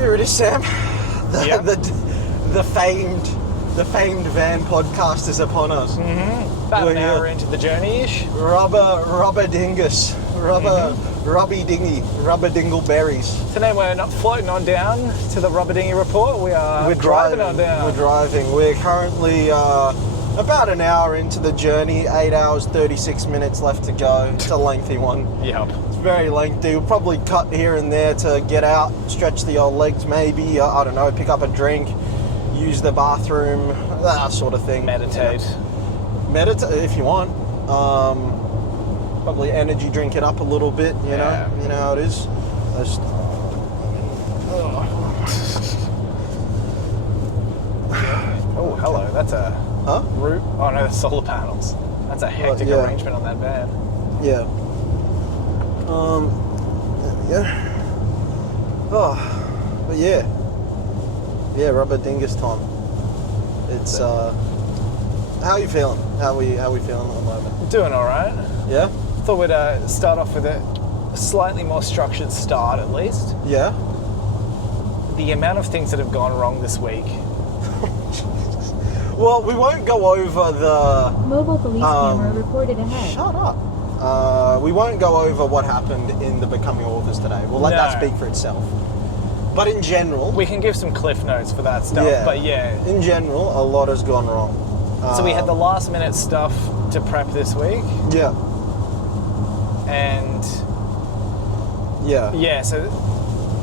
Here it is, Sam. Yep. The famed van podcast is upon us. Mm-hmm. About an hour into the journey-ish. Rubber dingus. Rubby dinghy. Rubber dingleberries. Today we're not floating on down to the Rubber Dinghy Report. We're driving on down. We're driving. We're currently about an hour into the journey. 8 hours, 36 minutes left to go. It's a lengthy one. Yep. It's very lengthy. We'll probably cut here and there to get out, stretch the old legs maybe. I don't know, pick up a drink, use the bathroom, that sort of thing. Meditate. Meditate if you want. Probably energy drink it up a little bit, you know. You know how it is. Oh, hello. That's a roof. Oh no, that's solar panels. That's a hectic arrangement on that van. Yeah. Oh, but yeah, rubber dingus time. It's how are you feeling? How we feeling at the moment? Doing all right. Yeah. Thought we'd start off with a slightly more structured start, at least. Yeah. The amount of things that have gone wrong this week. Well, we won't go over the mobile police camera reported ahead. Shut up. We won't go over what happened in the Becoming Authors today. We'll let that speak for itself. But in general... We can give some cliff notes for that stuff, but in general, a lot has gone wrong. So we had the last minute stuff to prep this week. Yeah. And... Yeah, so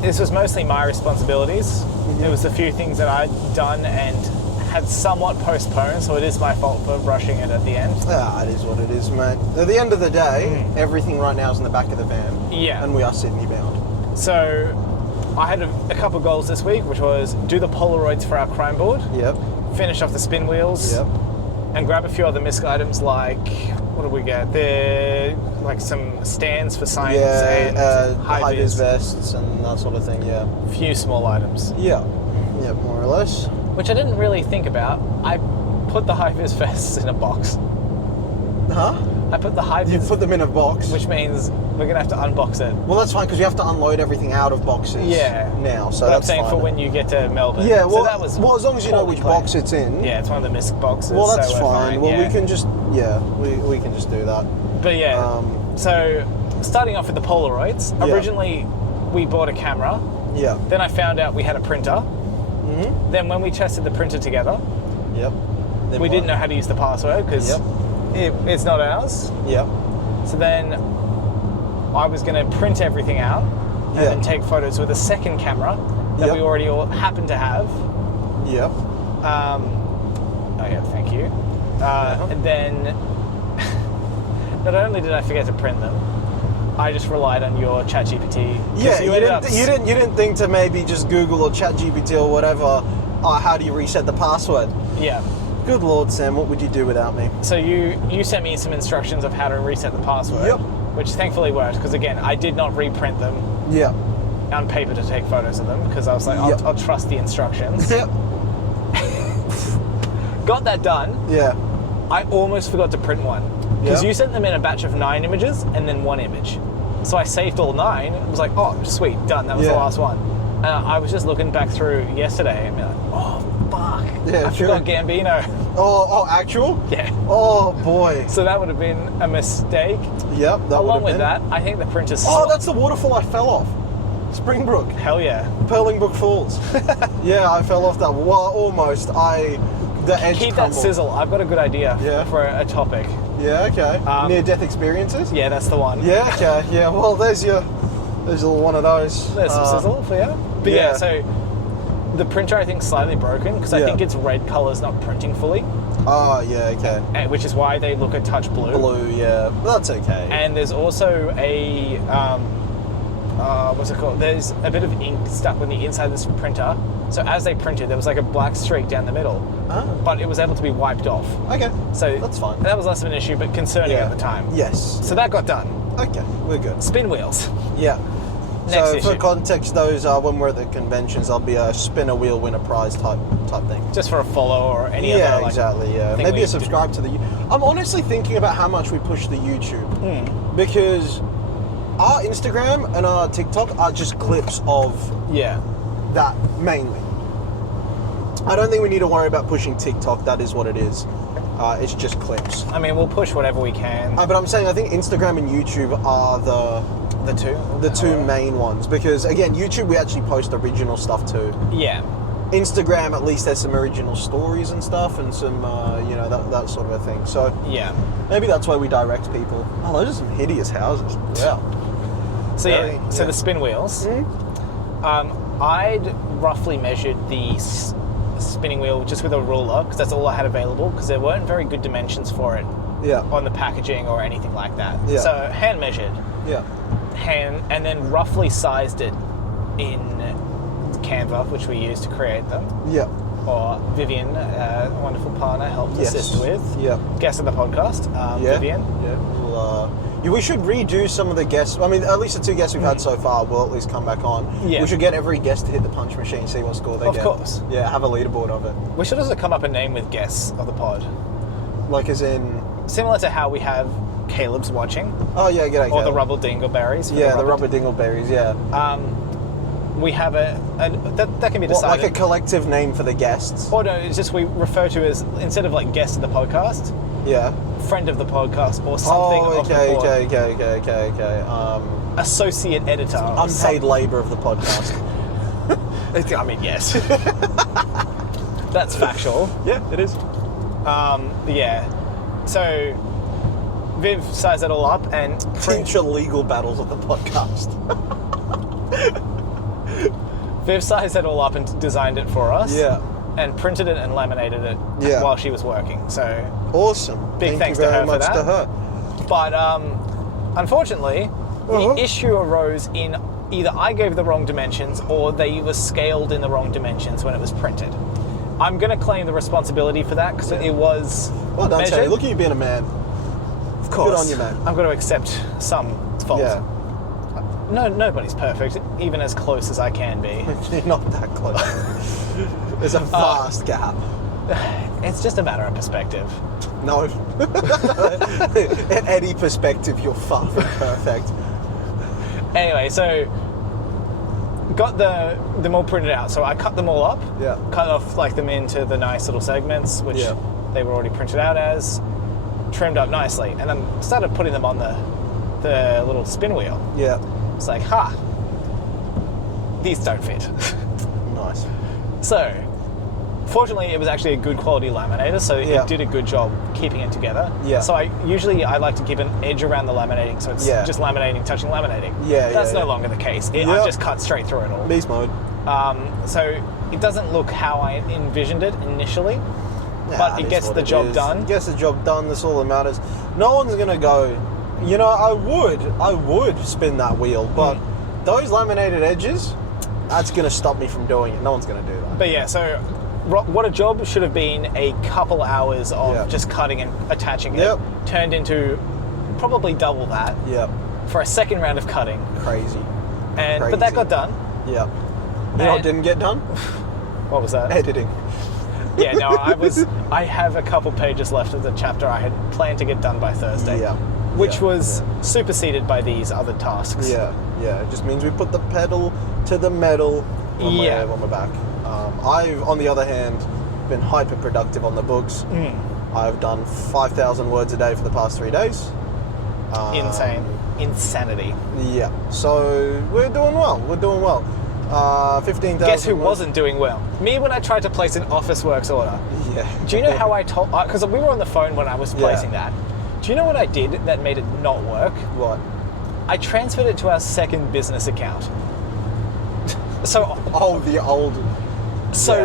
this was mostly my responsibilities. Mm-hmm. It was a few things that I'd done and had somewhat postponed, so it is my fault for rushing it at the end. Yeah, it is what it is, mate. At the end of the day, everything right now is in the back of the van. Yeah. And we are Sydney bound. So I had a couple goals this week, which was do the Polaroids for our crime board. Yep. Finish off the spin wheels. Yep. And grab a few other misc items like, what did we get? Like some stands for science and high-vis vests and that sort of thing, A few small items. Yeah, more or less. Which I didn't really think about. I put the high-vis vests in a box. Huh? I put the high-vis... You put them in a box? Which means we're going to have to unbox it. Well, that's fine, because you have to unload everything out of boxes now, so but that's I'm saying fine. for when you get to Melbourne. Yeah, well, so that was as long as you know which box it's in. Yeah, it's one of the misc boxes. Well, that's so fine. Well, we can just... Yeah, we can just do that. But so starting off with the Polaroids, originally we bought a camera. Yeah. Then I found out we had a printer. Mm-hmm. Then when we tested the printer together, we didn't know how to use the password because it's not ours. Yep. So then I was going to print everything out and then take photos with a second camera that we already all happen to have. Yep. Thank you. And then not only did I forget to print them, I just relied on your ChatGPT. Yeah, you didn't think to maybe just Google or ChatGPT or whatever. How do you reset the password? Yeah. Good Lord, Sam, what would you do without me? So you sent me some instructions of how to reset the password. Yep. Which thankfully worked because again I did not reprint them. Yeah. On paper to take photos of them because I was like I'll trust the instructions. Yep. Got that done. Yeah. I almost forgot to print one because you sent them in a batch of 9 images and then 1 image. So I saved all 9. It was like, oh, sweet, done. That was the last one. And I was just looking back through yesterday and be like, oh, fuck. Yeah, I forgot Gambino. Oh, actual? Yeah. Oh, boy. So that would have been a mistake. Yep, Along with that, I think the printer's... Oh, that's the waterfall I fell off. Springbrook. Hell yeah. Purlingbrook Falls. Yeah, I fell off that. Well, almost. The edge Keep crumbled. that sizzle. I've got a good idea for a topic. Yeah, okay. Near-death experiences? Yeah, that's the one. Yeah, okay. Yeah, well, there's one of those. There's some sizzle for you. But so the printer I think is slightly broken because I think its red colour's not printing fully. Oh, yeah, okay. Which is why they look a touch blue. Blue, yeah. That's okay. And there's also a... what's it called? There's a bit of ink stuck on the inside of this printer. So as they printed, there was like a black streak down the middle. Oh. But it was able to be wiped off. Okay. So that's fine. That was less of an issue, but concerning at the time. Yes. So that got done. Okay, we're good. Spin wheels. Yeah. Next issue. For context, those when we're at the conventions, I'll be a spin a wheel, win a prize type thing. Just for a follow or any other. Yeah, exactly. Yeah, maybe a subscribe to the. I'm honestly thinking about how much we push the YouTube because our Instagram and our TikTok are just clips of that mainly. I don't think we need to worry about pushing TikTok. That is what it is. It's just clips. I mean, we'll push whatever we can. But I'm saying I think Instagram and YouTube are the two main ones, because again, YouTube we actually post original stuff too. Yeah. Instagram, at least there's some original stories and stuff, and some that sort of a thing. So yeah, maybe that's why we direct people. Oh, those are some hideous houses. Wow. So so the spin wheels. Mm-hmm. I'd roughly measured the spinning wheel just with a ruler, because that's all I had available, because there weren't very good dimensions for it on the packaging or anything like that. Yeah. So hand measured. Yeah. And then roughly sized it in Canva, which we use to create them. Yeah. Or Vivian, a wonderful partner, helped assist with. Yeah. Guest of the podcast, Vivian. Yeah. We should redo some of the guests. I mean, at least the 2 guests we've had so far will at least come back on. Yeah. We should get every guest to hit the punch machine, see what score they get. Of course. Yeah, have a leaderboard of it. We should also come up a name with guests of the pod. Like as in... Similar to how we have Caleb's watching. Oh, yeah, g'day, Or Caleb. the Rubber Dingleberries. Yeah, the Rubber Dingleberries, yeah. We have that can be decided. What, like a collective name for the guests? Or no, it's just we refer to as, instead of like guest of the podcast, Yeah. friend of the podcast or something Oh, of the pod. okay. Associate editor. or Unpaid labour of the podcast. I mean, yes. That's factual. Yeah, it is. Yeah. So Viv sized it all up and Future legal battles of the podcast. Viv sized it all up and designed it for us. Yeah. And printed it and laminated it while she was working. So Awesome. Big Thank thanks you to very her for much that. to her. But unfortunately, the issue arose in either I gave the wrong dimensions or they were scaled in the wrong dimensions when it was printed. I'm going to claim the responsibility for that because it was Well done, measured. Teddy. Look at you being a man. Of course. Good on you, man. I'm going to accept some fault. Yeah. No, nobody's perfect, even as close as I can be. You're not that close. There's a vast gap. It's just a matter of perspective. No. In any perspective, you're far from perfect. Anyway, so got them all printed out. So I cut them all up. Yeah. Cut off like them into the nice little segments, which they were already printed out as, trimmed up nicely, and then started putting them on the little spin wheel. Yeah. It's like, these don't fit. Nice. So, fortunately, it was actually a good quality laminator, so it did a good job keeping it together. Yeah. So I like to keep an edge around the laminating, so it's just laminating, touching laminating. Yeah, That's no longer the case. I've just cut straight through it all. Beast mode. So it doesn't look how I envisioned it initially, but it gets the job done. It gets the job done. That's all that matters. No one's gonna go. You know, I would spin that wheel, but those laminated edges, that's gonna stop me from doing it. No one's gonna do that. But yeah, so what a job should have been a couple hours of just cutting and attaching it turned into probably double that for a second round of cutting. Crazy. But that got done. Yeah. You know what didn't get done? What was that? Editing. Yeah, no, I have a couple pages left of the chapter I had planned to get done by Thursday. Yeah. Which was superseded by these other tasks. Yeah. It just means we put the pedal to the metal on my back. I've, on the other hand, been hyper productive on the books. I've done 5,000 words a day for the past 3 days. Insane. Insanity. Yeah. So we're doing well. 15,000. Guess who wasn't doing well? Me when I tried to place an Officeworks order. Yeah. Do you know how I told... Because we were on the phone when I was placing that. Do you know what I did that made it not work? What? I transferred it to our second business account. So... Oh, the old... So...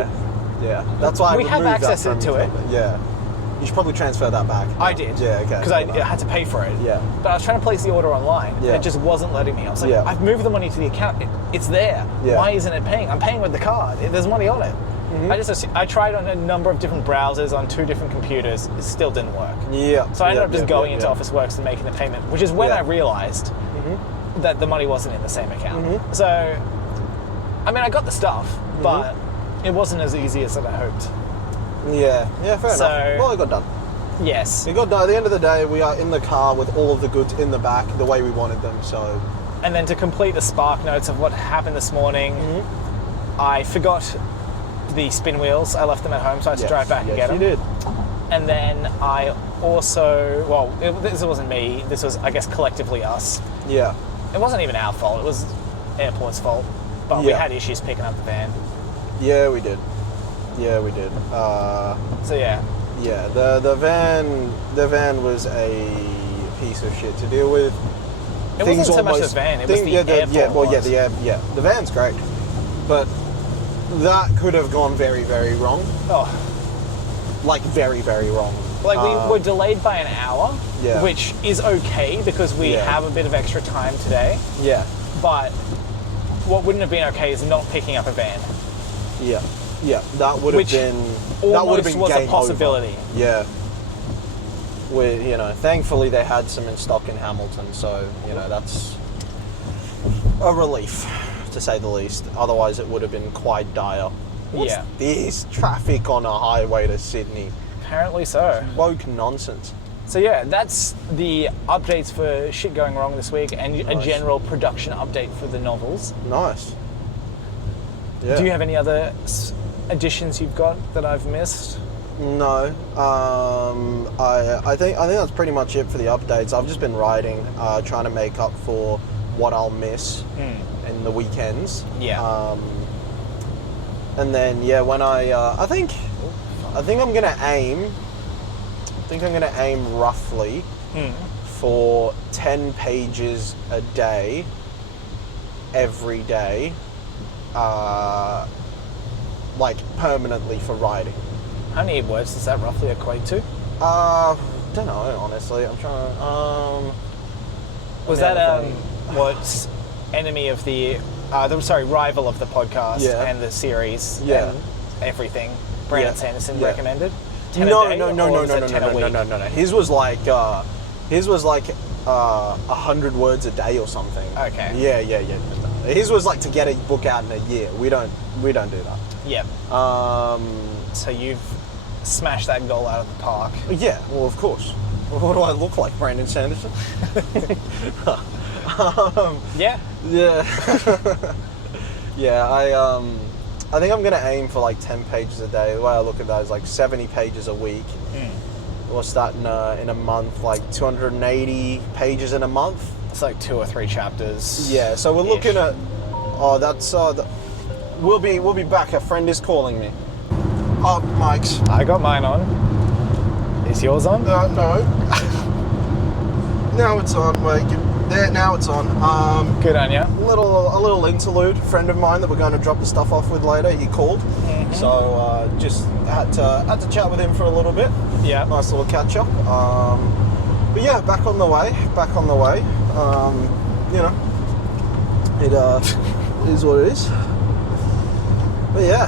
Yeah. That's why we have access to it. Yeah. You should probably transfer that back. I did. Yeah, okay. Because I had to pay for it. Yeah. But I was trying to place the order online. And it just wasn't letting me. I was like, I've moved the money to the account. It's there. Yeah. Why isn't it paying? I'm paying with the card. There's money on it. I tried on a number of different browsers on 2 different computers. It still didn't work. Yeah. So I ended up just going into Officeworks and making the payment, which is when I realised that the money wasn't in the same account. So, I mean, I got the stuff, but it wasn't as easy as I hoped. Yeah, fair enough. Well, it got done. Yes. It got done. At the end of the day, we are in the car with all of the goods in the back the way we wanted them, so... And then to complete the spark notes of what happened this morning, I forgot the spin wheels. I left them at home, so I had to drive back and get them. You did. And then I also, this wasn't me. This was, I guess, collectively us. Yeah. It wasn't even our fault. It was airport's fault. But we had issues picking up the van. Yeah, we did. So yeah. Yeah, the van was a piece of shit to deal with. It wasn't so much the van, it was the airport. The van's great. But that could have gone very, very wrong. Oh. Like, very, very wrong. Like, we were delayed by an hour, which is okay because we have a bit of extra time today. Yeah. But what wouldn't have been okay is not picking up a van. Yeah. Yeah, that would have been... That would have been was game a possibility. Over. Yeah. Thankfully they had some in stock in Hamilton, so, that's a relief, to say the least. Otherwise it would have been quite dire. What's this traffic on a highway to Sydney? Apparently so. Woke nonsense. So yeah, that's the updates for shit going wrong this week and a general production update for the novels. Nice. Yeah. Do you have any other additions you've got that I've missed? No. I think that's pretty much it for the updates. I've just been writing, trying to make up for what I'll miss in the weekends. Yeah. And then when I think I'm gonna aim. Roughly for 10 pages a day, every day, like permanently for writing. How many words does that roughly equate to? Don't know, honestly. I'm trying to. Was that what's enemy of the? Rival of the podcast and the series and everything. Brandon Sanderson recommended. No. His was like 100 words a day or something. Okay. Yeah. His was like to get a book out in a year. We don't do that. Yep. So you've smashed that goal out of the park. Yeah. Well, of course. What do I look like, Brandon Sanderson? Yeah. Yeah. Yeah. I think I'm going to aim for like 10 pages a day. The way I look at that is like 70 pages a week. What's that in a month? Like 280 pages in a month? It's like 2 or 3 chapters. Yeah, so we're looking at... We'll be back. A friend is calling me. Oh, Mike's. I got mine on. Is yours on? No. Now it's on. Wait, there. Now it's on. Good on you. A little interlude. Friend of mine that we're going to drop the stuff off with later. He called, so just had to chat with him for a little bit. Yeah. Nice little catch up. But yeah, back on the way. It is what it is. But yeah.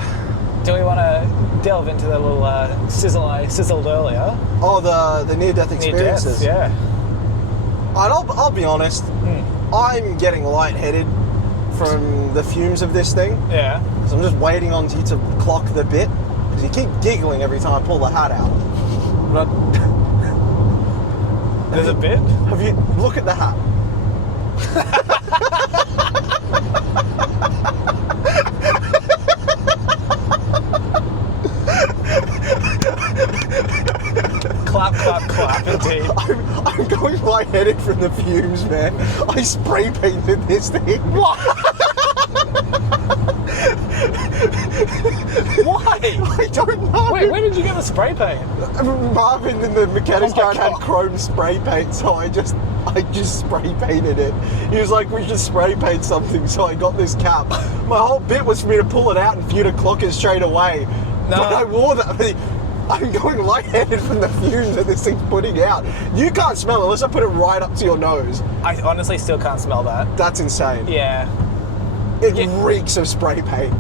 Do we want to delve into the little sizzle I sizzled earlier? Oh, the near-death experiences. Yeah. I'll be honest. I'm getting lightheaded from the fumes of this thing. Yeah. So I'm just waiting on you to clock the bit because you keep giggling every time I pull the hat out. But there's a bit. Have you look at the hat? Clap, indeed. I'm going lightheaded from the fumes, man. I spray painted this thing. What? Why? I don't know. Wait, where did you get the spray paint? Marvin in the mechanics guard had chrome spray paint, so I just spray painted it. He was like, we should spray paint something, so I got this cap. My whole bit was for me to pull it out and for you to clock it straight away. No. But I wore that. I'm going lightheaded from the fumes that this thing's putting out. You can't smell it unless I put it right up to your nose. I honestly still can't smell that. That's insane. Yeah. It reeks of spray paint.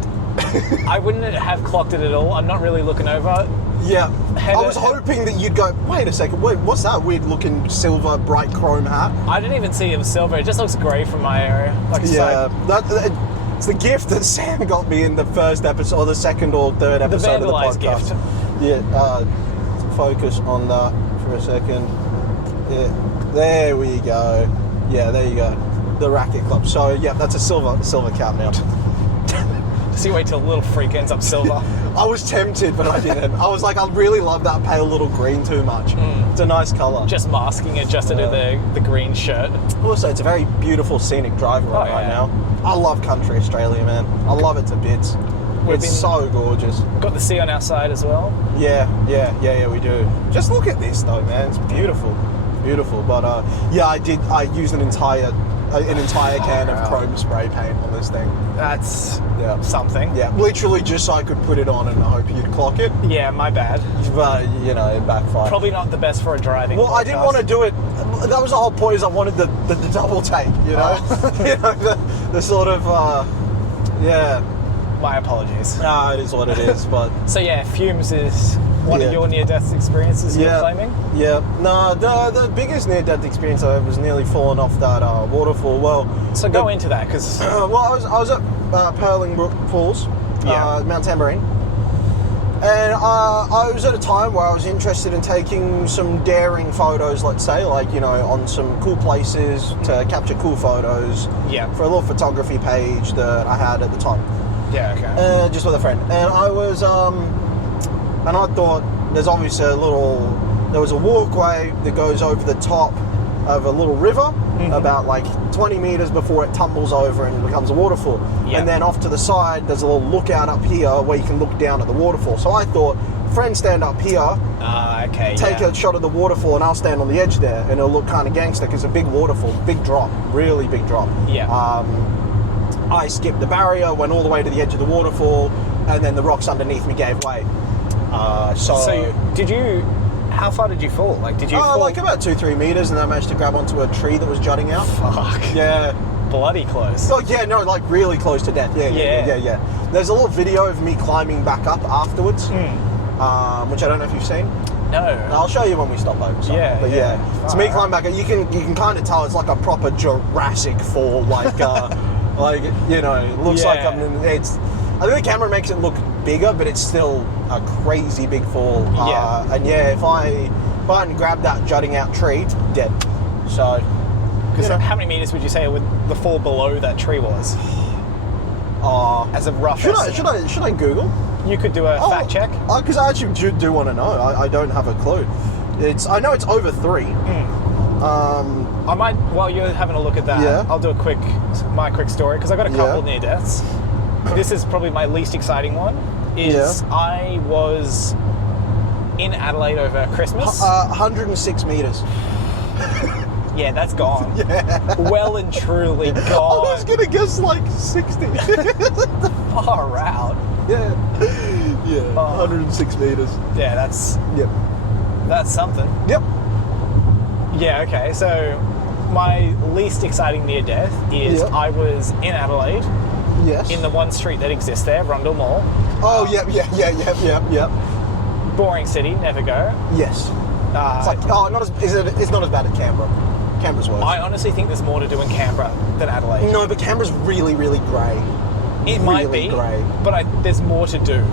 I wouldn't have clocked it at all. I'm not really looking over. Yeah. I was hoping that you'd go, wait a second, what's that weird looking silver bright chrome hat? I didn't even see it was silver. It just looks grey from my area. It's the gift that Sam got me in the first episode, or the second or third episode of the podcast. Gift. Yeah, focus on that for a second. Yeah, there we go. Yeah, there you go. The racket club. So, yeah, that's a silver cap now. So you wait till little freak ends up silver. I was tempted, but I didn't. I was like, I really love that pale little green too much. It's a nice colour. Just masking it just to do the green shirt. Also, it's a very beautiful scenic drive right now. I love country Australia, man. I love it to bits. It's so gorgeous. Got the sea on our side as well. Yeah, we do. Just look at this though, man. It's beautiful. But I used an entire can of chrome spray paint on this thing. That's something. Yeah, literally just so I could put it on and I hope you'd clock it. Yeah, my bad. But, it backfired. Probably not the best for a driving podcast. I didn't want to do it. That was the whole point, is I wanted the double take, you know? The sort of, My apologies. No, it is what it is, but... So fumes is one of your near-death experiences you're claiming? Yeah. No, the biggest near-death experience I had was nearly falling off that waterfall. Well... So go into that, because... I was at Purlingbrook Falls, Mount Tambourine. And I was at a time where I was interested in taking some daring photos, let's say, like, on some cool places to capture cool photos for a little photography page that I had at the time. Yeah, okay. Just with a friend. And I was, and I thought there's obviously there was a walkway that goes over the top of a little river, about like 20 metres before it tumbles over and becomes a waterfall. Yep. And then off to the side, there's a little lookout up here where you can look down at the waterfall. So I thought, friend, stand up here, take a shot of the waterfall, and I'll stand on the edge there, and it'll look kind of gangster because it's a big waterfall, big drop, really big drop. Yeah. I skipped the barrier, went all the way to the edge of the waterfall, and then the rocks underneath me gave way. How far did you fall? Like, did you fall? Like about 2-3 metres, and I managed to grab onto a tree that was jutting out. Fuck. Yeah. Bloody close. Oh, yeah, no, like really close to death. Yeah. There's a little video of me climbing back up afterwards, which I don't know if you've seen. No. I'll show you when we stop over. It's me climbing back up. You can kind of tell it's like a proper Jurassic fall, like, it looks like I think the camera makes it look bigger, but it's still a crazy big fall. If I hadn't grabbed that jutting out tree, dead. So, how many meters would you say the fall below that tree was? As a rough estimate. Should I Google? You could do a fact check. Because I actually do want to know. I don't have a clue. I know it's over 3. I might, while you're having a look at that, I'll do my quick story, because I got a couple near deaths. This is probably my least exciting one. I was in Adelaide over Christmas. 106 metres. Yeah, that's gone. Well and truly gone. I was going to guess like 60. Far out. Yeah. 106 metres. Yeah, that's something. Yep. Yeah, okay. So my least exciting near death is I was in Adelaide. Yes. In the one street that exists there, Rundle Mall. Oh, yep. Boring city, never go. Yes. It's not as bad as Canberra. Canberra's worse. I honestly think there's more to do in Canberra than Adelaide. No, but Canberra's really, really grey. It might be, grey. But there's more to do.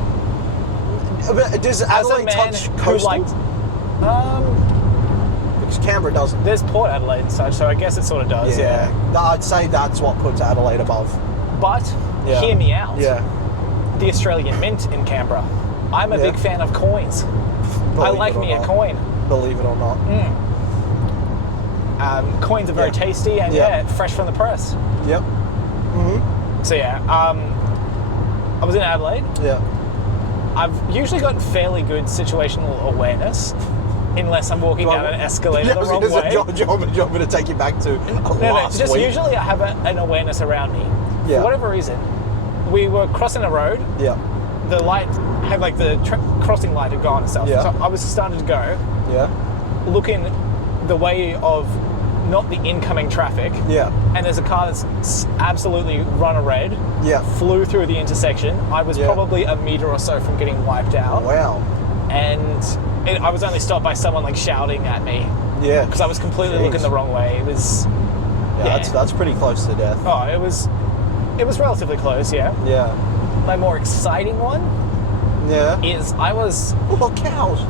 But does Adelaide touch coastal? Because Canberra doesn't. There's Port Adelaide and such, so I guess it sort of does, yeah. I'd say that's what puts Adelaide above. But, hear me out. Yeah. The Australian Mint in Canberra. I'm a big fan of coins. I like me a coin. Believe it or not. Coins are very tasty and fresh from the press. Yep. So I was in Adelaide. Yeah. I've usually got fairly good situational awareness, unless I'm walking down an escalator the wrong way. Do you want me to take you back to last just week? Usually I have an awareness around me. Yeah. For whatever reason, we were crossing a road. Yeah. The light had the crossing light had gone and stuff. Yeah. So I was starting to go. Yeah. Looking the way of not the incoming traffic. Yeah. And there's a car that's absolutely run a red. Yeah. Flew through the intersection. I was probably a metre or so from getting wiped out. Wow. And I was only stopped by someone shouting at me. Yeah. Because I was completely looking the wrong way. It was. Yeah, that's pretty close to death. Oh, it was relatively close. Yeah. Yeah. My more exciting one. Yeah. Is I was. Oh, look, cows.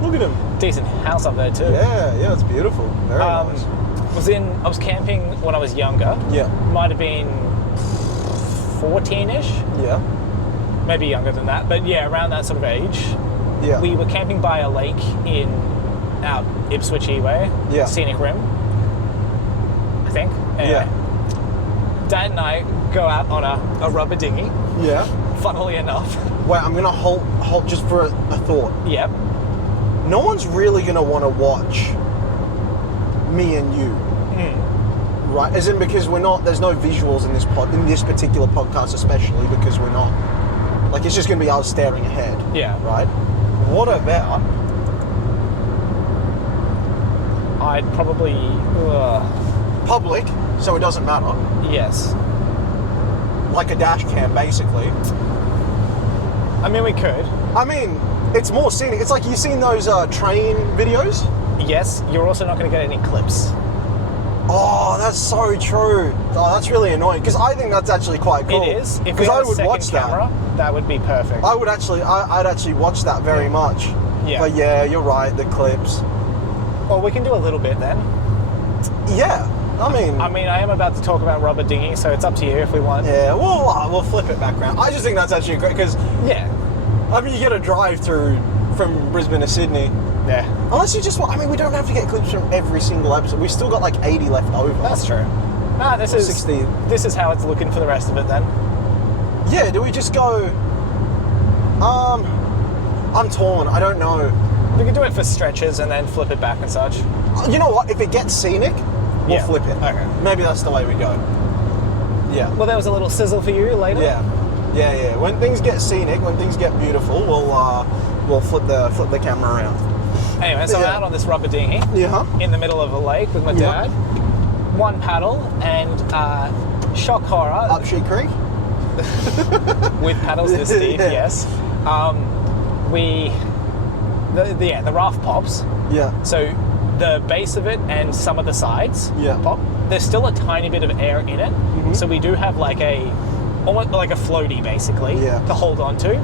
Look at them. Decent house up there too. Yeah, it's beautiful. Very nice. I was camping when I was younger. Yeah. Might have been 14-ish. Yeah. maybe younger than that, but yeah, around that sort of age. Yeah. We were camping by a lake in out Ipswichy way, Yeah. Scenic Rim, I think. Anyway, Yeah. Dad and I go out on a rubber dinghy, Yeah. funnily enough. Wait, I'm gonna hold just for a thought. Yep. No one's really gonna want to watch me and you, right? As in because we're not. There's no visuals in this particular podcast, especially because we're not. Like it's just gonna be us staring ahead. Yeah. Right. What about? I'd probably... Public, so it doesn't matter. yes. Like a dash cam, basically. I mean, we could. I mean, it's more scenic. It's like you've seen those train videos. Yes, you're also not going to get any clips. Oh, that's so true. Oh, that's really annoying because I think that's actually quite cool. It is. If we because had I a would second watch camera, that would be perfect. I'd actually watch that very much. Yeah. But yeah, you're right. The clips. Well, we can do a little bit then. Yeah. I mean, I am about to talk about Rubber Dinghy, so it's up to you if we want. yeah. We'll flip it back around. I just think that's actually great because Yeah. I mean, you get a drive through from Brisbane to Sydney. Yeah. Unless you just want. I mean, we don't have to get clips from every single episode. We've still got like 80 left over. That's true. Nah, this is 60. This is how it's looking for the rest of it then. Yeah, do we just go... I'm torn. I don't know. We could do it for stretches and then flip it back and such. You know what? If it gets scenic, we'll Yeah. flip it. Okay. Maybe that's the way we go. Yeah. Well, there was a little sizzle for you later. Yeah. When things get scenic, when things get beautiful, we'll flip the camera around. Anyway, so I'm Yeah. out on this rubber dinghy Yeah. in the middle of a lake with my Yeah. dad. One paddle and shock horror Up She Creek. with paddles this deep. Yeah. Yes. The raft pops. Yeah. So the base of it and some of the sides Yeah. pop. There's still a tiny bit of air in it, so we do have almost like a floaty basically Yeah. to hold on to.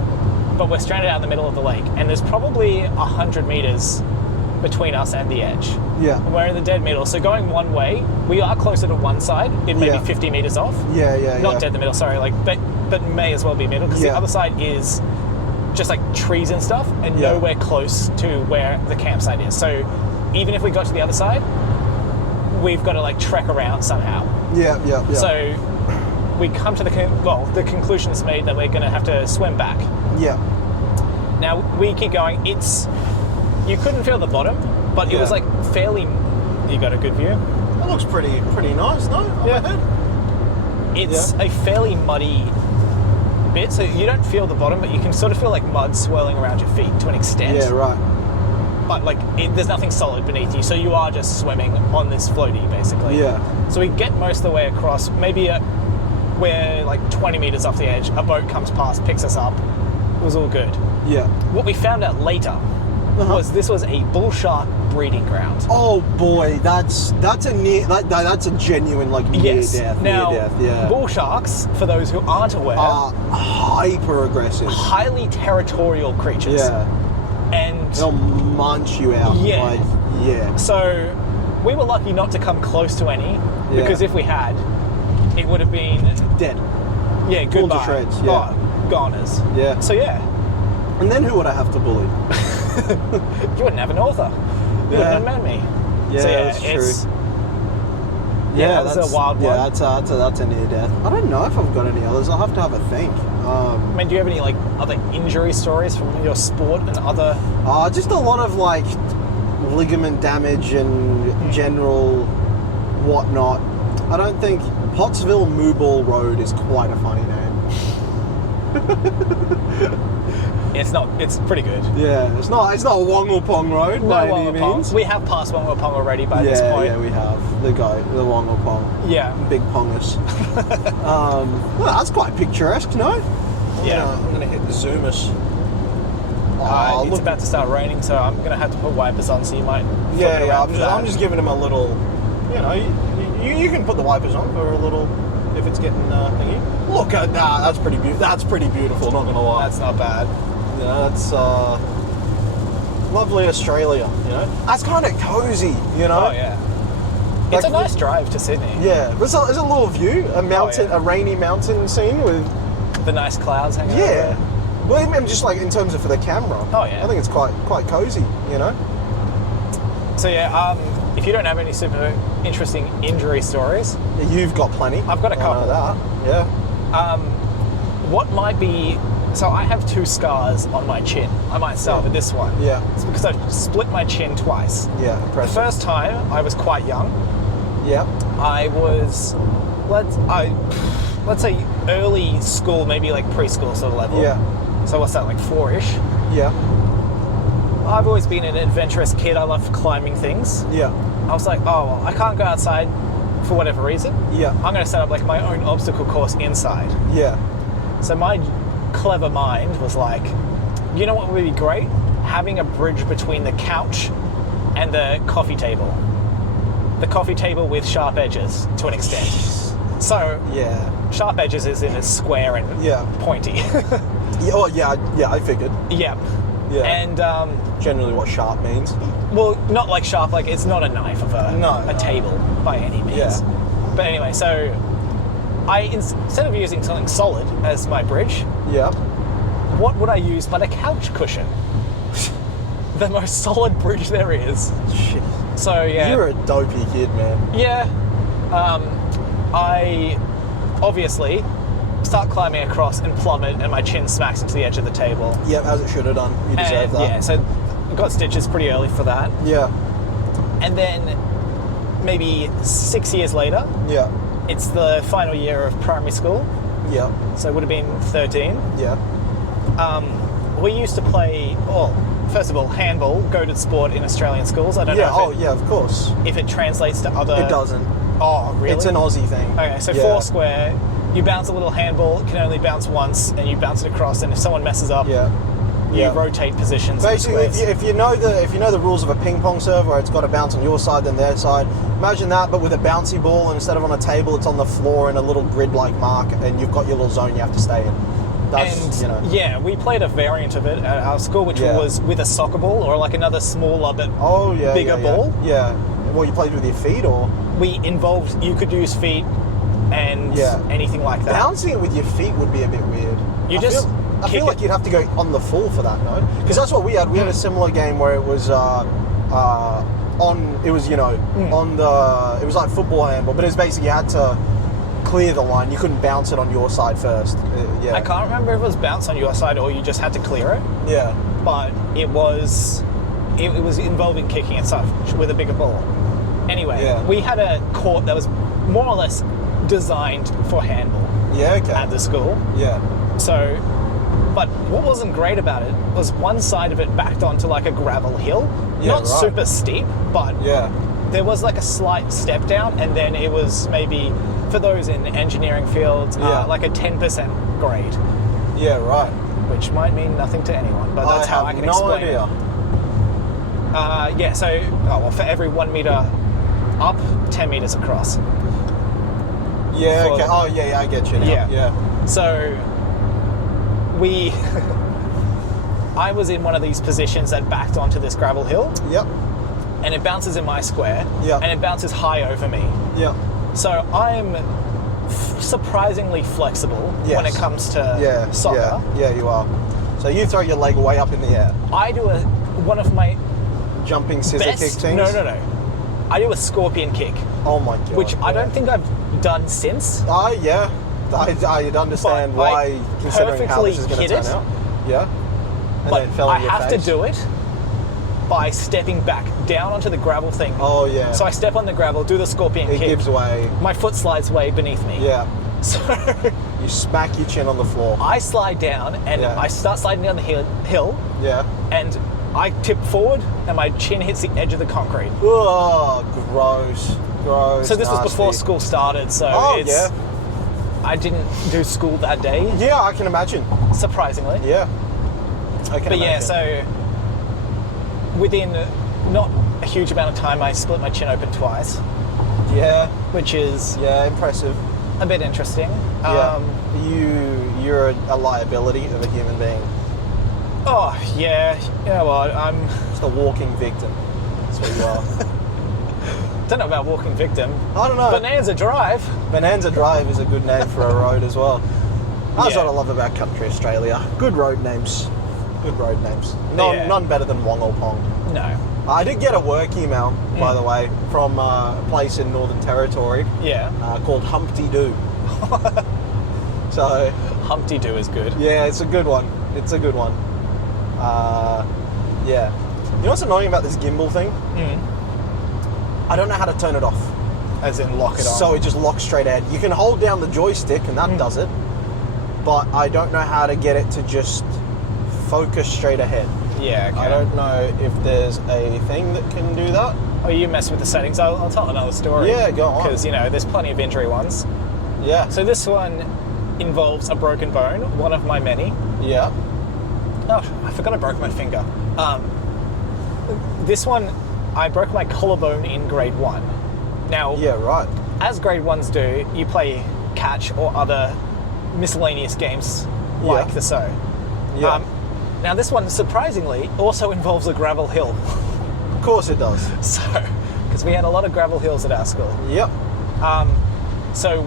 But we're stranded out in the middle of the lake, and there's probably 100 meters between us and the edge. Yeah. And we're in the dead middle, so going one way, we are closer to one side. It may Yeah. be 50 meters off. Yeah. Not dead in the middle, sorry. But may as well be middle because Yeah. the other side is just like trees and stuff, and Yeah. nowhere close to where the campsite is. So even if we got to the other side, we've got to like trek around somehow. Yeah. So we come to the conclusion is made that we're going to have to swim back. Yeah. Now we keep going. You couldn't feel the bottom, but it was Yeah. like fairly. You got a good view. That looks pretty nice, no? Yeah. Overhead? It's a fairly muddy bit, so you don't feel the bottom, but you can sort of feel like mud swirling around your feet to an extent. Yeah. Right. But like, there's nothing solid beneath you, so you are just swimming on this floaty, basically. Yeah. So we get most of the way across. Maybe we're like 20 meters off the edge. A boat comes past, picks us up. It was all good. Yeah. What we found out later was this was a bull shark breeding ground. Oh boy, that's a genuine like near Yes. death. Now, Near death. Yeah. bull sharks, for those who aren't aware, Are hyper aggressive. highly territorial creatures. Yeah. And They'll munch you out. Yeah. Like, yeah. so we were lucky not to come close to any, Yeah. because if we had, it would have been, Dead. yeah, Torn to goodbye. shreds, yeah. Oh, goners. Yeah. So yeah, And then who would I have to bully? you wouldn't have an author. You Yeah. wouldn't have met me. Yeah, So that's true. it's, yeah, that's a wild one. Yeah, that's a near death. I don't know if I've got any others. I'll have to have a think. I mean, do you have any like other injury stories from your sport and other? Just a lot of like ligament damage and general whatnot. I don't think Pottsville Mooball Road is quite a funny name. It's not. It's pretty good. Yeah, it's not Wongapong Road by any Wongapong. means. We have passed Wongapong already by this point. Yeah, we have the Wongapong. Yeah. Big Pongus. Well, that's quite picturesque, no? Yeah. I'm gonna hit the zoomers. It's look. about to start raining, so I'm going to have to put wipers on, so you might... Yeah, flip it around I'm just giving him a little. You know, you can put the wipers on for a little if it's getting thingy. Look at that. That's pretty beautiful. That's pretty beautiful. Not gonna lie. That's not bad. You know, that's lovely Australia. You know, that's kind of cozy. You know. Oh, yeah. It's Like- a nice drive to Sydney. Yeah, there's a little view, a mountain, yeah. a rainy mountain scene with The nice clouds hanging Yeah. over. Well, I mean, just like in terms of for the camera. Oh, yeah. I think it's quite cozy, you know? So yeah, if you don't have any super interesting injury stories, You've got plenty. I've got a I know couple. that. Yeah. What might be... So I have 2 scars on my chin. I might start with this one. Yeah. It's because I split my chin twice. Yeah. The Impressive. first time, I was quite young. Yeah. I was, let's say early school, maybe like preschool sort of level. Yeah. So what's that, like 4-ish? Yeah. I've always been an adventurous kid. I love climbing things. Yeah. I was like, oh, well, I can't go outside for whatever reason. Yeah. I'm going to set up like my own obstacle course inside. Yeah. So my clever mind was like, you know what would be great? Having a bridge between the couch and the coffee table. The coffee table with sharp edges to an extent. So Yeah. sharp edges is in a square and Yeah. pointy. Yeah. Oh, yeah. Yeah. I figured. Yeah. Yeah. And Generally, what sharp means. well, not like sharp, like it's not a knife of a No. table by any means. Yeah. But anyway, so instead of using something solid as my bridge, Yeah. what would I use but a couch cushion? The most solid bridge there is. Shit. So yeah. You're a dopey kid, man. Yeah. I obviously start climbing across and plummet, and my chin smacks into the edge of the table. Yep, as it should have done. You deserve And that. yeah, so I got stitches pretty early for that. Yeah. And then maybe 6 years later, Yeah. it's the final year of primary school, Yeah. so it would have been 13. Yeah. We used to play, well, first of all, handball, goated sport in Australian schools. I don't Yeah. know Oh, yeah. Of course. if it translates to other... It doesn't. Oh, really? It's an Aussie thing. Okay, so Yeah. 4 square, you bounce a little handball, it can only bounce once, and you bounce it across, and if someone messes up, Yeah. you Yeah. rotate positions. in the Basically, squares. if you know the rules of a ping pong serve, where it's got to bounce on your side then their side, imagine that, but with a bouncy ball, and instead of on a table, it's on the floor in a little grid-like mark, and you've got your little zone you have to stay in. That's, And you know. yeah, we played a variant of it at our school, which Yeah. was with a soccer ball or like another smaller but Oh yeah. bigger yeah, yeah. ball. Yeah. Well, you played with your feet, or We involved, you could use feet and Yeah. anything like that. bouncing it with your feet would be a bit weird. You just I kick feel like it. you'd have to go on the full for that, no? Because that's what we had. We had a similar game where it was on. It was on the. It was like football handball, but it was basically you had to clear the line. You couldn't bounce it on your side first. Yeah. I can't remember if it was bounce on your side or you just had to clear it, Yeah. but it was involving kicking and stuff with a bigger ball. Anyway, Yeah. we had a court that was more or less designed for handball Yeah. Okay. at the school. Yeah. So, but what wasn't great about it was one side of it backed onto like a gravel hill. Yeah, Not right. super steep, but Yeah. there was like a slight step down, and then it was maybe, for those in engineering fields, Yeah. like a 10% grade, Yeah. Right. which might mean nothing to anyone, but that's how I have can no explain idea. it. Yeah, so, for every 1 meter up, 10 meters across. Yeah. For- Okay. Oh yeah. Yeah. I get you now. Yeah. Yeah. So, I was in one of these positions that backed onto this gravel hill, Yep. and it bounces in my square, Yeah. and it bounces high over me. Yep. So I'm surprisingly flexible Yes. when it comes to Yeah. soccer. Yeah. Yeah. You are. So you throw your leg way up in the air, I do one of my jumping scissor best. kick things. No. I do a scorpion kick, Oh my god. which I yeah. don't think I've done since. Yeah. I'd understand But I why, considering how this is going perfectly to hit turn it. out. Yeah. And But then it fell I on your have face. to do it by stepping back down onto the gravel thing. Oh yeah. So I step on the gravel, do the scorpion it kick. gives way. My foot slides way beneath me. Yeah. So You smack your chin on the floor. I slide down, and Yeah. I start sliding down the hill, Yeah. and I tip forward, and my chin hits the edge of the concrete. Oh, gross. Gross. So this was before nasty. school started, so Oh it's... yeah. I didn't do school that day, Yeah, I can imagine. surprisingly. Yeah. I can But yeah, imagine. so within not a huge amount of time, I split my chin open twice, Yeah. which is Yeah. Impressive. a bit interesting. Yeah. You're a liability of a human being. Oh, yeah. You know what? I'm... Just a walking victim. That's what you are. don't know about walking victim. I don't know. Bonanza Drive. Bonanza Drive is a good name for a road as well. That's what I love about country Australia. Good road names. Good road names. None better than Wong or Pong. No. I did get a work email, by the way, from a place in Northern Territory. Yeah. Called Humpty Doo. So Humpty Doo is good. yeah, it's a good one. It's a good one. Yeah. You know what's annoying about this gimbal thing? I don't know how to turn it off. As in lock it on. So it just locks straight ahead. You can hold down the joystick and that does it, but I don't know how to get it to just focus straight ahead. Yeah, okay. I don't know if there's a thing that can do that. Oh, you mess with the settings. I'll tell another story. Yeah, go on. Because, there's plenty of injury ones. Yeah. So this one involves a broken bone, one of my many. Yeah. Oh, I forgot I broke my finger. This one, I broke my collarbone in grade 1. Now, Yeah, right. as grade 1s do, you play catch or other miscellaneous games like the so. Yeah. Now this one, surprisingly, also involves a gravel hill. Of course it does. So, because we had a lot of gravel hills at our school. Yep. So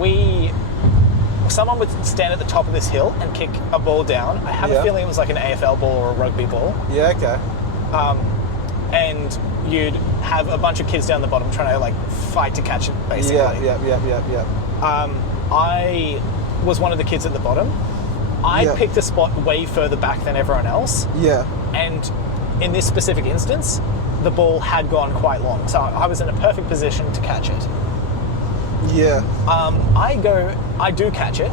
someone would stand at the top of this hill and kick a ball down. I have a feeling it was like an AFL ball or a rugby ball. Yeah, okay. And you'd have a bunch of kids down the bottom trying to fight to catch it, basically. Yeah. I was one of the kids at the bottom. I picked a spot way further back than everyone else. Yeah. And in this specific instance, the ball had gone quite long. So I was in a perfect position to catch it. Yeah. I do catch it.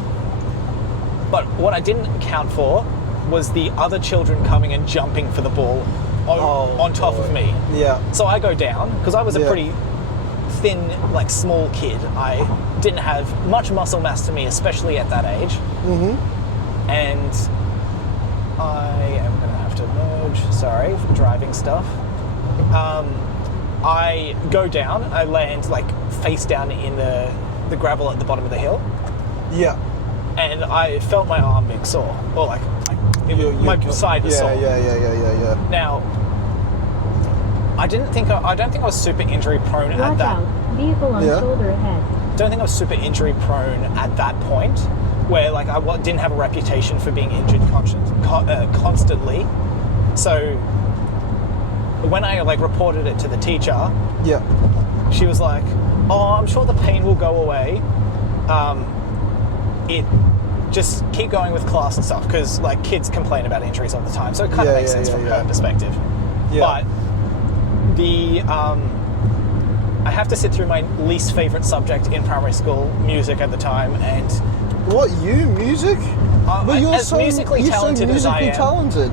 But what I didn't account for was the other children coming and jumping for the ball on top of me. Yeah. So I go down, because I was a pretty thin, small kid. I didn't have much muscle mass to me, especially at that age. And I am going to have to merge, sorry, for driving stuff. I go down, I land face down in the gravel at the bottom of the hill. Yeah. And I felt my arm being sore, or my side was sore. Yeah. Now, I don't think I was super injury prone at Watch that. out. Vehicle on shoulder ahead. Don't think I was super injury prone at that point, where I didn't have a reputation for being injured constantly. So when I reported it to the teacher, she was like, "Oh, I'm sure the pain will go away. Just keep going with class and stuff," because kids complain about injuries all the time, so it kind of makes sense from her perspective. But I have to sit through my least favourite subject in primary school, music at the time, and What, music? But you're as musically talented as I am. Talented.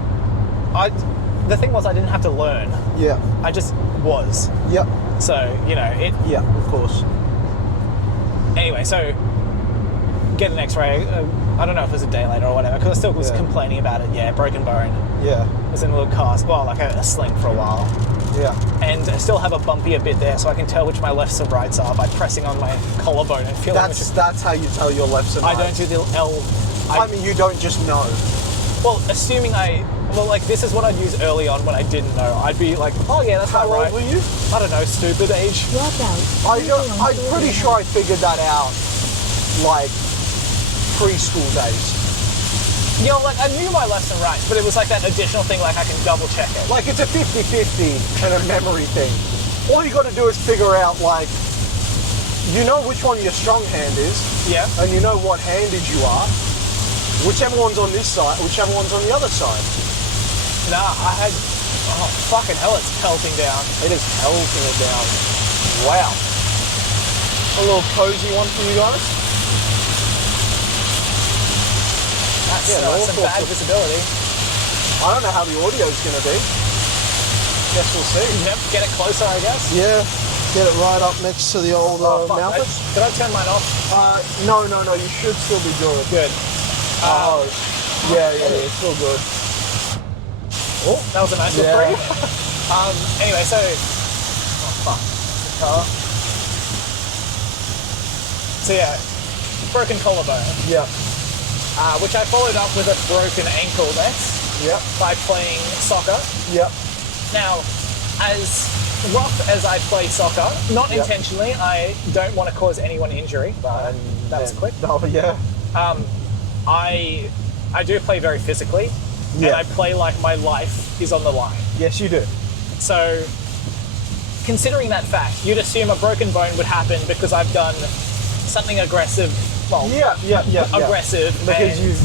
The thing was, I didn't have to learn. Yeah. I just was. Yep. So it. Yeah, of course. Anyway, so get an X-ray. I don't know if it was a day later or whatever, because I still was complaining about it. Yeah, broken bone. Yeah. Was in a little cast, a sling for a while. Yeah. And I still have a bumpy bit there, so I can tell which my lefts and rights are by pressing on my collarbone and feeling. That's how you tell your lefts and rights. I don't do the L. I mean, you don't just know. Well, assuming this is what I'd use early on when I didn't know. I'd be like, oh yeah, that's How not right. old were you? I don't know, stupid age. Watch out. I'm pretty sure I figured that out, preschool days. I knew my lefts and rights, but it was that additional thing, I can double check it. It's a 50-50 and a memory thing. All you got to do is figure out, you know which one your strong hand is. Yeah. And you know what handed you are. Whichever one's on this side, whichever one's on the other side. Nah, I had... Oh, fucking hell, it's pelting down. It is pelting it down. Wow. A little cozy one for you guys. That's some bad visibility. I don't know how the audio's going to be. Guess we'll see. Yep, get it closer, I guess. Yeah. Get it right up next to the old mouth. Did I turn mine off? No. You should still be good. Good. Yeah, it's still good. Oh, that was a nice little break. Anyway, so... Oh, fuck. Car. So yeah, broken collarbone. Yeah. Which I followed up with a broken ankle by playing soccer. Yep. Now, as rough as I play soccer, not intentionally, I don't want to cause anyone injury. That was quick. Oh, yeah. I do play very physically, and I play like my life is on the line. Yes, you do. So, considering that fact, you'd assume a broken bone would happen because I've done something aggressive. Well, aggressive. Because you've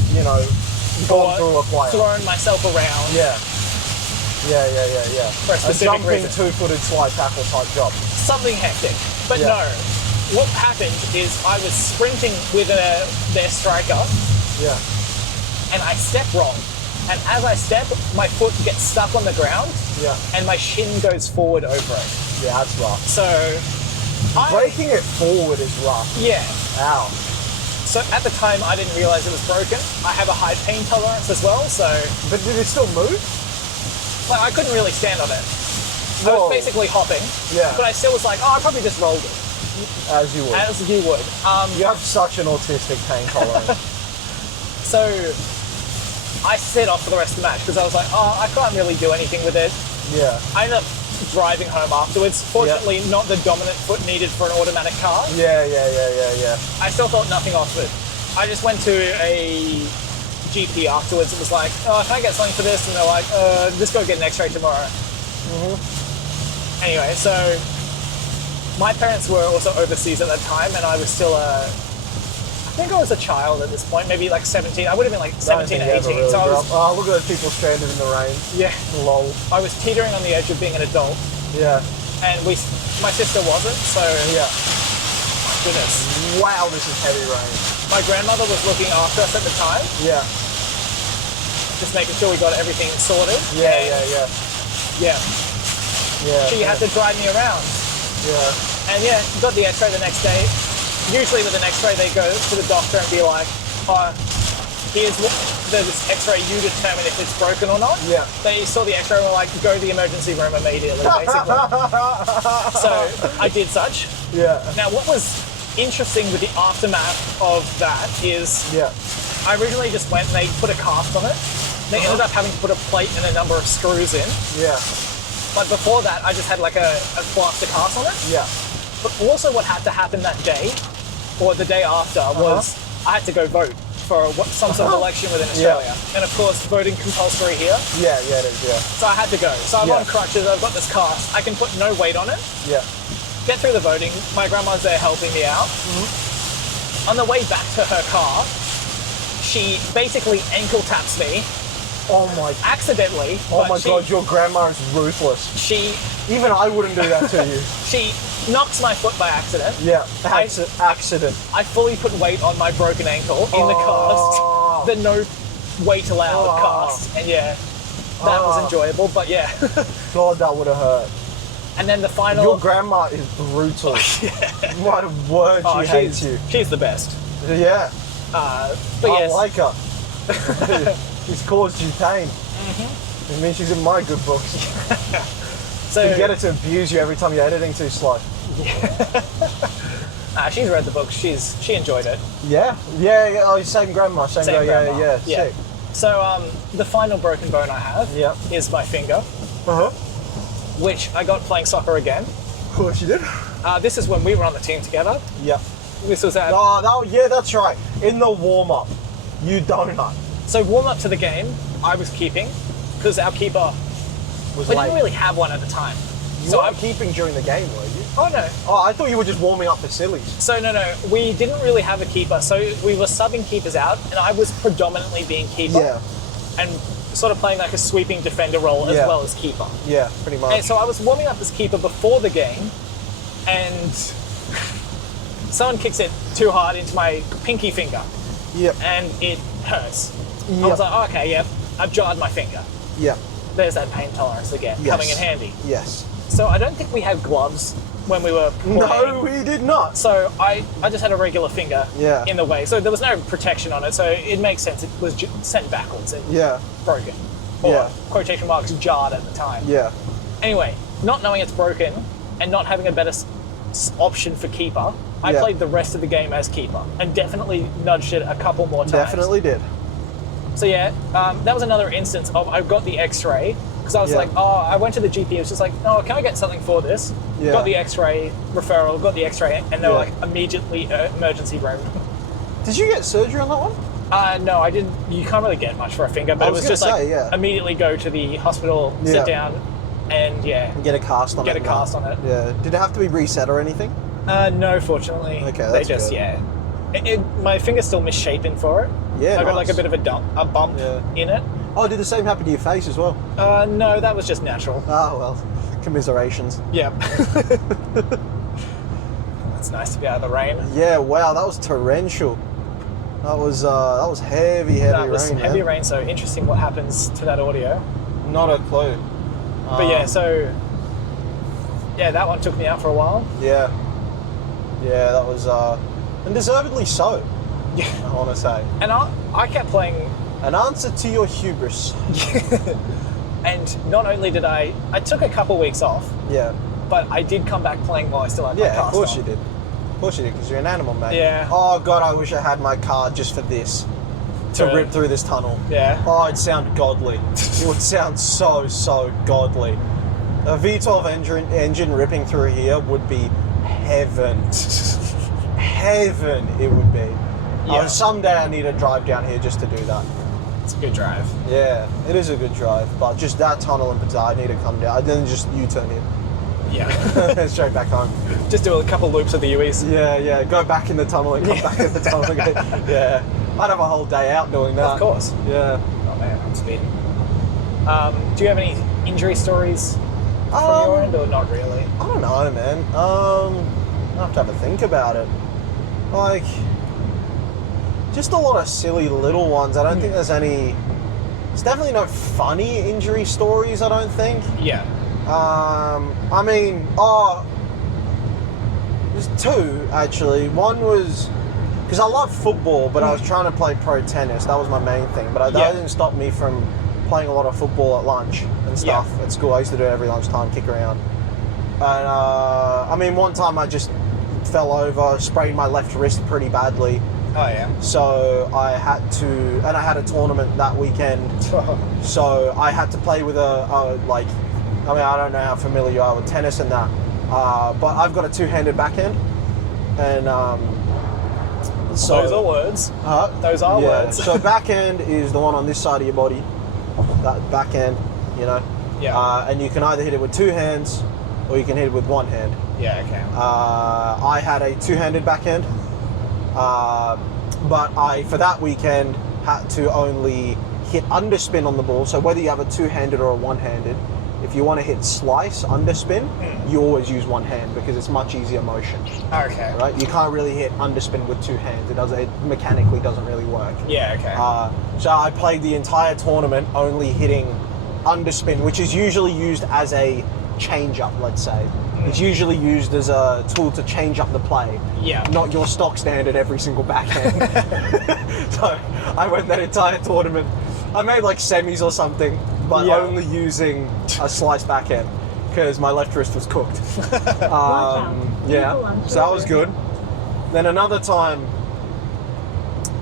gone through a player. Thrown myself around. Yeah. For a specific jumping reason. two-footed slide tackle type job. Something hectic. But no, what happened is I was sprinting with their striker. Yeah. And I step wrong. And as I step, my foot gets stuck on the ground. Yeah. And my shin goes forward over it. Yeah, that's rough. So, breaking it forward is rough. Yeah. Ow. So at the time, I didn't realize it was broken. I have a high pain tolerance as well, so... But did it still move? Well, I couldn't really stand on it. I was basically hopping. Yeah. But I still was like, I probably just rolled it. As you would. As you would. You have such an autistic pain tolerance. So I set off for the rest of the match because I was like, I can't really do anything with it. Yeah. I ended up driving home afterwards. Fortunately, not the dominant foot needed for an automatic car. Yeah. I still thought nothing of it. I just went to a GP afterwards. It was like, can I get something for this? And they're like, just go get an x-ray tomorrow. Anyway, so my parents were also overseas at that time, and I was still I think I was a child at this point, maybe like 17. I would have been like 17 or 18. Really so I was, look at those people stranded in the rain. Yeah. Lol. I was teetering on the edge of being an adult. Yeah. And my sister wasn't, so... Yeah. My goodness. Wow, this is heavy rain. My grandmother was looking after us at the time. Yeah. Just making sure we got everything sorted. Yeah. She had to drive me around. Yeah. And got the x-ray the next day. Usually with an x-ray, they go to the doctor and be like, here's this x-ray, you determine if it's broken or not. Yeah. They saw the x-ray and were like, go to the emergency room immediately, basically. So I did such. Yeah. Now, what was interesting with the aftermath of that is I originally just went and they put a cast on it. They ended up having to put a plate and a number of screws in. Yeah. But before that, I just had like a plaster cast on it. Yeah. But also what had to happen that day, or the day after, was I had to go vote for some sort of election within Australia. And of course, voting compulsory here. Yeah, it is, So I had to go. So I'm on crutches, I've got this cast, I can put no weight on it. Yeah. Get through the voting, my grandma's there helping me out. On the way back to her car, she basically ankle taps me. Oh my... Accidentally. Oh my God, your grandma is ruthless. Even I wouldn't do that to you. She knocks my foot by accident. Yeah, accident. I fully put weight on my broken ankle in the cast. The no weight allowed cast. And that was enjoyable, but God, that would have hurt. And then the final... Your grandma is brutal. My word, she hates you. She's the best. Yeah. But I like her. She's caused you pain. It means she's in my good books. So you get her to abuse you every time you're editing too slow. She's read the book. She enjoyed it. Yeah. Oh, same grandma. Same grandma. Yeah. Sick. So the final broken bone I have is my finger, which I got playing soccer again. Of course you did. This is when we were on the team together. Yeah. This was at... that's right. In the warm-up, you donut. So warm-up to the game, I was keeping, because our keeper... We didn't really have one at the time. So I'm keeping during the game, were you? Oh, no. Oh, I thought you were just warming up for sillies. So, no. We didn't really have a keeper. So we were subbing keepers out, and I was predominantly being keeper. Yeah. And sort of playing like a sweeping defender role as well as keeper. Yeah, pretty much. And so I was warming up as keeper before the game, and someone kicks it too hard into my pinky finger. Yep. And it hurts. Yep. I was like, okay, I've jarred my finger. Yeah. There's that pain tolerance again, coming in handy. Yes. So I don't think we had gloves when we were playing. No, we did not. So I just had a regular finger in the way. So there was no protection on it. So it makes sense. It was sent backwards and broken. Or quotation marks jarred at the time. Yeah. Anyway, not knowing it's broken and not having a better option for keeper, I played the rest of the game as keeper and definitely nudged it a couple more times. Definitely did. So that was another instance of I got the x-ray because I was like, I went to the GP, it was just like, can I get something for this? Yeah. Got the x-ray referral, got the x-ray, and they were like, immediately emergency room. Did you get surgery on that one? No, I didn't. You can't really get much for a finger, but it was just immediately go to the hospital, sit down, and get a cast on it. Yeah. Did it have to be reset or anything? No, fortunately. Okay, that's good. My finger's still misshapen for it. Yeah, I got like a bit of a bump in it. Oh, did the same happen to your face as well? No, that was just natural. Oh well, commiserations. Yeah. It's nice to be out of the rain. Yeah, wow, that was torrential. That was heavy rain. That was heavy rain, so interesting what happens to that audio. Not a clue. But that one took me out for a while. Yeah, that was, and deservedly so. Yeah, I want to say. And I kept playing. An answer to your hubris. And not only did I took a couple weeks off. Yeah. But I did come back playing while I still had my cast on. Of course you did. Of course you did, because you're an animal, mate. Yeah. Oh, God, I wish I had my car just for this. To rip through this tunnel. Yeah. Oh, it'd sound godly. It would sound so, so godly. A V12 engine ripping through here would be heaven. Heaven it would be. Yeah. Someday I need to drive down here just to do that. It's a good drive. Yeah, it is a good drive, but just that tunnel in particular, I need to come down. Then just U-turn in. Yeah. Straight back home. Just do a couple loops of the UEs. Yeah. Go back in the tunnel and come back in the tunnel again. Yeah. I'd have a whole day out doing that. Of course. Yeah. Oh man, I'm speeding. Do you have any injury stories from your end, or not really? I don't know, man. I have to have a think about it. Like, just a lot of silly little ones. I don't think there's any. There's definitely no funny injury stories, I don't think. Yeah. I mean, there's two actually. One was because I love football, but I was trying to play pro tennis. That was my main thing. But that didn't stop me from playing a lot of football at lunch and stuff at school. I used to do it every lunchtime, kick around. And I mean, one time I just fell over, sprained my left wrist pretty badly. Oh yeah. So I had to, and I had a tournament that weekend. So I had to play with I don't know how familiar you are with tennis and that, but I've got a two-handed backhand, and so those are words. Those are words. So backhand is the one on this side of your body, that backhand, you know. Yeah. And you can either hit it with two hands, or you can hit it with one hand. Yeah. Okay. I had a two-handed backhand, but I, for that weekend, had to only hit underspin on the ball. So whether you have a two-handed or a one-handed, if you want to hit slice underspin, you always use one hand because it's much easier motion. Okay. Right? You can't really hit underspin with two hands. It mechanically doesn't really work. Yeah. Okay. So I played the entire tournament only hitting underspin, which is usually used as a change-up, let's say. It's usually used as a tool to change up the play. Yeah. Not your stock standard every single backhand. So I went that entire tournament. I made like semis or something, but only using a slice backhand because my left wrist was cooked. So that was good. Then another time,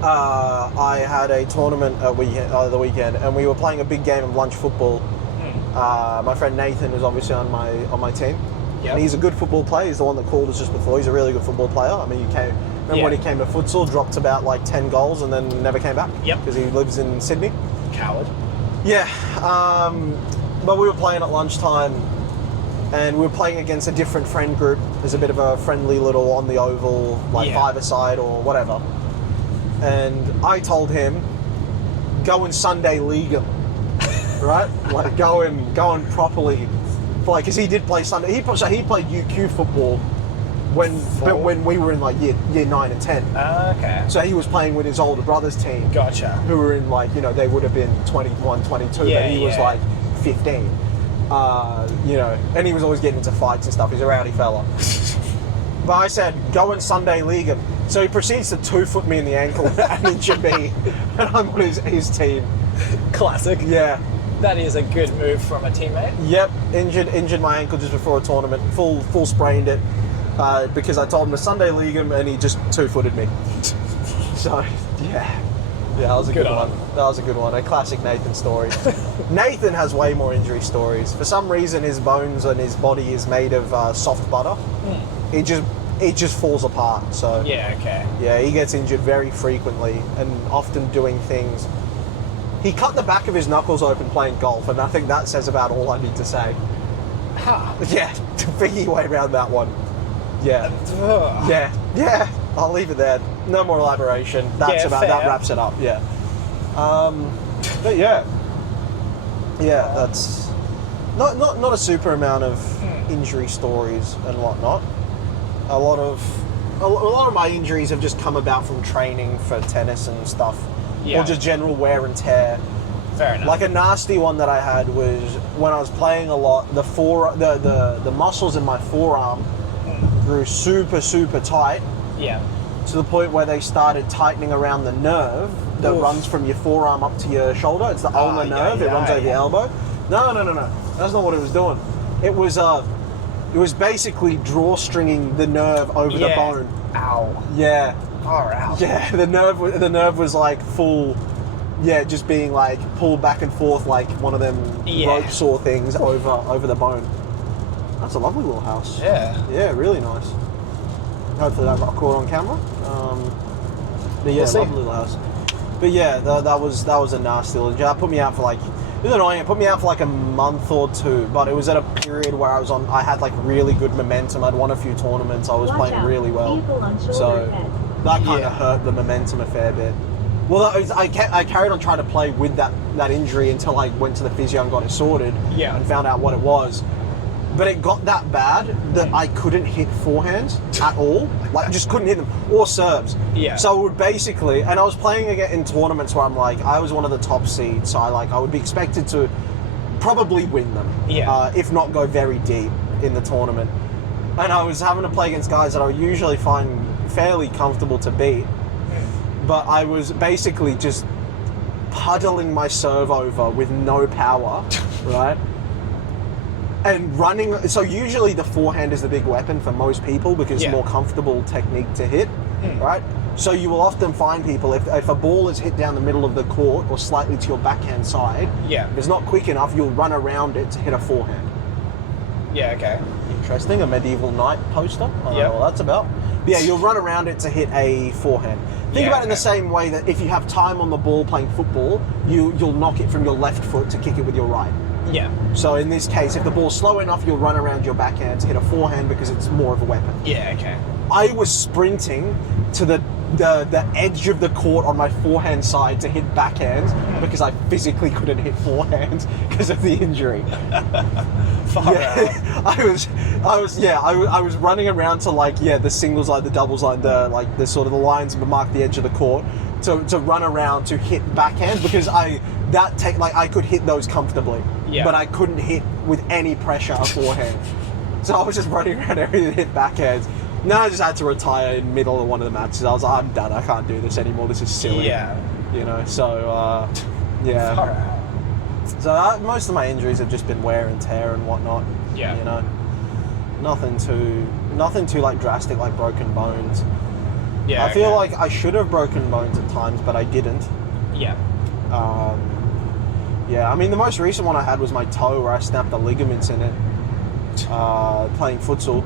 I had a tournament at the weekend, and we were playing a big game of lunch football. My friend Nathan is obviously on my team. Yep. And he's a good football player. He's the one that called us just before. He's a really good football player. I mean, when he came to futsal, dropped about like 10 goals and then never came back. Yep. Because he lives in Sydney. Coward. Yeah. But we were playing at lunchtime, and we were playing against a different friend group. There's a bit of a friendly little on the oval, like five-a-side or whatever. And I told him, go and Sunday league him. Right? Like go and properly play, because he did play Sunday. He played UQ football when we were in like year 9 and 10. Okay. So he was playing with his older brother's team. Gotcha. Who were in like, they would have been 21, 22, but he was like 15. And he was always getting into fights and stuff. He's a rowdy fella. But I said, go and Sunday league him. So he proceeds to 2-foot me in the ankle and injure me, and I'm on his team. Classic. Yeah. That is a good move from a teammate. Yep, injured my ankle just before a tournament. Full sprained it because I told him to Sunday league him, and he just 2-footed me. So that was a good one. That was a good one. A classic Nathan story. Nathan has way more injury stories. For some reason, his bones and his body is made of soft butter. It just it just falls apart. So Yeah, okay. yeah, he gets injured very frequently and often doing things. He cut the back of his knuckles open playing golf, and I think that says about all I need to say. Huh. Yeah, biggie way around that one. Yeah. Yeah. I'll leave it there. No more elaboration. That's Yeah, about fair. that wraps it up. Yeah. But yeah, that's not a super amount of injury stories and whatnot. A lot of my injuries have just come about from training for tennis and stuff, or just general wear and tear. Fair enough. Like a nasty one that I had was when I was playing a lot. The muscles in my forearm grew super tight. Yeah. To the point where they started tightening around the nerve that runs from your forearm up to your shoulder. It's the ulnar nerve. It runs over your elbow. No. That's not what it was doing. It was basically drawstringing the nerve over the bone. Ow. Yeah. Far out. Yeah. The nerve was like full. Yeah, just being like pulled back and forth like one of them rope saw things over the bone. That's a lovely little house. Yeah. Yeah, really nice. Hopefully that got caught on camera. But yeah, lovely little house. But yeah, that was a nasty little job. Put me out for like, it was annoying. It put me out for like a month or two, but it was at a period where I had like really good momentum. I'd won a few tournaments. I was playing really well. So that kind of hurt the momentum a fair bit. Well, I carried on trying to play with that injury until I went to the physio and got it sorted. Yeah. And found out what it was. But it got that bad that I couldn't hit forehands at all. Like, I just couldn't hit them. Or serves. Yeah. So it would basically... And I was playing again in tournaments where I'm like, I was one of the top seeds, so I would be expected to probably win them. Yeah. If not go very deep in the tournament. And I was having to play against guys that I usually find fairly comfortable to beat. But I was basically just puddling my serve over with no power, right? And running, so usually the forehand is the big weapon for most people because it's a more comfortable technique to hit, right? So you will often find people, if a ball is hit down the middle of the court or slightly to your backhand side, if it's not quick enough, you'll run around it to hit a forehand. Yeah, okay. Interesting, a medieval knight poster. I don't know what that's about. But yeah, you'll run around it to hit a forehand. Think about it in the same way that if you have time on the ball playing football, you'll knock it from your left foot to kick it with your right. Yeah. So in this case, if the ball's slow enough, you'll run around your backhand to hit a forehand because it's more of a weapon. Yeah, okay. I was sprinting to the edge of the court on my forehand side to hit backhands because I physically couldn't hit forehands because of the injury. Far out. I was running around to the singles line, the doubles line, the sort of the lines that mark the edge of the court to run around to hit backhands because I could hit those comfortably. Yeah. But I couldn't hit with any pressure a forehand. So I was just running around everything to hit backhands. Then I just had to retire in the middle of one of the matches. I was like, I'm done. I can't do this anymore. This is silly. Yeah. So, yeah. So most of my injuries have just been wear and tear and whatnot. Yeah. Nothing too like drastic, like broken bones. Yeah. I feel like I should have broken bones at times, but I didn't. Yeah. Yeah, I mean, the most recent one I had was my toe where I snapped the ligaments in it, playing futsal.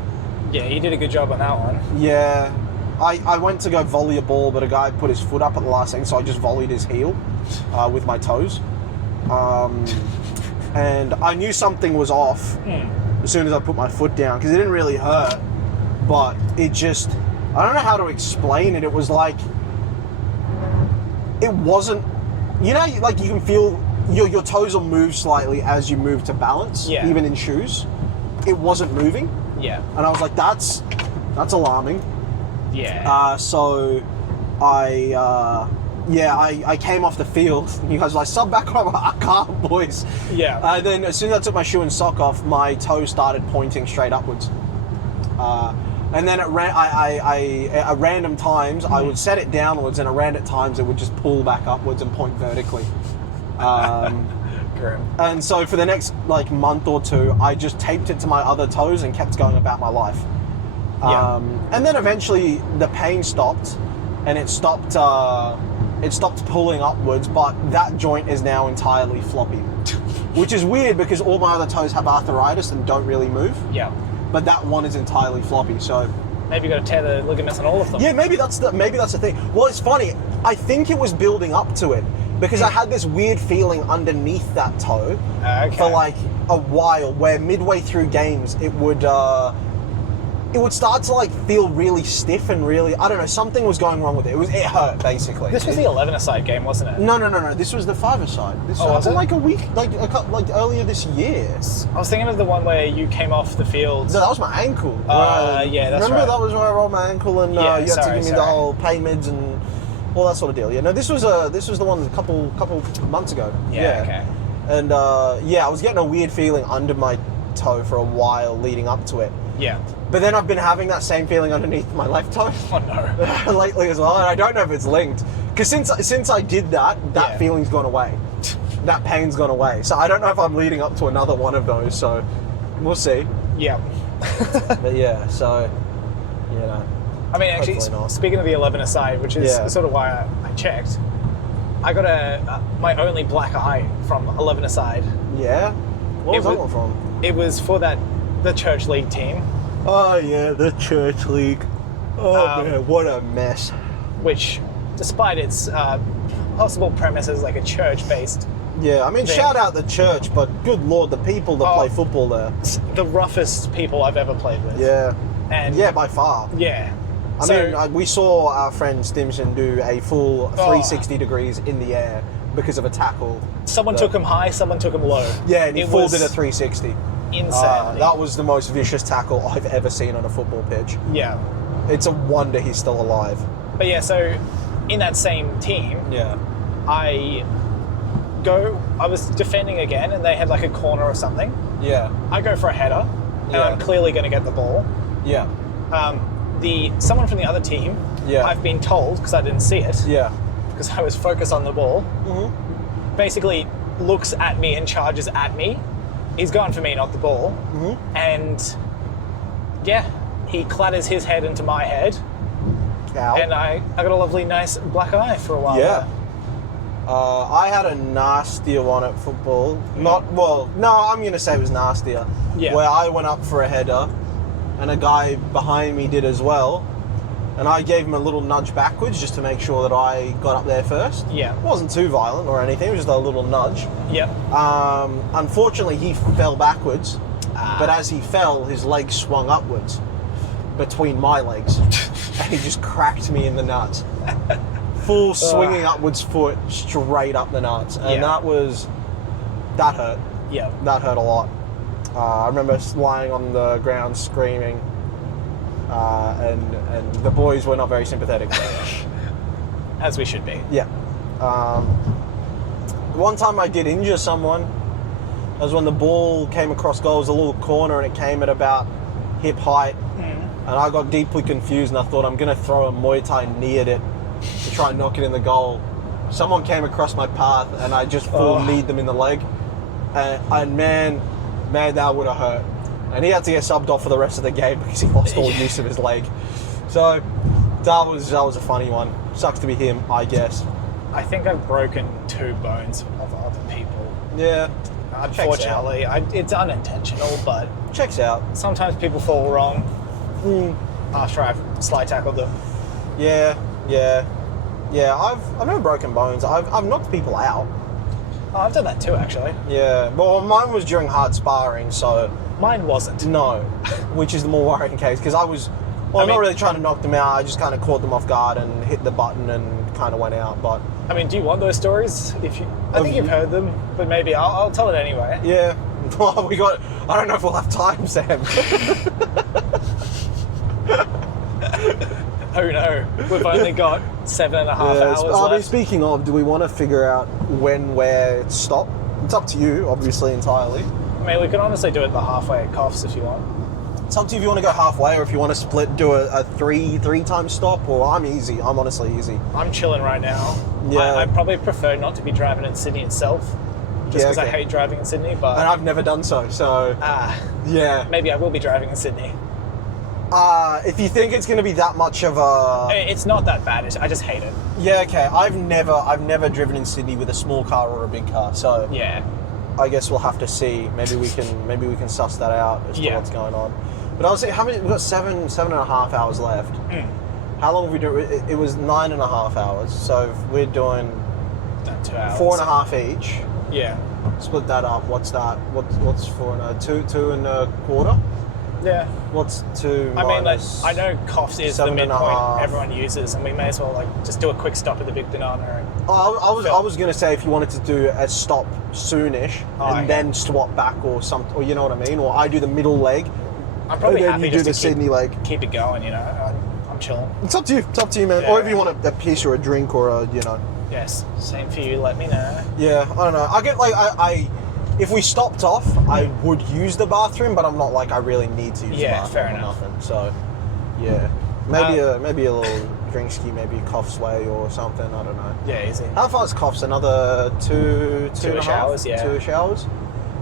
Yeah, you did a good job on that one. Yeah. I went to go volley a ball, but a guy put his foot up at the last second, so I just volleyed his heel with my toes. And I knew something was off as soon as I put my foot down, because it didn't really hurt, but it just... I don't know how to explain it. It was like... It wasn't... You know, like you can feel... Your toes will move slightly as you move to balance, even in shoes. It wasn't moving. Yeah. And I was like, that's alarming. Yeah. So I came off the field. And you guys were like, sub back on. I'm like, I can't, boys. Yeah. And then as soon as I took my shoe and sock off, my toe started pointing straight upwards. And then at random times, I would set it downwards, and at random times, it would just pull back upwards and point vertically. And so for the next month or two, I just taped it to my other toes and kept going about my life. And then eventually the pain stopped, and it stopped pulling upwards, but that joint is now entirely floppy, which is weird because all my other toes have arthritis and don't really move. Yeah. But that one is entirely floppy, so Maybe you got to tear the ligaments on all of them. Yeah, maybe that's the thing. Well, it's funny. I think it was building up to it because I had this weird feeling underneath that toe for like a while, where midway through games it would start to like feel really stiff and really, I don't know, something was going wrong with it. It hurt basically. This was the 11-a-side game, wasn't it? No. This was the 5-a-side. This happened like a week, like earlier this year. I was thinking of the one where you came off the field. No, that was my ankle. Yeah, that's remember right. that was where I rolled my ankle and you had to give me the whole pain mids and all that sort of deal. Yeah, no, this was the one a couple months ago. Yeah. Okay. And I was getting a weird feeling under my toe for a while leading up to it. Yeah. But then I've been having that same feeling underneath my left toe. Oh no. Lately as well, and I don't know if it's linked. Because since I did that feeling's gone away. That pain's gone away. So I don't know if I'm leading up to another one of those, so we'll see. Yeah. But yeah, so, you know. I mean, actually, speaking of the 11-a-side, which is sort of why I checked, I got my only black eye from 11-a-side. Yeah? What was that one from? It was for the church league team. Oh yeah, the church league. Oh man, what a mess. Which, despite its possible premise as like a church-based Yeah, I mean, thing. shout out the church, but good lord, the people that play football there. The roughest people I've ever played with. Yeah. And yeah, by far. Yeah. I mean, we saw our friend Stimson do a full 360 degrees in the air because of a tackle. Someone took him did someone took him low. Yeah, and he full did a 360. Insanity. That was the most vicious tackle I've ever seen on a football pitch. Yeah. It's a wonder he's still alive. But yeah, so in that same team, I was defending again, and they had like a corner or something. Yeah. I go for a header, and I'm clearly going to get the ball. Yeah. Someone from the other team, I've been told, because I didn't see it, because I was focused on the ball, basically looks at me and charges at me. He's gone for me, not the ball. And he clatters his head into my head. Ow. And I got a lovely, nice black eye for a while. Yeah. I had a nastier one at football. I'm going to say it was nastier. Yeah. Where I went up for a header, and a guy behind me did as well. And I gave him a little nudge backwards just to make sure that I got up there first. Yeah. It wasn't too violent or anything, it was just a little nudge. Yeah. Unfortunately, he fell backwards, but as he fell, his legs swung upwards between my legs, and he just cracked me in the nuts. Full swinging upwards foot straight up the nuts. And that hurt. Yeah. That hurt a lot. I remember lying on the ground screaming, and the boys were not very sympathetic. As we should be. Yeah. One time I did injure someone. That was when the ball came across goal. It was a little corner, and it came at about hip height. And I got deeply confused, and I thought I'm going to throw a Muay Thai knee at it to try and knock it in the goal. Someone came across my path, and I just full kneed them in the leg. And man, that would have hurt. And he had to get subbed off for the rest of the game because he lost all use of his leg. So that was a funny one. Sucks to be him, I guess. I think I've broken 2 bones of other people. Yeah. Unfortunately, it's unintentional, but checks out. Sometimes people fall wrong after I've slide tackled them. Yeah. I've never broken bones. I've knocked people out. Oh, I've done that too, actually. Yeah. Well, mine was during hard sparring, so. Mine wasn't. No, which is the more worrying case, because I was. Well, I'm not really trying to knock them out. I just kind of caught them off guard and hit the button and kind of went out. But I mean, do you want those stories? I think you've heard them, but maybe I'll tell it anyway. Yeah. Well, I don't know if we'll have time, Sam. Oh no, we've only got 7.5 hours left. I mean, speaking of, do we want to figure out when, where, stop? It's up to you, obviously, entirely. I mean, we can honestly do it the halfway at Coughs if you want. It's up to you if you want to go halfway, or if you want to split, do a three-time stop, or I'm easy. I'm honestly easy. I'm chilling right now. Yeah. I probably prefer not to be driving in Sydney itself, just because I hate driving in Sydney, but... And I've never done so. Yeah. Maybe I will be driving in Sydney. If you think it's going to be that much of a... It's not that bad. I just hate it. Yeah, okay. I've never driven in Sydney with a small car or a big car, so... Yeah. I guess we'll have to see. Maybe we can suss that out as to what's going on. But I was saying, how many? We've got 7.5 hours left. How long have we do? It was 9.5 hours. So if we're doing 2 hours. 4.5 each. Yeah. Split that up. What's that? What's 2.25? Yeah. What's 2 I mean, like, minus I know Coffs is the 7.5. midpoint everyone uses, and we may as well like just do a quick stop at the Big Banana. And I was gonna say if you wanted to do a stop soonish and then swap back or something, or you know what I mean, or I do the middle leg. I'm probably and then happy you just do the to Sydney leg. keep it going. You know, I'm chilling. It's up to you. It's up to you, man. Yeah. Or if you want a piece or a drink or a, you know. Yes, same for you. Let me know. Yeah, I don't know. I get like I if we stopped off, I would use the bathroom, but I'm not like I really need to use the bathroom. Fair or enough. nothing. So, yeah, maybe a little drink ski, maybe Coffs Way or something. I don't know. Yeah, easy. How far is Coffs? Another two and a half? hours, yeah. 2 hours.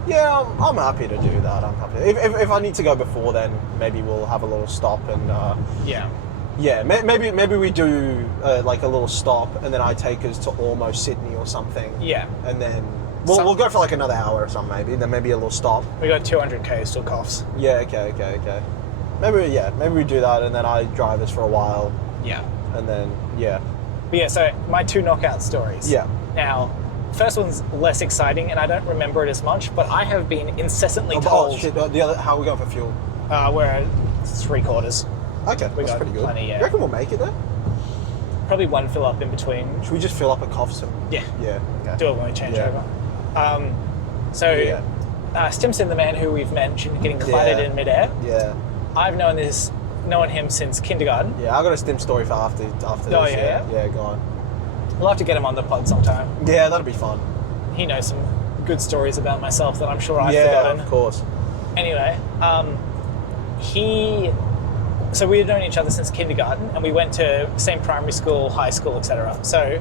Yeah, I'm happy to do that. I'm happy. If I need to go before then, maybe we'll have a little stop and. Yeah, maybe we do like a little stop, and then I take us to almost Sydney or something. Yeah. And then we'll go for like another hour or something, maybe. Then maybe a little stop. We got 200 k's till Coffs. Yeah. Okay. Maybe we do that, and then I drive us for a while, Yeah. and then yeah. But yeah, so my 2 knockout stories. Yeah. Now, first one's less exciting, and I don't remember it as much, but I have been incessantly told. Oh shit! The other, how are we going for fuel? We're at 3/4. Okay, We that's got pretty good. plenty, yeah. You reckon we'll make it there? Probably one fill up in between. Should we just fill up at Coffs and... Yeah. Yeah. Okay. Do it when we change Yeah. over. Stimson, the man who we've mentioned getting collided in midair, Yeah. I've known him since kindergarten. Yeah, I got a stim story for after this. Oh, yeah? Yeah, go on. We'll have to get him on the pod sometime. Yeah, that'll be fun. He knows some good stories about myself that I'm sure I've Yeah, forgotten. of course. Anyway, so we had known each other since kindergarten, and we went to the same primary school, high school, etc. So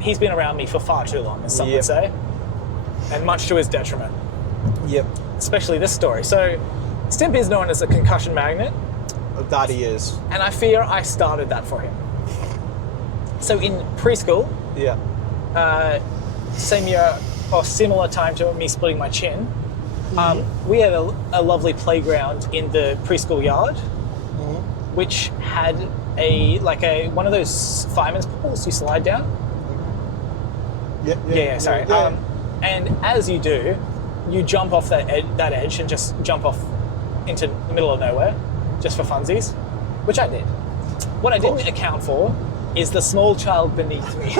he's been around me for far too long, as some would say, and much to his detriment. Yep. Especially this story. So Stimp is known as a concussion magnet, That he is. and I fear I started that for him. So in preschool, Yeah. same year or similar time to me splitting my chin, we had a lovely playground in the preschool yard, which had one of those fireman's pools you slide down. Yeah. Sorry. And as you do, you jump off that edge and just jump off into the middle of nowhere, just for funsies, which I did. What I didn't account for is the small child beneath me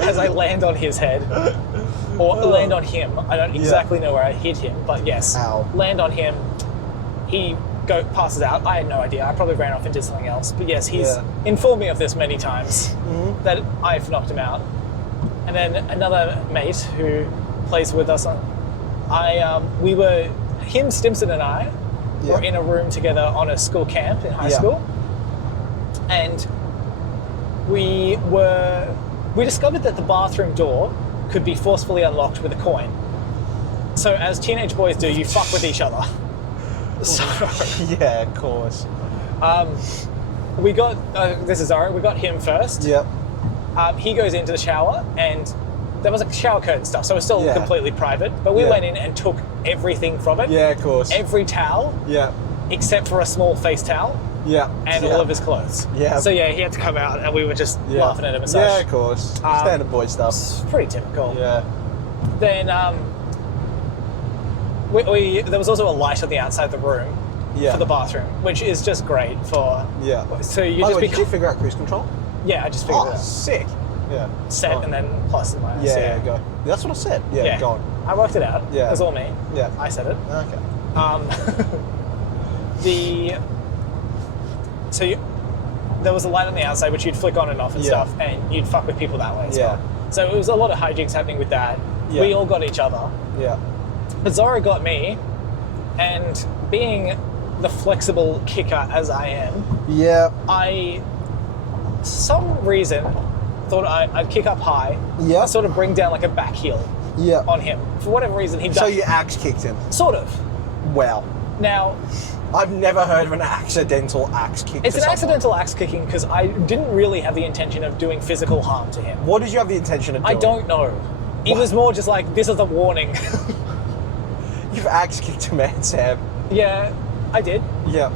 as I land on his head, or land on him. I don't exactly know where I hit him, but yes, land on him. He passes out. I had no idea. I probably ran off and did something else. But yes, he's informed me of this many times that I've knocked him out. And then another mate who plays with us, Stimson and I were in a room together on a school camp in high school. And we discovered that the bathroom door could be forcefully unlocked with a coin. So as teenage boys do, you fuck with each other. So, yeah, of course. we got we got him first. Yep. He goes into the shower, and there was a shower curtain stuff, so it was still completely private. But we went in and took everything from it. Yeah, of course. Every towel. Yeah. Except for a small face towel. Yeah. And all of his clothes. Yeah. So he had to come out, and we were just laughing at him and such. Yeah, of course. Standard boy stuff. It's pretty typical. Yeah. Then there was also a light on the outside of the room for the bathroom, which is just great for. Yeah. So you By just the way, did you figure out cruise control? Yeah, I just figured it out. Sick. Yeah. Set and then plus and minus. Yeah, go. That's what I said. Yeah, go on. I worked it out. Yeah. It was all me. Yeah. I said it. Okay. There was a light on the outside which you'd flick on and off and stuff, and you'd fuck with people that way as well. So it was a lot of hijinks happening with that. Yeah. We all got each other. Yeah. But Zora got me, and being the flexible kicker as I am, I, for some reason, thought I'd kick up high, and sort of bring down like a back heel on him. For whatever reason, he'd So done. you axe kicked him? Sort of. Wow. Now, I've never heard of an accidental axe kick. it's an accidental axe kicking because I didn't really have the intention of doing physical harm to him. What did you have the intention of doing? I don't know. It was more just like, this is a warning. You've axe kicked a man, Sam. Yeah, I did. Yeah.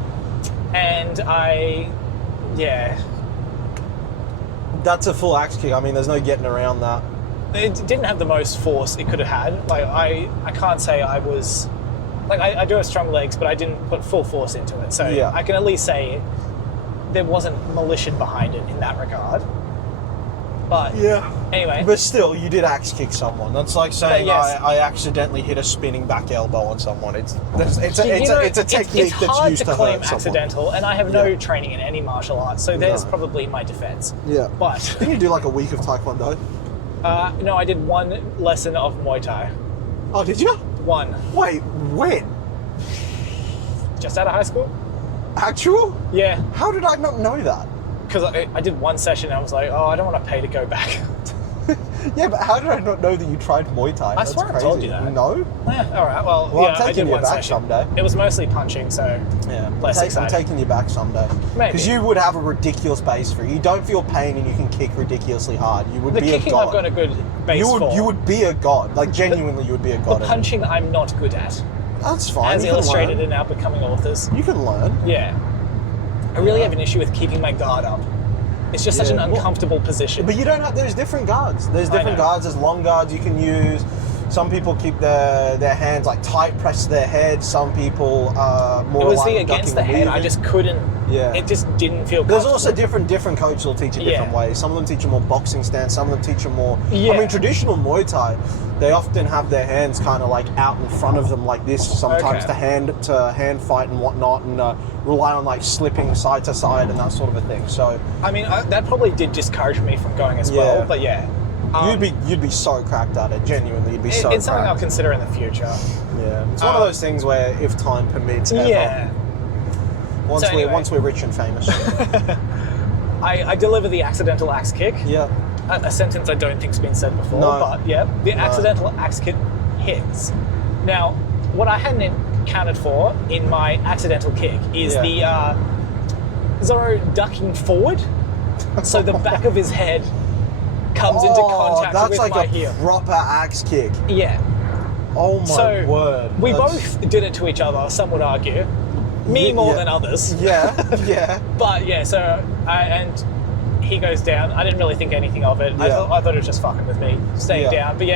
And That's a full axe kick. I mean, there's no getting around that. It didn't have the most force it could have had. Like, I can't say I was... Like, I do have strong legs, but I didn't put full force into it. So I can at least say there wasn't militia behind it in that regard. But anyway. But still, you did axe kick someone. That's like saying yes. I accidentally hit a spinning back elbow on someone. It's a technique it's that's hard used to to claim hurt accidental, someone. and I have no training in any martial arts, so there's probably my defense. Yeah. But didn't you do like a week of Taekwondo? No, I did one lesson of Muay Thai. Oh, did you? One. Wait, when? Just out of high school? Actual? Yeah. How did I not know that? Because I did one session and I was like, oh, I don't want to pay to go back. Yeah, but how did I not know that you tried Muay Thai? I swear I told you that. No? Yeah, all right. Well, I'm I did taking you one back session. someday. It was mostly punching, so less I'm exciting. taking you back someday. Maybe. Because you would have a ridiculous base for it. You don't feel pain and you can kick ridiculously hard. You would The be a kicking god. I've got a good base for. You would be a god. Like, genuinely, you would be a god. The punching I'm not good at. That's fine. As you can illustrated learn. in our Becoming Authors. You can learn. Yeah. I really have an issue with keeping my guard up. It's just such an uncomfortable position. But you don't have... There's different guards. There's different guards. There's long guards you can use. Some people keep their hands like tight pressed to their head. Some people more. It was the against the head. I just couldn't. Yeah. It just didn't feel. There's also different coaches will teach it different ways. Some of them teach a more boxing stance. Some of them teach a more. Yeah. I mean, traditional Muay Thai, they often have their hands kind of like out in front of them like this. Sometimes to hand fight and whatnot, and rely on like slipping side to side and that sort of a thing. So. I mean, that probably did discourage me from going as well. But you'd be so cracked at it. Genuinely, you'd be so. It's something cracked. I'll consider in the future. Yeah, it's one of those things where if time permits. Ever, Yeah. Once we're rich and famous. I deliver the accidental axe kick. Yeah. A sentence I don't think's been said before. No. But the accidental axe kick hits. Now, what I hadn't accounted for in my accidental kick is the Zorro ducking forward, so the back of his head comes into contact with my heel. That's like a proper axe kick. Yeah. Oh my word. We both did it to each other, some would argue. Me more than others. Yeah, yeah. But and he goes down. I didn't really think anything of it. Yeah. I thought it was just fucking with me, staying down. But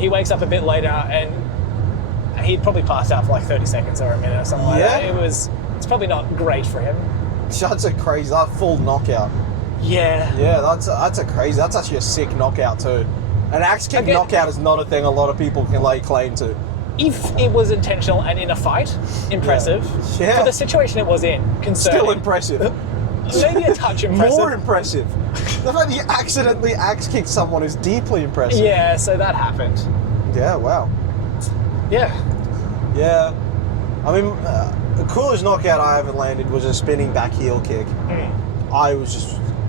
he wakes up a bit later and he'd probably passed out for like 30 seconds or a minute or something like that. It's probably not great for him. That's a crazy, that full knockout. Yeah. Yeah, that's actually a sick knockout too. An axe kick knockout is not a thing a lot of people can lay claim to. If it was intentional and in a fight, impressive. Yeah. For the situation it was in, concerning. Still impressive. Maybe a touch impressive. More impressive. The fact that you accidentally axe kicked someone is deeply impressive. Yeah, so that happened. Yeah, wow. Yeah. Yeah. I mean, the coolest knockout I ever landed was a spinning back heel kick.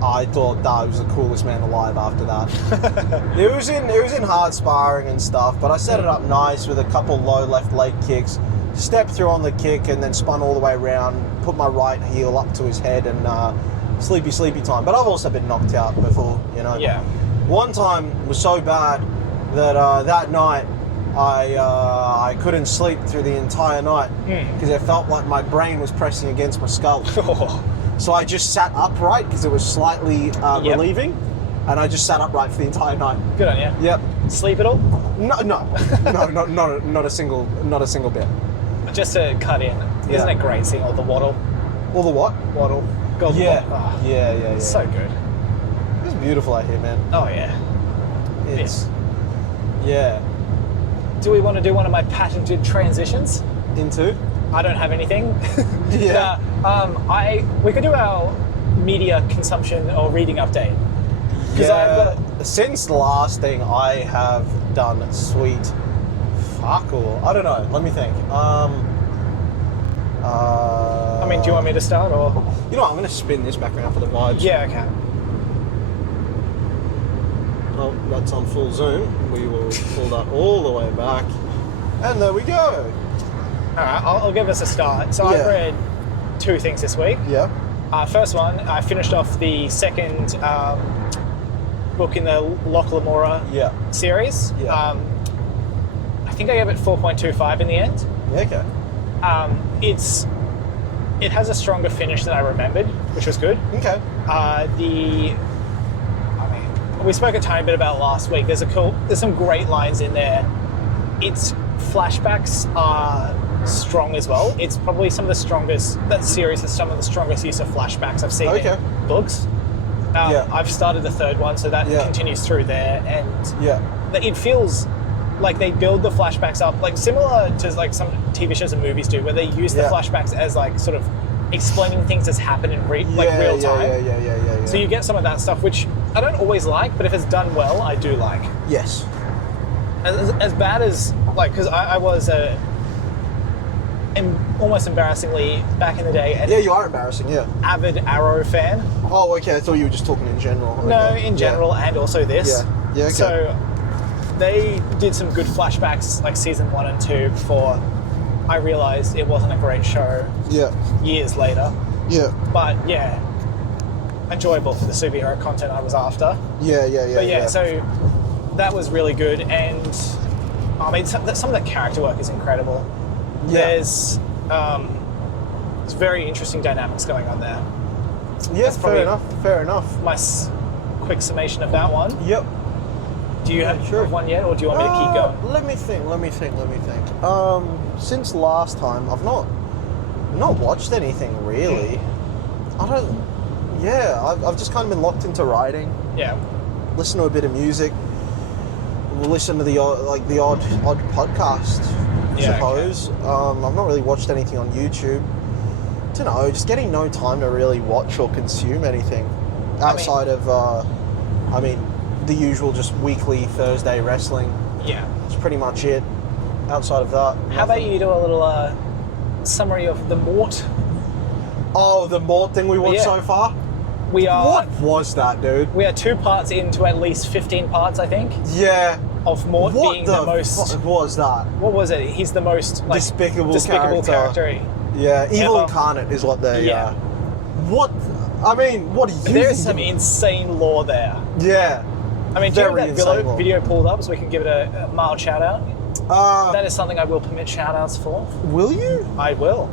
I thought that was the coolest man alive after that. It was in hard sparring and stuff, but I set it up nice with a couple low left leg kicks, stepped through on the kick and then spun all the way around, put my right heel up to his head and sleepy time. But I've also been knocked out before, you know. Yeah. One time was so bad that that night I couldn't sleep through the entire night because it felt like my brain was pressing against my skull. So I just sat upright because it was slightly relieving, and I just sat upright for the entire night. Good on you. Yep. Sleep at all? No, not a single bit. Just to cut in, isn't it great seeing all the waddle? All the what? Waddle. God, Yeah. Oh, Yeah. so good. It's beautiful out here, man. Oh yeah. It's yeah. Do we want to do one of my patented transitions? Into? I don't have anything. Yeah. We could do our media consumption or reading update. Yeah. Since the last thing I have done sweet fuck all. I don't know. Let me think. I mean, do you want me to start or? You know what, I'm going to spin this back around for the vibes. Yeah, okay. Oh, that's on full zoom. We will pull that all the way back. And there we go. Alright, I'll give us a start. So I've read two things this week. Yeah. First one, I finished off the second book in the Loch Lamora series. Yeah. I think I gave it 4.25 in the end. Yeah, okay. It's it has a stronger finish than I remembered, which was good. Okay. We spoke a tiny bit about it last week. There's some great lines in there. Its flashbacks are strong as well. It's probably some of the strongest. That series has some of the strongest use of flashbacks I've seen in books. I've started the third one, so that continues through there, and it feels like they build the flashbacks up, like similar to like some TV shows and movies do, where they use the flashbacks as like sort of explaining things as happen in real time. Yeah. So you get some of that stuff, which I don't always like, but if it's done well, I do like. Yes. As bad as, like, because I was almost embarrassingly back in the day. You are embarrassing, avid Arrow fan. Oh, okay. I thought you were just talking in general. Okay. No, in general, and also this. Yeah, okay. So they did some good flashbacks, like season 1 and 2, before I realised it wasn't a great show. Years later. But enjoyable for the superhero content I was after. But so that was really good, and I mean, some of the character work is incredible. There's very interesting dynamics going on there. Yes, fair enough. My quick summation of that one. Yep. Do you have one yet, or do you want me to keep going? Let me think. Since last time, I've not watched anything really. I've just kind of been locked into writing. Listen to a bit of music. We'll listen to the odd podcast, I suppose. I've not really watched anything on YouTube. Don't know, just getting no time to really watch or consume anything outside of the usual just weekly Thursday wrestling. That's pretty much it. Outside of that, how about you do a little summary of the Mort? Oh, the Mort thing we watched so far? What was that, dude? We are 2 parts into at least 15 parts, I think. Yeah. Of Mort being the most... What was that? What was it? He's the most despicable character. Yeah, evil incarnate is what they... What are you... There's some insane lore there. Yeah. I mean, do you have that video pulled up so we can give it a mild shout out? That is something I will permit shout outs for. Will you? I will.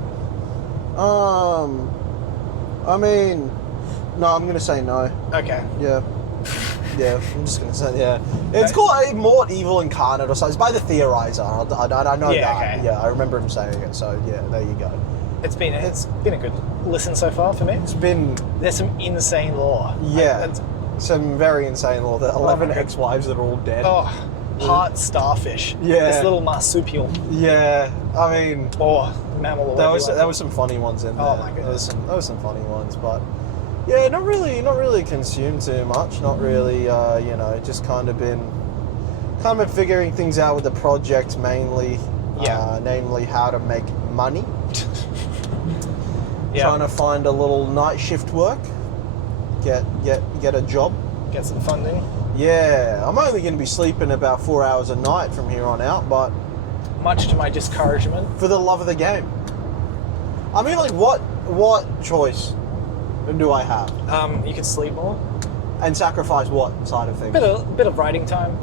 No, I'm going to say no. Okay. Yeah, I'm just going to say, It's called Mort Evil Incarnate or something. It's by the Theorizer. I know that. Okay. Yeah, I remember him saying it. So, there you go. It's been a good listen so far for me. There's some insane lore. Yeah. Some very insane lore. The 11 ex-wives that are all dead. Oh, part starfish. Yeah. This little marsupial. Yeah, I mean... Or mammal. There was some funny ones in there. Oh my goodness. There was some funny ones, but... Yeah, not really consumed too much. Not really, just kind of been figuring things out with the project mainly. Namely how to make money. Trying to find a little night shift work. Get a job. Get some funding. Yeah, I'm only going to be sleeping about 4 hours a night from here on out, but... Much to my discouragement. For the love of the game. I mean, like, what choice do I have? You could sleep more. And sacrifice what side of things? Bit of writing time.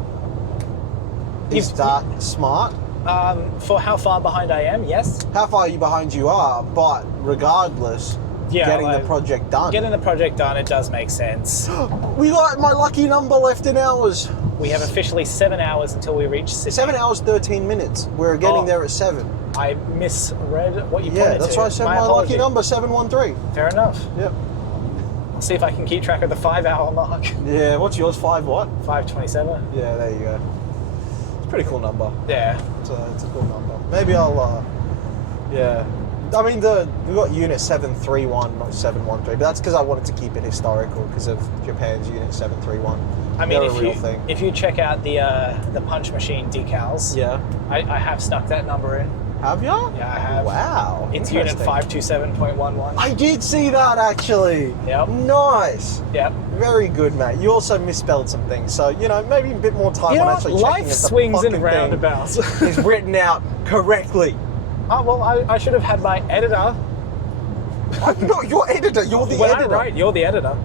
Is that smart? For how far behind I am, yes. How far behind you are, but regardless, getting the project done. Getting the project done, it does make sense. We got my lucky number left in hours. We have officially 7 hours until we reach Sydney. 7 hours, 13 minutes. We're getting there at 7. I misread what you pointed to. Yeah, that's why I said my lucky number, 713. Fair enough. Yep. I'll see if I can keep track of the 5 hour mark. Yeah, what's yours? 5 what? 5:27. Yeah, there you go. It's a pretty cool number. Yeah. It's a cool number. Maybe I'll, I mean, we got Unit 731, not 713, but that's because I wanted to keep it historical because of Japan's Unit 731. I mean, if you check out the punch machine decals, I have stuck that number in. Have you? Yeah, I have. Wow. It's Unit 527.11. I did see that actually. Yep. Nice. Yep. Very good, mate. You also misspelled some things, so maybe a bit more time on actually checking life if the swings fucking and roundabouts. thing is written out correctly. Oh, well, I should have had my editor. I'm not your editor, you're the when editor. I write, you're the editor.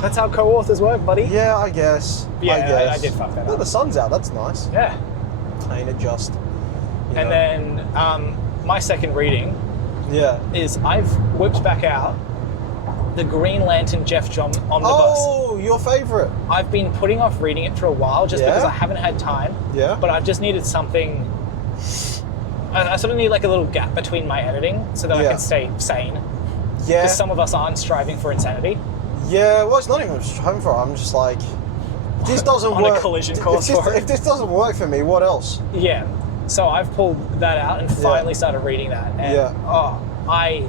That's how co-authors work, buddy. Yeah, I guess. Yeah, I did fuck that up. The sun's out, that's nice. Yeah. Ain't it just? And then my second reading is I've whipped back out the Green Lantern Jeff John omnibus. Oh, your favourite. I've been putting off reading it for a while just because I haven't had time. Yeah. But I've just needed something. I sort of need like a little gap between my editing so that I can stay sane. Yeah. Because some of us aren't striving for insanity. Yeah, well, it's not even striving for it. I'm just like, this doesn't on work. A collision course for it. If this doesn't work for me, what else? Yeah. So I've pulled that out and finally started reading that. And I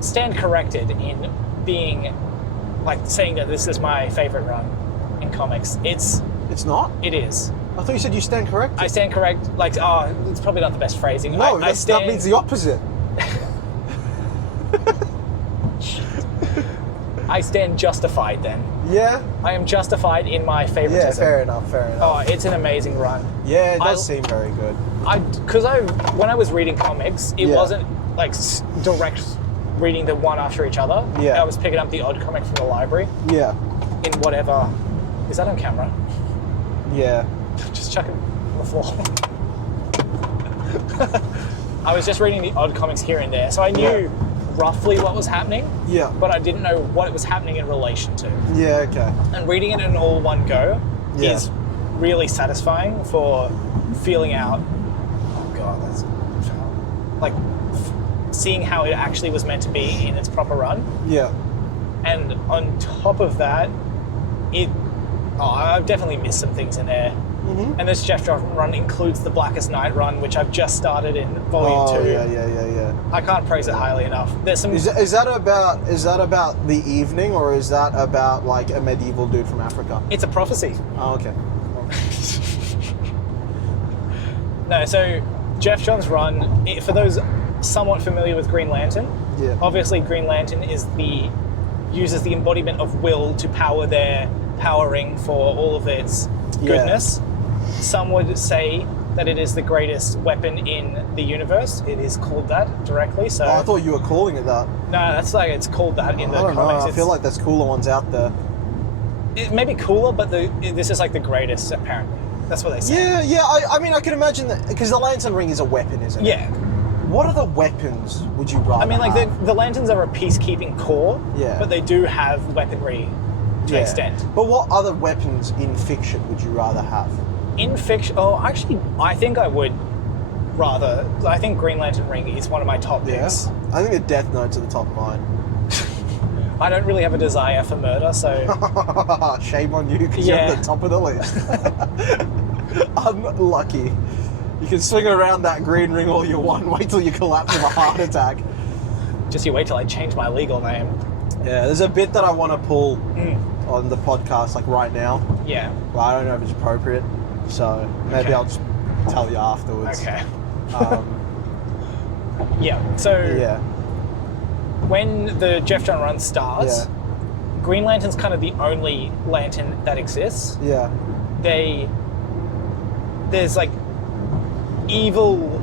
stand corrected in being like saying that this is my favorite run in comics. It's not? It is. I thought you said you stand corrected. I stand correct. Like, it's probably not the best phrasing. No, that means the opposite. I stand justified then. Yeah. I am justified in my favoritism. Yeah, fair enough. Oh, it's an amazing run. Yeah, it does seem very good. When I was reading comics, it wasn't like direct reading the one after each other. Yeah. I was picking up the odd comic from the library. Yeah. In whatever. Is that on camera? Yeah. Just chuck it on the floor. I was just reading the odd comics here and there, so I knew roughly what was happening. Yeah. But I didn't know what it was happening in relation to. Yeah, okay. And reading it in all one go is really satisfying for feeling out. Oh god, that's like seeing how it actually was meant to be in its proper run. Yeah. And on top of that, I've definitely missed some things in there. Mm-hmm. And this Jeff John run includes the Blackest Night run, which I've just started in volume 2. Yeah. I can't praise it highly enough. There's some. Is that about the evening, or is that about like a medieval dude from Africa? It's a prophecy. Oh, okay. No, so Jeff John's run, for those somewhat familiar with Green Lantern, obviously Green Lantern uses the embodiment of will to power their power ring for all of its goodness. Some would say that it is the greatest weapon in the universe. It is called that directly. So I thought you were calling it that. No, that's like it's called that in the comics. I feel like there's cooler ones out there. It may be cooler, but this is like the greatest apparently. That's what they say. Yeah. I mean, I can imagine that because the lantern ring is a weapon, isn't it? Yeah. What other weapons would you rather? I mean, like the lanterns are a peacekeeping core. Yeah. But they do have weaponry to extent. But what other weapons in fiction would you rather have? In fiction, actually, I think I would rather. I think Green Lantern ring is one of my top picks. I think the Death Note's at the top of mine. I don't really have a desire for murder, so shame on you because you're at the top of the list. Unlucky. You can swing around that green ring all you want. Wait till you collapse of a heart attack. Just you wait till I change my legal name. Yeah, there's a bit that I want to pull on the podcast, like right now. Yeah. Well, I don't know if it's appropriate, so maybe I'll just tell you afterwards. Okay. So when the Jeff John run starts, Green Lantern's kind of the only lantern that exists. Yeah. There's like evil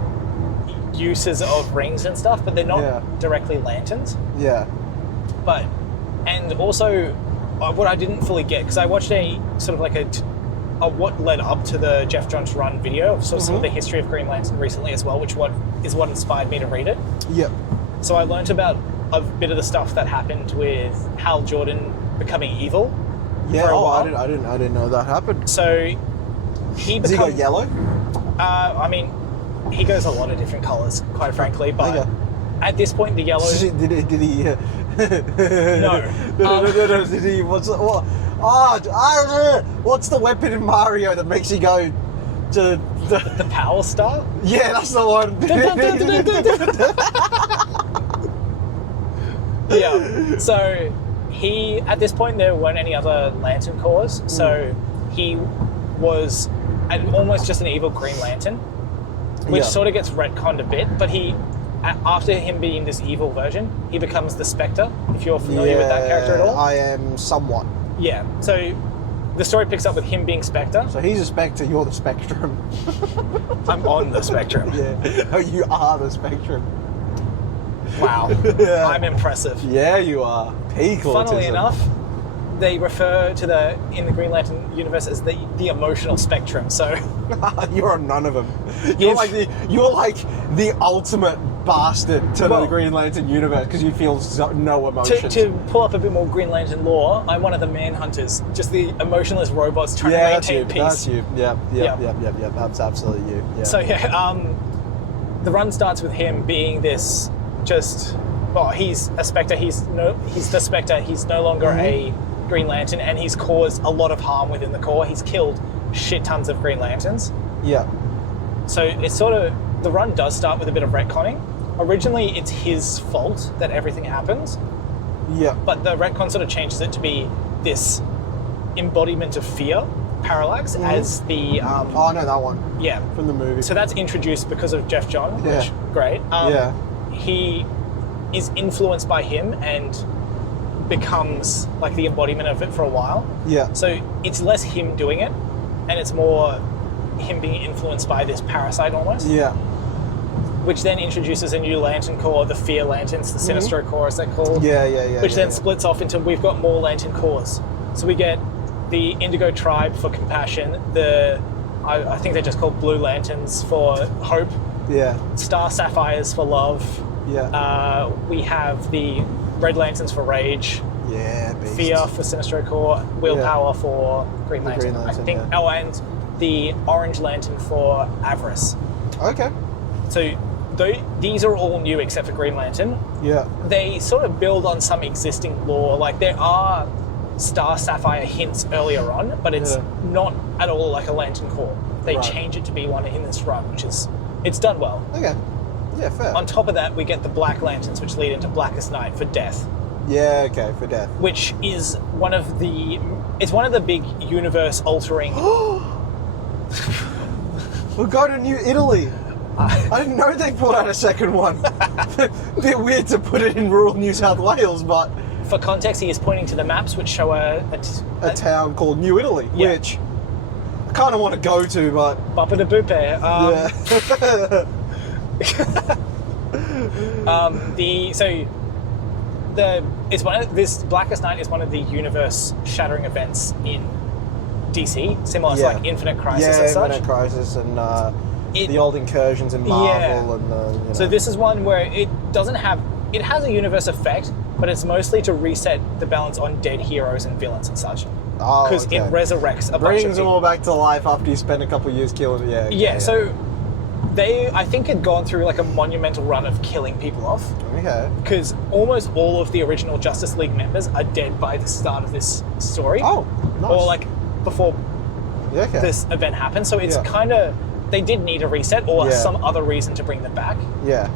uses of rings and stuff, but they're not directly lanterns. Yeah. But, and also, what I didn't fully get, because I watched a sort of like what led up to the Jeff John's run video of some of the history of Green Lantern recently as well, which is what inspired me to read it. Yep. So I learnt about a bit of the stuff that happened with Hal Jordan becoming evil. Yeah, I didn't know that happened. So he go yellow? I mean, he goes a lot of different colours, quite frankly, but at this point the yellow... Did he No. No. Did he... What's the weapon in Mario that makes you go to... The Power Star? Yeah, that's the one. Yeah. So at this point there weren't any other Lantern Corps, so he was almost just an evil Green Lantern, which sort of gets retconned a bit, but after him being this evil version, he becomes the Spectre, if you're familiar with that character at all. I am somewhat. Yeah, so the story picks up with him being Spectre. So he's a Spectre, you're the Spectrum. I'm on the Spectrum. Yeah, no, you are the Spectrum. Wow, I'm impressive. Yeah, you are. Peak autism. Funnily enough, they refer to in the Green Lantern universe as the emotional spectrum. So you're on none of them. You're like the ultimate bastard to the Green Lantern universe because you feel no emotions. To pull up a bit more Green Lantern lore, I'm one of the Manhunters, just the emotionless robots trying to maintain peace. That's you. Yeah. That's absolutely you. Yeah. So the run starts with him being this he's a Spectre. He's the Spectre. He's no longer a Green Lantern, and he's caused a lot of harm within the Corps. He's killed shit tons of Green Lanterns. Yeah. So it's the run does start with a bit of retconning. Originally, it's his fault that everything happens. Yeah. But the retcon sort of changes it to be this embodiment of fear, Parallax, as the... I know that one. Yeah. From the movie. So that's introduced because of Jeff John, which, great. He is influenced by him and becomes like the embodiment of it for a while. Yeah. So it's less him doing it, and it's more him being influenced by this parasite almost. Yeah. Which then introduces a new Lantern Corps, the Fear Lanterns, the Sinestro Corps, as they're called. Which then splits off into, we've got more Lantern Corps. So we get the Indigo Tribe for compassion, I think they're just called Blue Lanterns for hope. Yeah. Star Sapphires for love. Yeah. We have the Red Lanterns for rage. Yeah, beast. Fear for Sinestro Corps. Willpower for Green Lantern. I think. Yeah. Oh, and the Orange Lantern for avarice. Okay. So these are all new except for Green Lantern. Yeah. They sort of build on some existing lore. Like there are Star Sapphire hints earlier on, but it's not at all like a Lantern Corps. They change it to be one in this run, which is, it's done well. Okay. Yeah, fair. On top of that, we get the Black Lanterns, which lead into Blackest Night for death. Yeah, okay, for death. Which is one of the big universe altering. We'll go to New Italy. I didn't know they put out a second one. Bit weird to put it in rural New South Wales, but... For context, he is pointing to the maps which show a town called New Italy, which I kind of want to go to, but... Bapa de Boope. This Blackest Night is one of the universe-shattering events in DC, similar to like Infinite Crisis and such. Infinite Crisis and the old incursions in Marvel and So this is one where it has a universe effect, but it's mostly to reset the balance on dead heroes and villains and such. Because it resurrects a bunch of brings them all back to life after you spend a couple of years killing So I think had gone through like a monumental run of killing people off. Okay. Because almost all of the original Justice League members are dead by the start of this story. Oh, nice. Or like before this event happened. So it's kind of, they did need a reset or some other reason to bring them back. Yeah.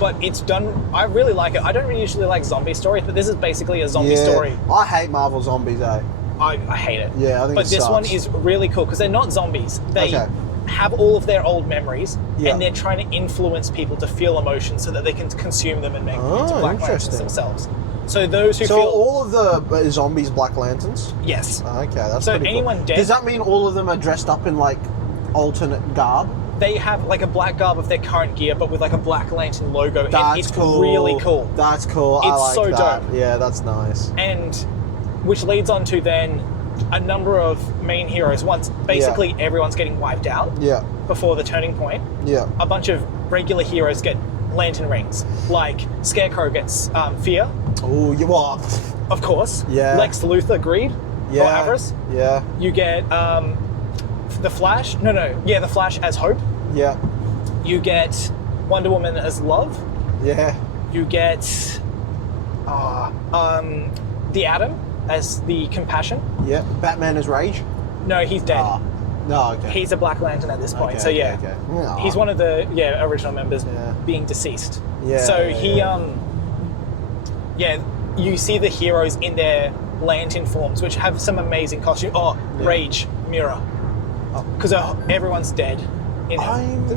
But it's done, I really like it. I don't really usually like zombie stories, but this is basically a zombie story. I hate Marvel zombies, I hate it. Yeah, I think But this one is really cool because they're not zombies. They have all of their old memories and they're trying to influence people to feel emotions so that they can consume them and make them into Black Lanterns themselves. So those who feel... So all of the zombies Black Lanterns? Yes. Okay, that's so pretty anyone cool. dead... Does that mean all of them are dressed up in like alternate garb? They have like a black garb of their current gear, but with like a Black Lantern logo. That's cool. Really cool. That's cool. I like so that. dope. Yeah, that's nice. And which leads on to then a number of main heroes. Once basically everyone's getting wiped out before the turning point, a bunch of regular heroes get lantern rings. Like Scarecrow gets Fear. Oh, you are. Of course. Yeah. Lex Luthor, Greed. Or Avarice. Yeah. You get the Flash. The Flash as Hope. Yeah. You get Wonder Woman as Love. Yeah. You get the Atom as the Compassion. Yeah. Batman as Rage. No, he's dead. No, okay. He's a Black Lantern at this point. Okay, he's one of the original members being deceased. Yeah. So he you see the heroes in their lantern forms, which have some amazing costumes. Rage, Mira, because everyone's dead. I'm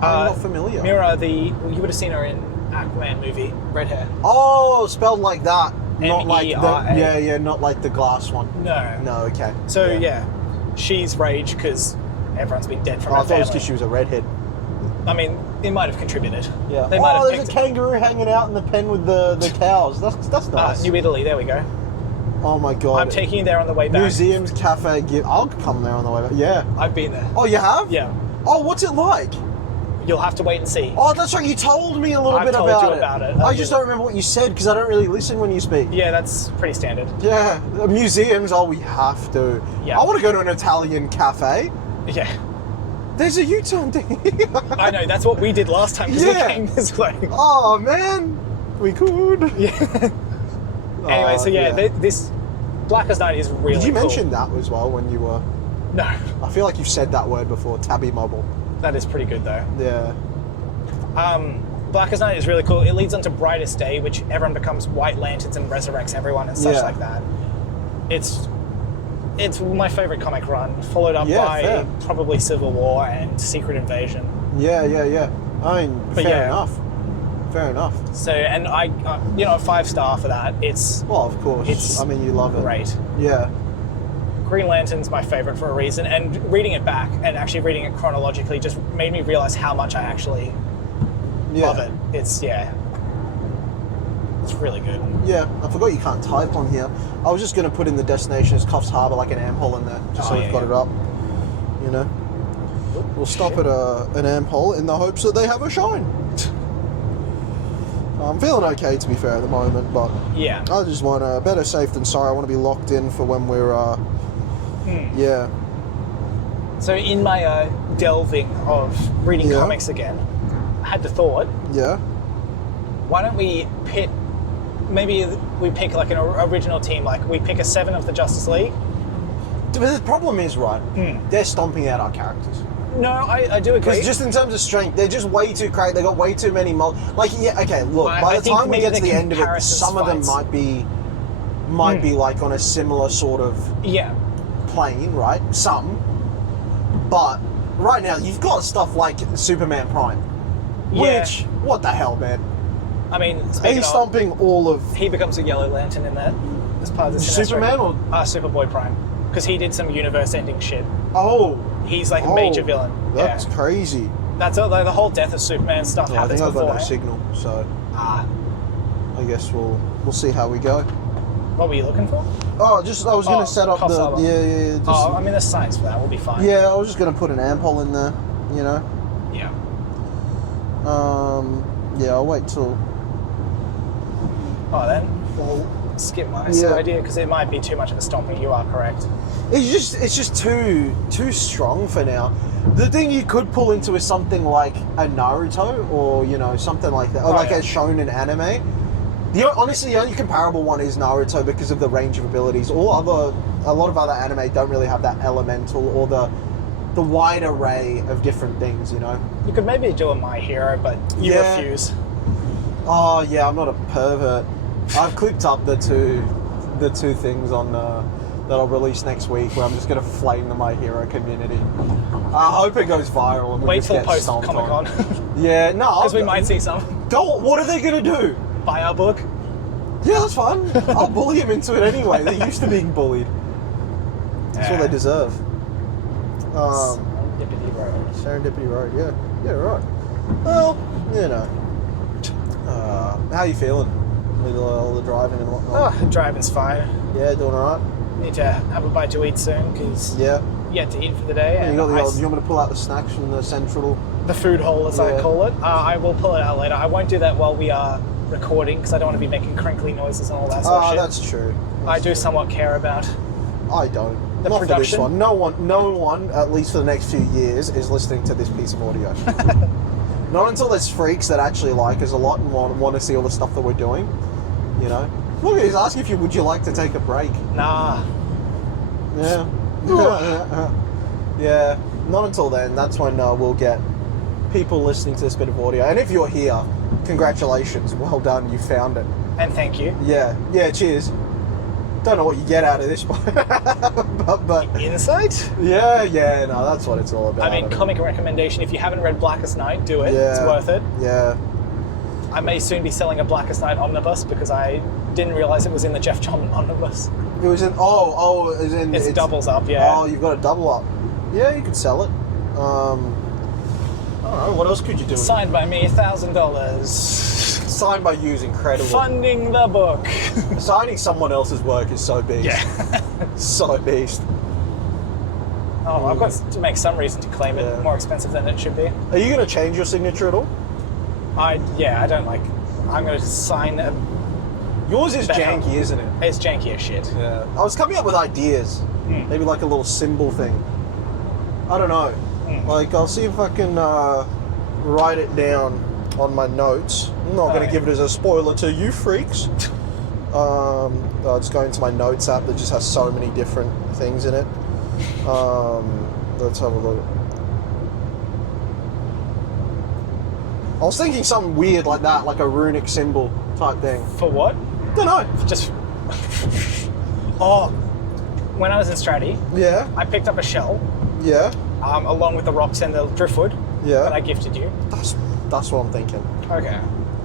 not familiar. Mira, you would have seen her in Aquaman movie, red hair. Oh, spelled like that. Not like M-E-R-A. not like the glass one. No, okay. So she's Rage because everyone's been dead from her I thought it was family. because she was a redhead. I mean, it might have contributed. Yeah. They might have there's a kangaroo hanging out in the pen with the cows. That's nice. New Italy, there we go. Oh my god. I'm taking you there on the way back. Museums, cafe, I'll come there on the way back. Yeah. I've been there. Oh, you have? Yeah. Oh, what's it like? You'll have to wait and see. Oh, that's right. You told me a little bit told about you it. about it. I just don't remember what you said because I don't really listen when you speak. Yeah, that's pretty standard. Yeah. Museums, we have to. Yeah. I want to go to an Italian cafe. Yeah. There's a U-turn thing. I know, that's what we did last time because we came this way. Oh, man. We could. Yeah. Anyway, so this Blackest Night is really cool. Did you mention that as well when you were... No. I feel like you've said that word before, tabby mobile. That is pretty good though. Yeah. Blackest Night is really cool. It leads on to Brightest Day, which everyone becomes white lanterns and resurrects everyone and such like that. It's my favourite comic run, followed up by probably Civil War and Secret Invasion. Yeah. I mean, fair enough. Fair enough. So, and I, a 5-star for that. Well, of course. I mean, you love it. Great. Yeah. Green Lantern's my favourite for a reason, and reading it back and actually reading it chronologically just made me realise how much I actually love it. It's really good. Yeah, I forgot you can't type on here. I was just going to put in the destination as Coffs Harbour, like an AM hole in there, just so we've got it up. You know? We'll stop at an AM hole in the hopes that they have a shine. I'm feeling okay, to be fair, at the moment, but yeah, I just want better safe than sorry. I want to be locked in for when we're, yeah. So in my delving of reading comics again, I had the thought, why don't we pick like an original team, like we pick a 7 of the Justice League. But the problem is, right, they're stomping out our characters. No, I do agree. Because just in terms of strength, they're just way too crazy. They got way too many by the time we get to the end of it, some of them might be like on a similar sort of plane, right? Some. But right now, you've got stuff like Superman Prime. Which, what the hell, man? I mean, he's stomping all of... He becomes a Yellow Lantern in that as part of the Superman or... Superboy Prime. Because he did some universe-ending shit. Oh. He's like a major villain. That's crazy. That's all, like, the whole Death of Superman stuff happens before. I think I've got no signal, so... I guess we'll see how we go. What were you looking for? Oh, I was going to set up the... Yeah. I mean, there's science for that. We'll be fine. Yeah, I was just going to put an amp hole in there, you know? Yeah. I'll wait till... Oh, then we'll skip my idea because it might be too much of a stomping. You are correct. It's just too strong for now. The thing you could pull into is something like a Naruto or, something like that. Or a shonen anime. Honestly, the only comparable one is Naruto because of the range of abilities. A lot of other anime don't really have that elemental or the wide array of different things, You could maybe do a My Hero, but you refuse. Oh, yeah, I'm not a pervert. I've clipped up the two things on that I'll release next week where I'm just going to flame the My Hero community. I hope it goes viral and we just get stomped on. Wait till post-Comic-Con. Yeah, no. Because we might see some. What are they going to do? Buy our book? Yeah, that's fun. I'll bully them into it anyway. They're used to being bullied. That's what they deserve. Serendipity Road, yeah. Yeah, right. Well, how you feeling with all the driving and whatnot? Oh, driving's fine. Yeah, doing alright? Need to have a bite to eat soon because you had to eat for the day. And you want me to pull out the snacks from the central... The food hole, as I call it. I will pull it out later. I won't do that while we are recording because I don't want to be making crinkly noises and all that sort of shit. That's true. I do somewhat care about... I don't. The Not production. For this one. No one, at least for the next few years, is listening to this piece of audio. Not until there's freaks that actually like us a lot and want to see all the stuff that we're doing. Look, he's asking would you like to take a break? Nah. Yeah. Yeah. Not until then. That's when we'll get people listening to this bit of audio. And if you're here, congratulations. Well done. You found it. And thank you. Yeah. Yeah. Cheers. Don't know what you get out of this, but insight? Yeah, no, that's what it's all about. I mean, comic recommendation. If you haven't read Blackest Night, do it. Yeah, it's worth it. Yeah. I may soon be selling a Blackest Night omnibus because I didn't realise it was in the Jeff John omnibus. It was in. It doubles up. Yeah. Oh, you've got a double up. Yeah, you could sell it. I don't know. What else could you do? Signed by me, $1,000. Signed by you is incredible. Funding the book. Signing someone else's work is so beast. Yeah. So beast. Oh, I've got to make some reason to claim it more expensive than it should be. Are you going to change your signature at all? I don't like... I'm going to sign a... Yours is janky, isn't it? It's janky as shit. Yeah. I was coming up with ideas. Maybe like a little symbol thing. I don't know. Like, I'll see if I can write it down on my notes. I'm not going to give it as a spoiler to you freaks. I'll just go into my notes app that just has so many different things in it. Let's have a look. I was thinking something weird like that, like a runic symbol type thing. For what? Don't know. Just... when I was in Stratty, I picked up a shell. Yeah. Along with the rocks and the driftwood that I gifted you. That's what I'm thinking. Okay.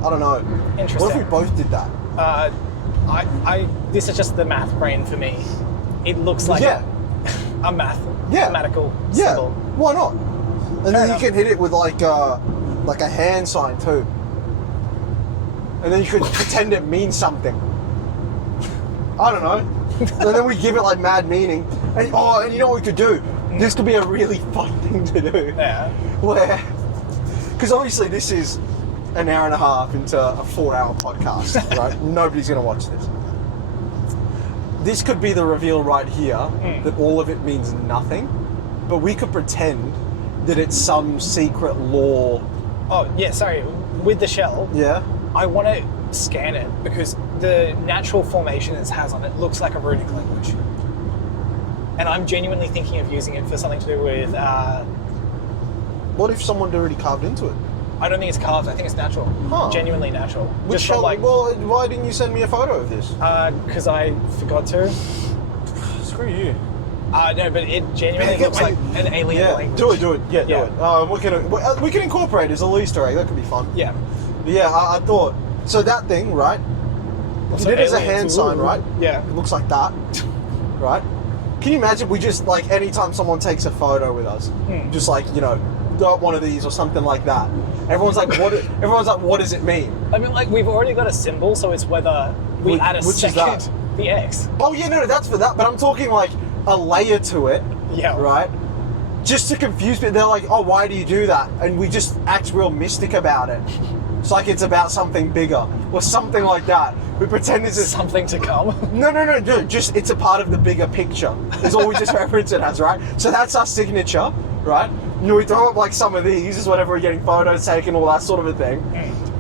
I don't know. Interesting. What if we both did that? This is just the math brain for me. It looks like a mathematical symbol. Why not? And then you can hit it with like a hand sign too. And then you could pretend it means something. I don't know. And then we give it like mad meaning. And you know what we could do? This could be a really fun thing to do. Yeah. Where, because obviously this is an hour and a half into a 4-hour podcast, right? Nobody's going to watch this. This could be the reveal right here that all of it means nothing, but we could pretend that it's some secret lore. Oh, yeah, sorry. With the shell, I want to scan it because the natural formation it has on it looks like a runic language. And I'm genuinely thinking of using it for something to do with... What if someone already carved into it? I don't think it's carved. I think it's natural. Genuinely natural. Which well, why didn't you send me a photo of this? Because I forgot to. Screw you. No, but it genuinely looks like an alien language. Do it. Do it. We can incorporate it as a little Easter egg. That could be fun. Yeah. Yeah, I thought... So that thing, right? You did it as a hand sign, right? Yeah. It looks like that, right? Can you imagine we just, like, anytime someone takes a photo with us, just like, got one of these or something like that. Everyone's like, what does it mean? I mean, like, we've already got a symbol, so it's whether we add a second, the X. Oh, yeah, no, that's for that. But I'm talking, like, a layer to it. Yeah. Right? Just to confuse people. They're like, oh, why do you do that? And we just act real mystic about it. It's like it's about something bigger or something like that. We pretend this is something to come. No. Just it's a part of the bigger picture. Is all we just reference it as, right? So that's our signature, right? And we throw up like some of these is whenever we're getting photos taken, all that sort of a thing.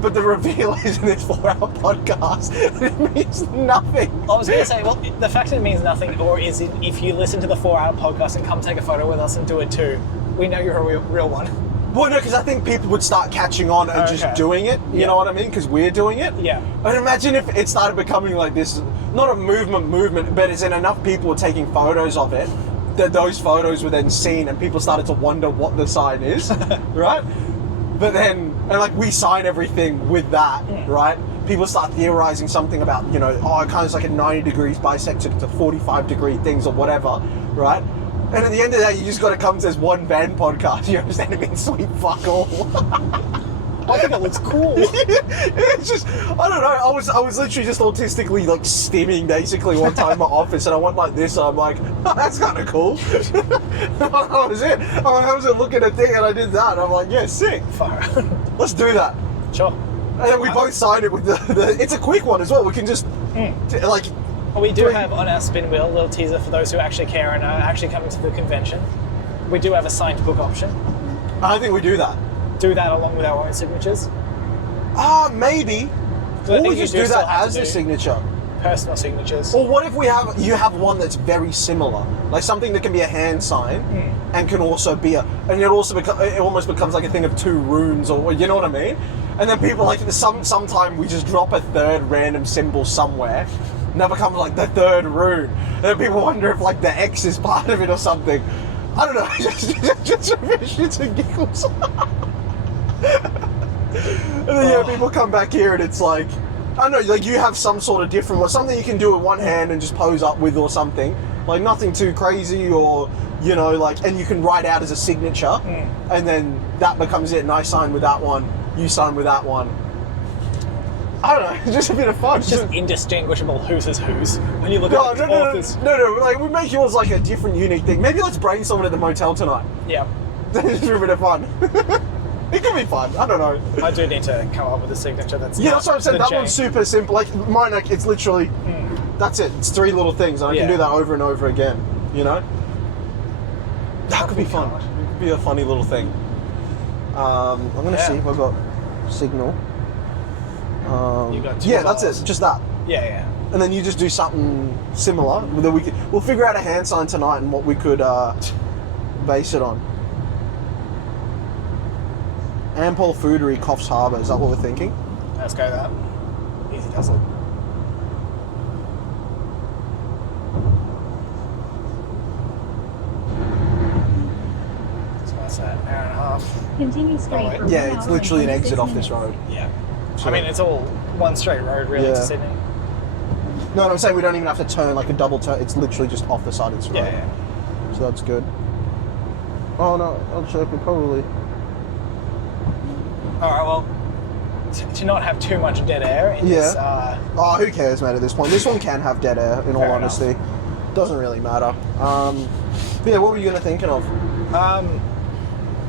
But the reveal is in this 4-hour podcast. It means nothing. I was going to say, well, the fact that it means nothing, or is it if you listen to the 4-hour podcast and come take a photo with us and do it too, we know you're a real one. Well, no, because I think people would start catching on and just doing it. You know what I mean? Because we're doing it. Yeah. And imagine if it started becoming like this, not a movement, but as in enough people were taking photos of it, that those photos were then seen and people started to wonder what the sign is, right? But then, and like we sign everything with that, right? People start theorizing something about, it kind of is like a 90 degrees bisected to 45 degree things or whatever, right? And at the end of the day, you just got to come to this one band podcast. You understand? It means sweet fuck all. I think it looks cool. It's just, I don't know. I was literally just autistically like stimming basically one time in my office, and I went like this. And I'm like, oh, that's kind of cool. That was it. I was looking at a thing, and I did that. And I'm like, yeah, sick. Fire. Let's do that. Sure. And then we both signed it with the. It's a quick one as well. We can just like. We do have on our spin wheel a little teaser for those who actually care and are actually coming to the convention. We do have a signed book option. I think we do that. Do that along with our own signatures. Maybe. Or we just do that as a signature. Personal signatures. Or what if you have one that's very similar, like something that can be a hand sign and can also be and it almost becomes like a thing of 2 runes, or you know what I mean? And then people like sometime we just drop a third random symbol somewhere. And that becomes like the 3rd rune. And then people wonder if like the X is part of it or something. I don't know, just for shits and giggles. And then people come back here and it's like, I don't know, like you have some sort of different one, something you can do with one hand and just pose up with or something. Like nothing too crazy or, and you can write out as a signature. And then that becomes it, and I sign with that one, you sign with that one. I don't know, just a bit of fun. It's just indistinguishable who's whose when you look at the authors. No, like we make yours like a different, unique thing. Maybe let's brainstorm it at the motel tonight. Yeah. Just a bit of fun. It could be fun. I don't know. I do need to come up with a signature that's that's what I'm saying. That J. one's super simple. Like mine, like, it's literally that's it. It's 3 little things, and I can do that over and over again. You know. That could be fun. It could be a funny little thing. I'm gonna see if I've got signal. You got 2 that's it. Just that. Yeah. And then you just do something similar. That we'll figure out a hand sign tonight and what we could base it on. Ampol Foodery, Coffs Harbour. Is that what we're thinking? Let's go that. Easy does it. So what's that? An hour and a half. Continue straight. For Yeah, 1 it's hour literally an and exit 26 off this road. Yeah. So- I mean, it's all one straight road really to Sydney. No, I'm saying we don't even have to turn like a double turn. It's literally just off the side of this road. Yeah. So that's good. Oh no, actually I could probably. Alright, well, to not have too much dead air in this... Oh, who cares, mate, at this point? This one can have dead air, in all Fair honesty. enough. Doesn't really matter. But yeah, what were you thinking of?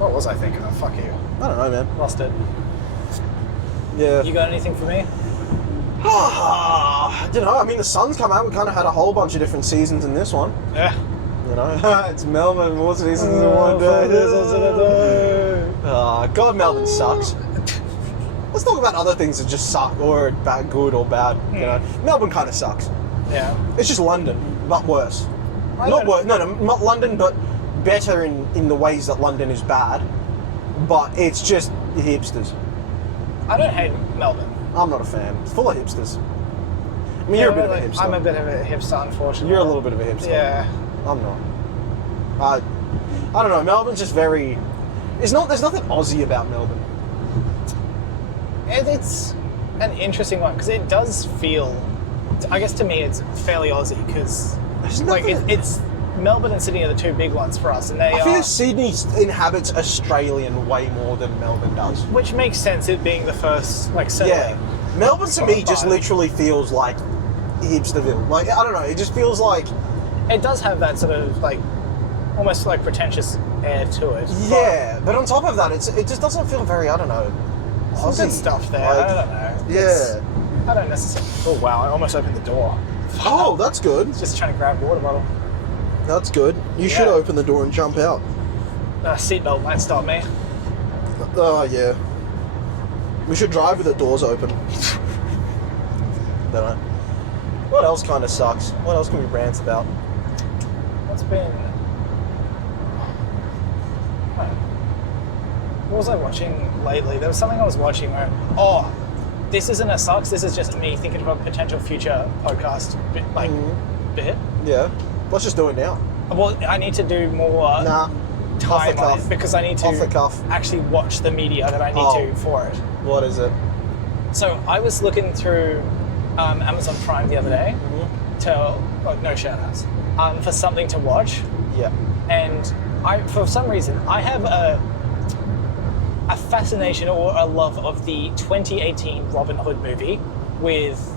What was I thinking of? Fuck you. I don't know, man. Lost it. Yeah. You got anything for me? I don't know. I mean, the sun's come out. We kind of had a whole bunch of different seasons in this one. Yeah. You know, it's Melbourne. More seasons in one day. God, Melbourne sucks. Let's talk about other things that just suck, or bad, good or bad. You know, Melbourne kind of sucks. Yeah. It's just London, but worse. Not London, but better in the ways that London is bad. But it's just hipsters. I don't hate Melbourne. I'm not a fan. It's full of hipsters. I mean, you're a bit of a hipster. I'm a bit of a hipster, unfortunately. You're a little bit of a hipster. Yeah. I'm not. I don't know. Melbourne's just very. There's nothing Aussie about Melbourne. It's an interesting one because it does feel. I guess to me it's fairly Aussie because like it's Melbourne and Sydney are the 2 big ones for us, and they I feel Sydney inhabits Australian way more than Melbourne does. Which makes sense, it being the first settling. Yeah, Melbourne to me just literally feels like hipsterville. Like I don't know, it just feels like it does have that sort of almost like pretentious air to it. Yeah, but on top of that, it just doesn't feel very, I don't know, some Aussie good stuff there. like, I don't know. Yeah. I don't necessarily. Oh wow! I almost opened the door. Oh, that's good. Just trying to grab a water bottle. That's good. You should open the door and jump out. Seatbelt might stop me. Oh, yeah. We should drive with the doors open. Don't know. What else kind of sucks? What else can we rant about? What's been... What was I watching lately? There was something I was watching where... Oh, this isn't a sucks. This is just me thinking about a potential future podcast bit. Yeah. Let's just do it now. Well, I need to do more time on it because I need to actually watch the media that I need to for it. What is it? So I was looking through Amazon Prime the other day no shout outs, for something to watch. Yeah. And for some reason, I have a fascination or a love of the 2018 Robin Hood movie with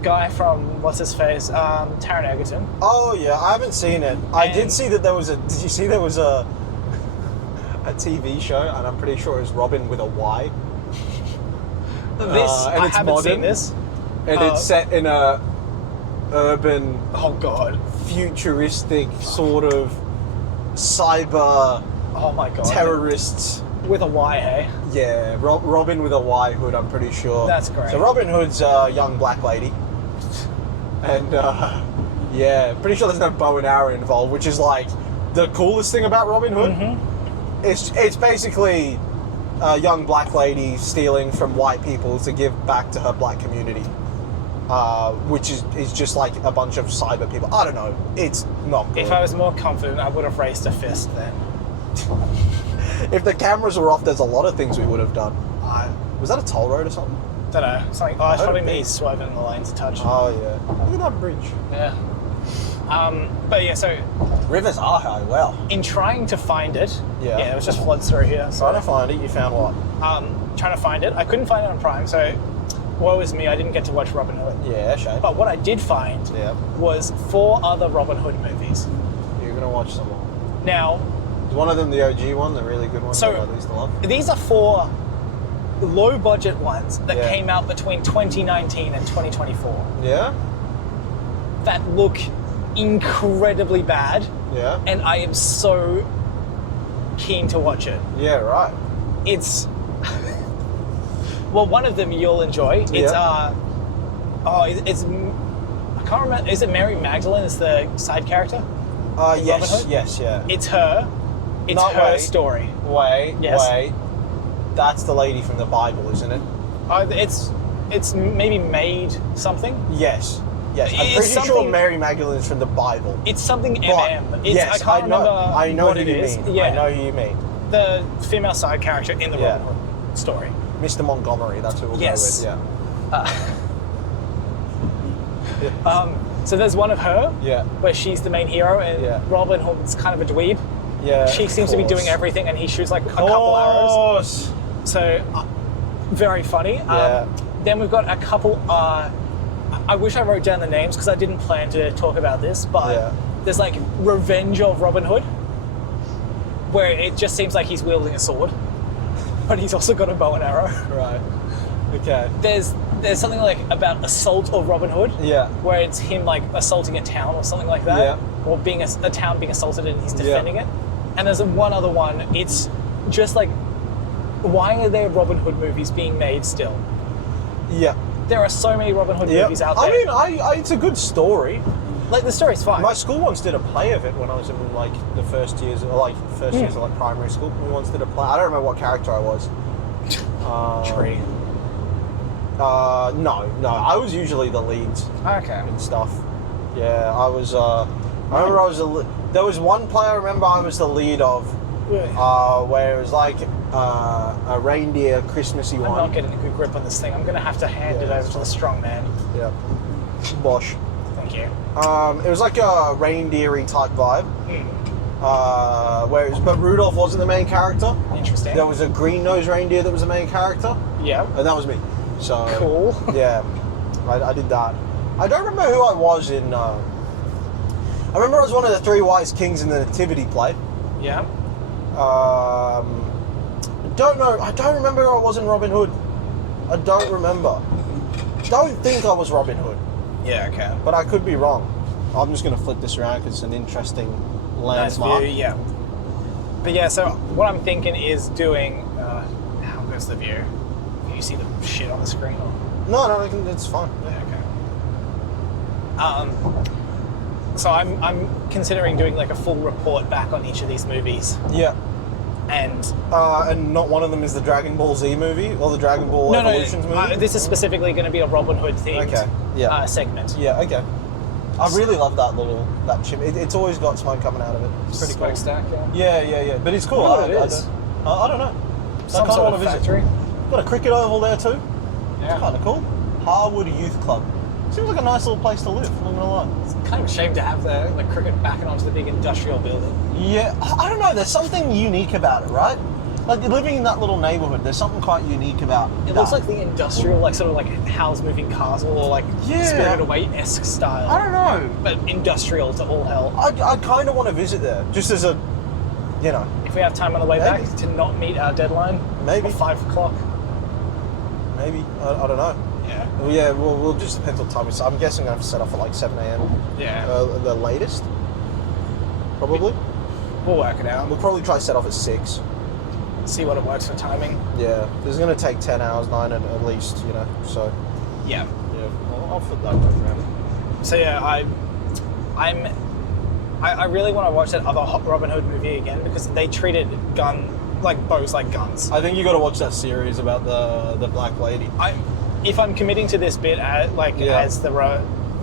guy from what's his face, Taron Egerton. Oh yeah, I haven't seen it. I did see that there was a. Did you see there was a TV show, and I'm pretty sure it was Robin with a Y. I haven't seen this, and it's set in a urban, futuristic sort of cyber. Oh my god, terrorists with a Y, hey? Yeah, Robin with a Y Hood. I'm pretty sure. That's great. So Robin Hood's a young black lady. And, pretty sure there's no bow and arrow involved, which is, like, the coolest thing about Robin Hood. Mm-hmm. It's basically a young black lady stealing from white people to give back to her black community, which is just, like, a bunch of cyber people. I don't know. It's not good. If I was more confident, I would have raised a fist then. If the cameras were off, there's a lot of things we would have done. Was that a toll road or something? Don't know. Something. Oh, it's probably me swerving in the lanes a touch. Oh yeah. Look at that bridge. Yeah. But yeah, so rivers are high. Wow. In trying to find it, it was just floods through here. So trying to find it, you found what? Trying to find it, I couldn't find it on Prime. So woe is me, I didn't get to watch Robin Hood. Yeah, shame. But what I did find was 4 other Robin Hood movies. You're going to watch them all. Now... Is one of them the OG one, the really good one that I used to love? These are 4 low-budget ones that came out between 2019 and 2024. Yeah? That look incredibly bad. Yeah? And I am so keen to watch it. Yeah, right. It's... well, one of them you'll enjoy. It's, it's... I can't remember. Is it Mary Magdalene is the side character? Yes, yeah. It's her. It's her story. Wait. That's the lady from the Bible, isn't it? It's maybe Maid something. Yes. I'm pretty sure Mary Magdalene is from the Bible. It's something But, MM. Yes, I can't remember I know what who it you is. mean. Yeah. I know who you mean. The female side character in the Robin Hood story. Mr. Montgomery, that's who we'll go with, So there's one of her, Yeah. where she's the main hero, and Robin Hood's kind of a dweeb. Yeah. She seems to be doing everything, and he shoots like a couple arrows. So, very funny. Then we've got a couple. I wish I wrote down the names because I didn't plan to talk about this, but there's like Revenge of Robin Hood, where it just seems like he's wielding a sword, but he's also got a bow and arrow. Right. Okay. There's something like about Assault of Robin Hood, where it's him like assaulting a town or something like that, or being a town being assaulted and he's defending it. And there's one other one. It's just like, why are there Robin Hood movies being made still? Yeah. There are so many Robin Hood movies out there. I mean, it's a good story. Like, the story's fine. My school once did a play of it when I was in like the first years of like primary school. We once did a play. I don't remember what character I was. Tree. No. I was usually the leads. Okay. And stuff. Yeah, I was. I remember I was there was one play I remember I was the lead of, where it was like a reindeer Christmassy one. I'm not getting a good grip on this thing. I'm going to have to hand it over to the strong man. Yeah. Bosh. Thank you. It was like a reindeer-y type vibe. But Rudolph wasn't the main character. Interesting. There was a green-nosed reindeer that was the main character. Yeah. And that was me. So cool. Yeah, I did that. I don't remember who I was in. I remember I was one of the 3 wise kings in the Nativity play. Yeah. Don't know. I don't remember who I was in Robin Hood. I don't remember. Don't think I was Robin Hood. Yeah, okay. But I could be wrong. I'm just going to flip this around because it's an interesting landmark. Nice view, yeah. But yeah, so what I'm thinking is doing... how good's the view? Can you see the shit on the screen? Or? No, it's fine. Yeah, okay. So I'm considering doing like a full report back on each of these movies. Yeah. And not one of them is the Dragon Ball Z movie or the Dragon Ball Evolutions movie? This is specifically going to be a Robin Hood themed segment. Yeah, okay. I really love that chip. It's always got smoke coming out of it. It's pretty Smoke cool. stack, Yeah. But it's cool. I don't know. Some sort of factory. Got a cricket oval there too. Yeah. It's kind of cool. Harwood Youth Club. Seems like a nice little place to live, I'm not gonna lie. It's kind of a shame to have the cricket backing onto the big industrial building. Yeah, I don't know, there's something unique about it, right? Like, living in that little neighbourhood, there's something quite unique about it. It looks like the industrial, like sort of like Howl's Moving Castle or like Spirited Away-esque style. I don't know. But industrial to all hell. I kind of want to visit there, just as a, If we have time on the way back to not meet our deadline. Maybe. 5 o'clock. Maybe. I don't know. Yeah. We'll just depend on time. I'm guessing I have to set off at like 7 a.m. Yeah. The latest. Probably. We'll work it out. We'll probably try to set off at 6. See what it works for timing. Yeah. It's going to take 10 hours, 9 at least, so. Yeah. Yeah. I'll flip that around. So yeah, I really want to watch that other Robin Hood movie again because they treated bows like guns. I think you got to watch that series about the Black Lady. If I'm committing to this bit, as the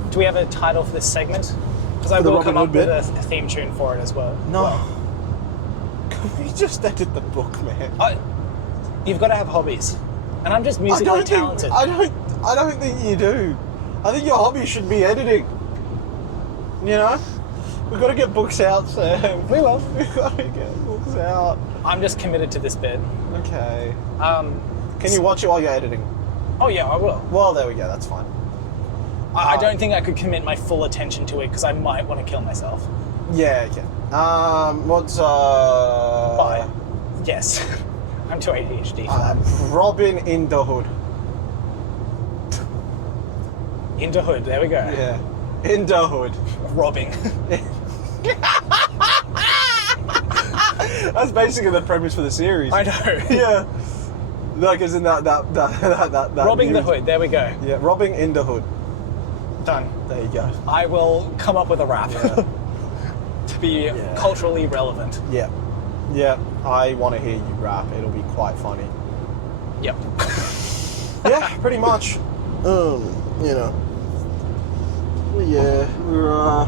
do we have a title for this segment? Because I will come up with a theme tune for it as well. No. Can we just edit the book, man? You've got to have hobbies, and I'm just musically talented. I don't think you do. I think your hobby should be editing. We've got to get books out, Sam. We will. We've got to get books out. I'm just committed to this bit. Okay. Can you watch it while you're editing? Oh yeah, I will. Well, there we go. That's fine. I don't think I could commit my full attention to it because I might want to kill myself. Yeah, okay. What's Bye. Yes. I'm too ADHD. Robin in the Hood. In the Hood, there we go. Yeah. In the Hood. Robbing. That's basically the premise for the series. I know. Yeah. Like, as in that Robbing the huge- Hood, there we go. Yeah, robbing in the hood. Done. There you go. I will come up with a rap Yeah. to be culturally relevant. Yeah. Yeah. I want to hear you rap. It'll be quite funny. Yep. Yeah, pretty much. You know. Yeah, we're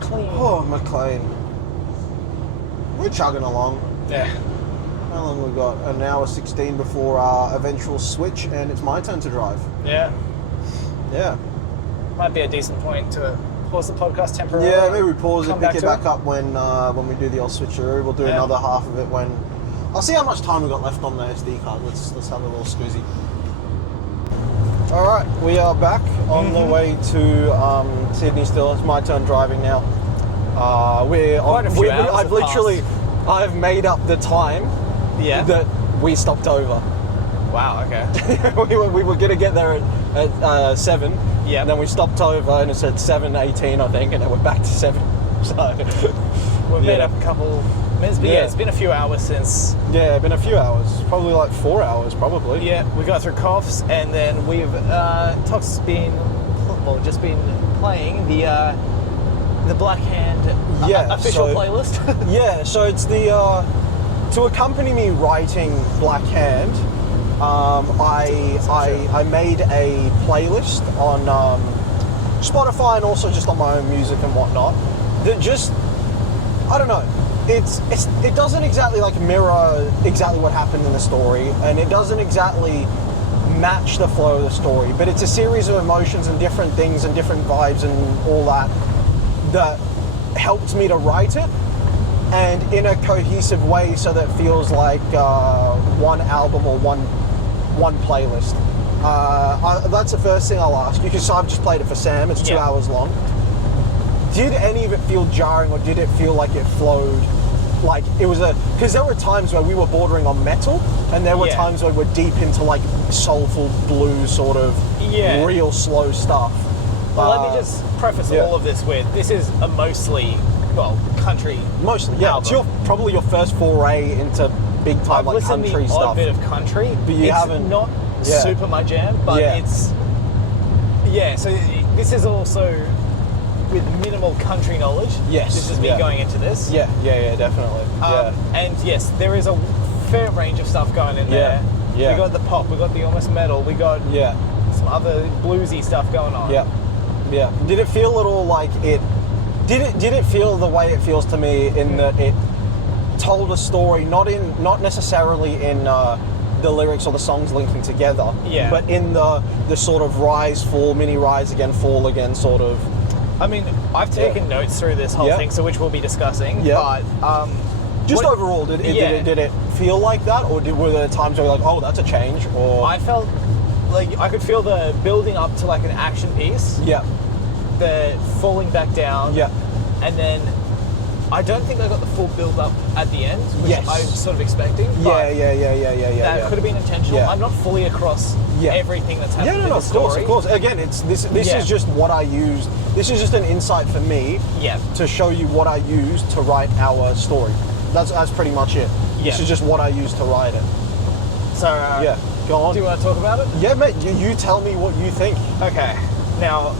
Clean. oh, McLean. We're chugging along. Yeah. How long we got? An hour 16 before our eventual switch, and it's my turn to drive. Yeah. Yeah. Might be a decent point to pause the podcast temporarily. Yeah, maybe we pause it, come pick it to back up when we do the old switcheroo. We'll do another half of it when. I'll see how much time we got left on the SD card. Let's have a little scoozy. All right, we are back on the way to Sydney. Still, it's my turn driving now. We're Quite a few hours I've have literally, I've made up the time Yeah. that we stopped over. Wow. Okay. we were gonna get there at 7. Yeah. And then we stopped over and it said 7:18, I think, and then we're back to 7. So We've made up a couple minutes, but yeah, it's been a few hours since. Yeah, been a few hours. Probably like 4 hours, probably. Yeah, we got through coughs, and then we've Tox just been playing the Black Hand official playlist. Yeah, so it's the to accompany me writing Black Hand. I made a playlist on Spotify and also just on my own music and whatnot. That just, I don't know. It doesn't exactly like mirror exactly what happened in the story, and it doesn't exactly match the flow of the story. But it's a series of emotions and different things and different vibes and all that helped me to write it, and in a cohesive way, so that it feels like one album or one playlist. That's the first thing I'll ask you, because I've just played it for Sam. It's 2 hours long. Did any of it feel jarring, or did it feel like it flowed? Like it was because there were times where we were bordering on metal, and there were times where we're deep into like soulful blues, sort of real slow stuff. Well, let me just preface all of this with, this is a mostly, country. Mostly, yeah. album. It's probably your first foray into big time like country I've listened to the stuff. odd bit of country, but you haven't. Not super my jam, but it's So this is also with minimal country knowledge. Yes, this is me going into this. Yeah, definitely. And yes, there is a fair range of stuff going in there. Yeah. We got the pop, we got the almost metal, we got some other bluesy stuff going on. Yeah. Did it feel a little like it? Did it feel the way it feels to me in that it told a story, not necessarily in the lyrics or the songs linking together, but in the sort of rise, fall, mini rise again, fall again sort of. I mean, I've taken notes through this whole thing, so which we'll be discussing. Yeah. But just overall, did it feel like that, or were there times where you're like, oh, that's a change? Or I felt like I could feel the building up to like an action piece. Yeah. The falling back down. Yeah. And then I don't think I got the full build up at the end, which I'm sort of expecting. Yeah. That could have been intentional. Yeah. I'm not fully across everything that's happening in the story. Of course. Again, this is just what I used. This is just an insight for me to show you what I used to write our story. That's pretty much it. This is just what I used to write it. So go on. Do you want to talk about it? Yeah, mate. You tell me what you think. Okay. Now,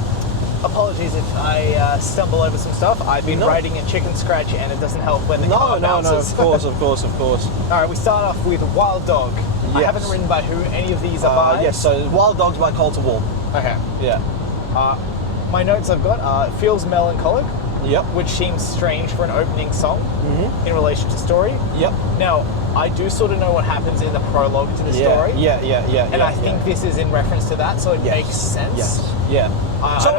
apologies if I stumble over some stuff. I've been writing in chicken scratch, and it doesn't help when the car bounces. Of course. All right, we start off with Wild Dog. Yes. I haven't written by who any of these are by. Yes, so Wild Dog's by Coulter Wall. Okay. Yeah. My notes I've got feels melancholic. Yep. Which seems strange for an opening song in relation to story. Yep. Now, I do sort of know what happens in the prologue to the story. Yeah. And I think this is in reference to that, so it makes sense. Yes. Yeah.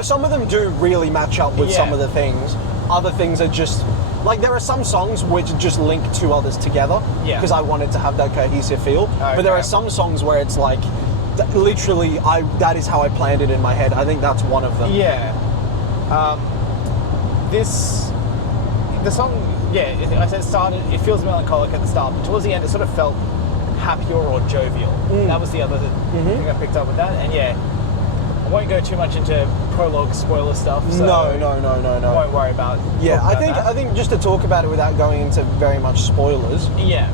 Some of them do really match up with some of the things. Other things are just like, there are some songs which just link two others together because I wanted to have that cohesive feel. Okay. But there are some songs where it's like literally, that is how I planned it in my head. I think that's one of them. Yeah. The song, I said it feels melancholic at the start, but towards the end it sort of felt happier or jovial. That was the other thing I picked up with that. And I won't go too much into prologue spoiler stuff. So No. Won't worry about. I think just to talk about it without going into very much spoilers. Yeah.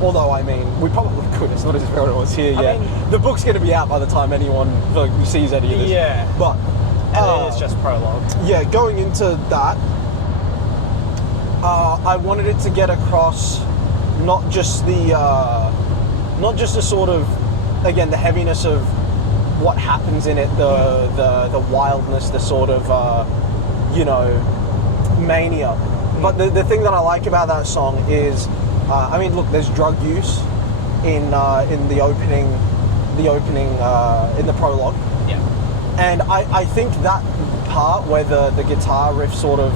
Although I mean, we probably could. It's not as if it was here yet. The book's going to be out by the time anyone sees any of this. Yeah. But and it's just prologue. Yeah, going into that, I wanted it to get across not just the sort of, again, the heaviness of what happens in it, the wildness, the sort of mania. But the thing that I like about that song is, I mean, look, there's drug use in the opening in the prologue. Yeah. And I think that part where the guitar riff sort of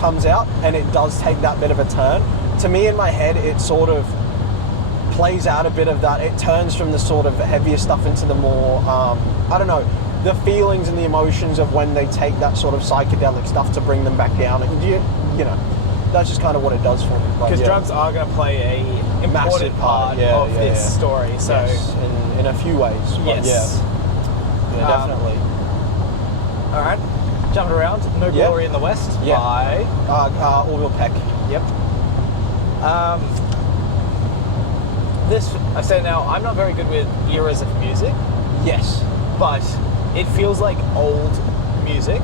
comes out and it does take that bit of a turn, to me in my head it sort of plays out a bit of that. It turns from the sort of heavier stuff into the more, I don't know, the feelings and the emotions of when they take that sort of psychedelic stuff to bring them back down. And you know, that's just kind of what it does for me. Because drugs are going to play a important part of this story. So yes, in a few ways. Yes. Yeah, definitely. All right, jumping around. No Glory in the West by Orville Peck. Yep. This, I say now, I'm not very good with eras of music. Yes. But it feels like old music.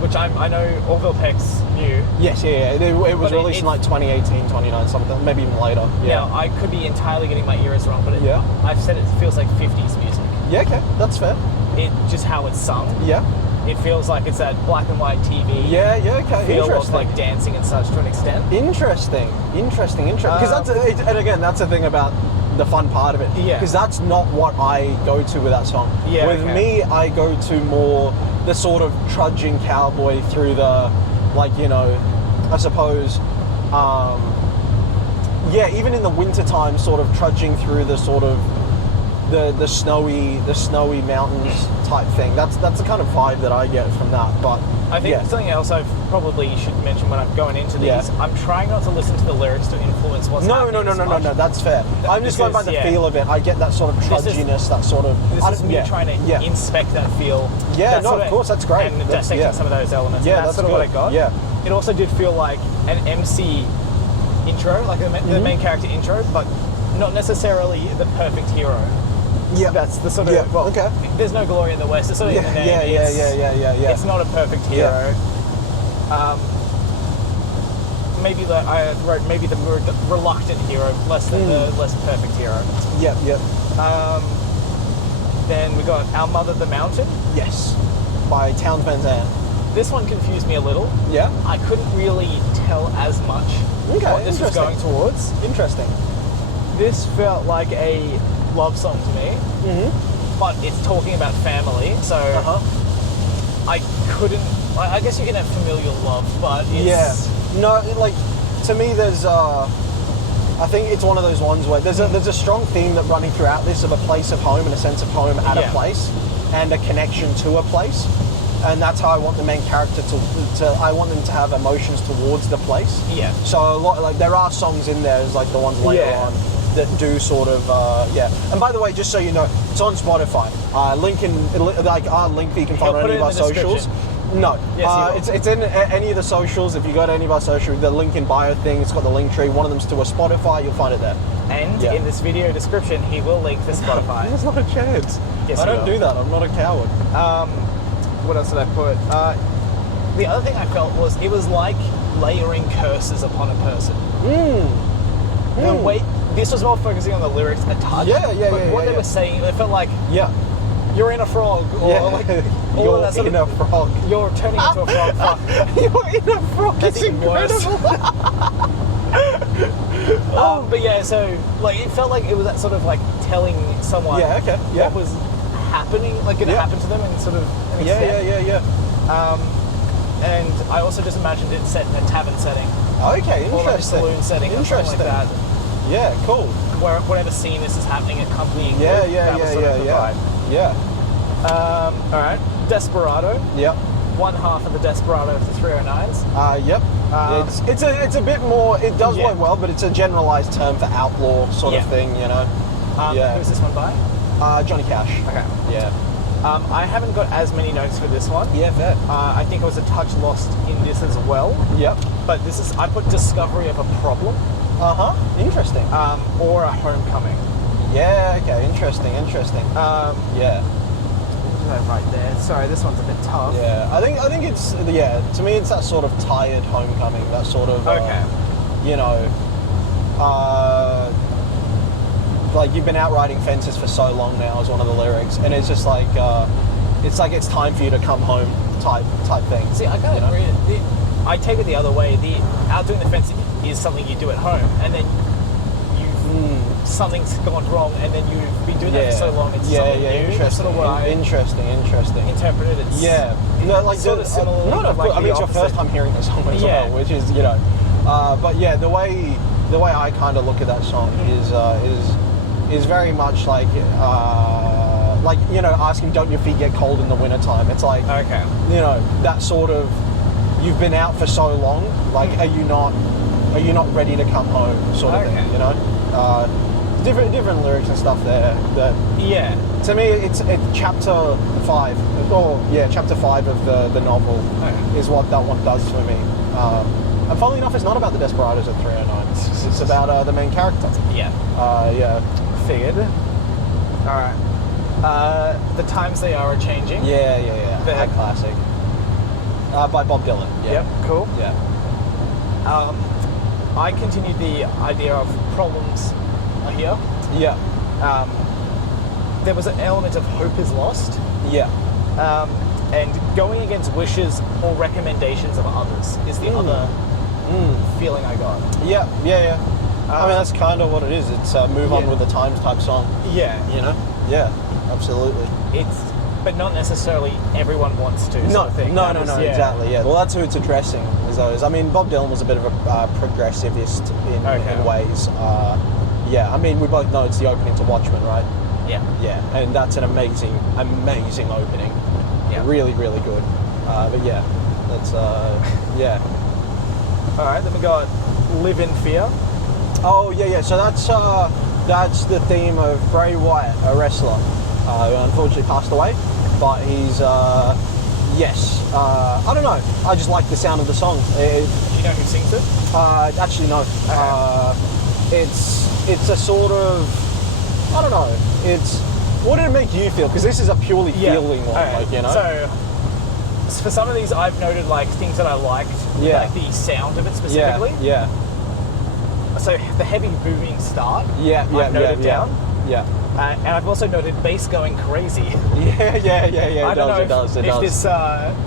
Which I know Orville Peck's new. Yes, yeah. It was released in like 2018, 2019, something, maybe even later. Yeah. Now, I could be entirely getting my eras wrong, but I've said it feels like 50s music. Yeah, okay, that's fair. Just how it's sung. Yeah. It feels like it's that black and white TV. Yeah, okay. Feel Interesting. of like dancing and such to an extent. Interesting. Because and again, that's the thing about the fun part of it. Yeah. Because that's not what I go to with that song. Yeah. With me, I go to more the sort of trudging cowboy through the, like, you know, I suppose, even in the wintertime, sort of trudging through the sort of the snowy mountains type thing. That's the kind of vibe that I get from that. But I think something else I probably should mention when I'm going into these, I'm trying not to listen to the lyrics to influence what's happening. No, that's fair. I'm just going by the feel of it. I get that sort of trudginess, that sort of... This is me trying to inspect that feel. Yeah, of course, that's great. And dissecting some of those elements. Yeah, and that's sort of what I got. Yeah. It also did feel like an MC intro, like the main character intro, but not necessarily the perfect hero. Yeah, that's the sort of there's no glory in the West. It's sort of in the name. Yeah. It's not a perfect hero. Maybe I wrote maybe the reluctant hero, less than the less perfect hero. Yep. Then we got Our Mother the Mountain. Yes, by Townes Van Zandt. This one confused me a little. Yeah, I couldn't really tell as much what this was going towards. Interesting. This felt like a love song to me, but it's talking about family, so I couldn't. I guess you can have familial love, but it's... no, like to me, there's I think it's one of those ones where there's a strong theme that running throughout this of a place of home and a sense of home at a place and a connection to a place, and that's how I want the main character to I want them to have emotions towards the place. Yeah. So a lot, like there are songs in there, like the ones later on, that do sort of And by the way, just so you know, it's on Spotify. Link that you can find on any of our socials. No, it's in any of the socials. If you go to any of our socials, the link in bio thing, it's got the link tree. One of them's to a Spotify. You'll find it there. And in this video description, he will link to Spotify. There's not a chance. Yes, I don't do that. I'm not a coward. What else did I put? The other thing I felt was it was like layering curses upon a person. This was more focusing on the lyrics a touch. But what they were saying, it felt like you're in a frog, or like all of that sort in a frog. You're turning into a frog. Fuck. You're in a frog. That's it's incredible. But so like it felt like it was that sort of like telling someone what was happening, like it happened to them, and sort of an extent. And I also just imagined it set in a tavern setting. Okay, interesting. Or like a saloon setting, or something like that. Yeah, cool. whatever scene this is happening, accompanying. Yeah, Yeah. All right. Desperado. Yep. One half of the Desperado of the 309s. Yep. It's a bit more. It does work well, but it's a generalized term for outlaw sort of thing, you know. Who's this one by? Johnny Cash. Okay. Yeah. I haven't got as many notes for this one. Yeah, fair. I think I was a touch lost in this as well. Yep. But I put discovery of a problem. Interesting. Or a homecoming. Yeah. Okay. Interesting. Yeah. Right there. Sorry, this one's a bit tough. Yeah. I think it's to me it's that sort of tired homecoming. That sort of you know. Like you've been out riding fences for so long now is one of the lyrics, and it's just like it's time for you to come home type thing. See, I kind of agree. I take it the other way. The out doing the fence is something you do at home, and then something's gone wrong, and then you've been doing that for so long. It's something new. Interesting. That's sort of what I interesting. interpreted it. Like sort of similar. I mean, it's your first time hearing the song as well, which is but yeah, the way I kind of look at that song is very much like asking, don't your feet get cold in the wintertime? It's like that sort of, you've been out for so long, like are you not ready to come home sort of thing, you know? Different lyrics and stuff there that to me it's chapter 5 chapter 5 of the novel is what that one does for me. And funnily enough, it's not about the Desperados at 309. It's about the main character. Figured. All right. The Times They Are Changing. That classic. By Bob Dylan. Yep. Cool. Yeah. I continued the idea of problems are here. Yeah. There was an element of hope is lost. Yeah. And going against wishes or recommendations of others is the other feeling I got. Yeah. I mean, that's kind of what it is. It's move on with the times type song. Yeah. You know? Yeah, absolutely. But not necessarily everyone wants to. No, exactly. Yeah. Well, that's who it's addressing. Is those. I mean, Bob Dylan was a bit of a progressivist in ways. I mean, we both know it's the opening to Watchmen, right? Yeah. Yeah, and that's an amazing opening. Yeah. Really, really good. But yeah, that's All right, then we got Live in Fear. Oh yeah. So that's the theme of Bray Wyatt, a wrestler, who unfortunately passed away. But he's I don't know. I just like the sound of the song. Do you know who sings it? Actually, no. It's a sort of, I don't know. It's, what did it make you feel? Because this is a purely feeling one, like, you know. So for some of these, I've noted like things that I liked, like the sound of it specifically. Yeah. So the heavy booming start. I've noted down. Yeah. And I've also noted bass going crazy. Yeah. I don't know it does. if this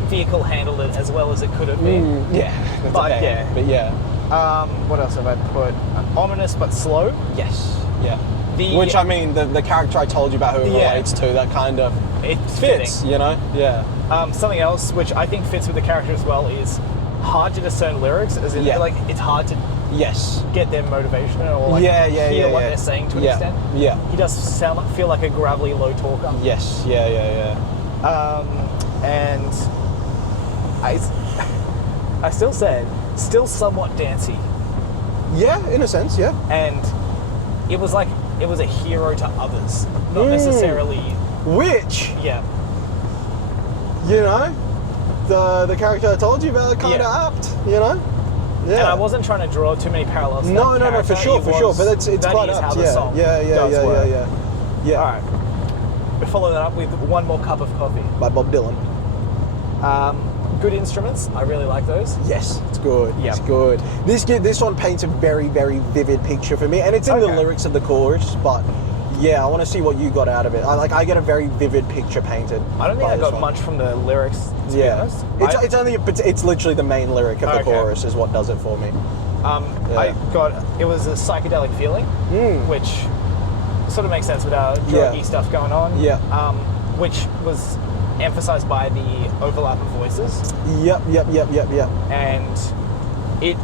vehicle handled it as well as it could have been. What else have I put? Ominous but slow. Yes. Yeah. Which, I mean, the character I told you about who it relates to, that kind of it fits, you know? Yeah. Something else which I think fits with the character as well is hard to discern lyrics, as in like it's hard to get their motivation or like hear what they're saying to an extent. Yeah. He does feel like a gravelly low talker. Yes. Yeah. And I still said somewhat dancey. Yeah, in a sense, yeah. And it was like it was a hero to others, not necessarily. Which, yeah, you know, the character I told you about kind of apt, you know. Yeah. And I wasn't trying to draw too many parallels. No, for sure. But it's quite apt. Yeah. All right. We follow that up with One More Cup of Coffee by Bob Dylan. Good instruments. I really like those. Yes, it's good. Yeah. It's good. This one paints a very, very vivid picture for me, and it's in the lyrics of the chorus. But yeah, I want to see what you got out of it. I get a very vivid picture painted. I don't think I got much from the lyrics. To be honest. It's literally the main lyric of the chorus is what does it for me. It was a psychedelic feeling, which sort of makes sense with our druggy stuff going on. Yeah. Which was emphasized by the overlap of voices. Yep. And it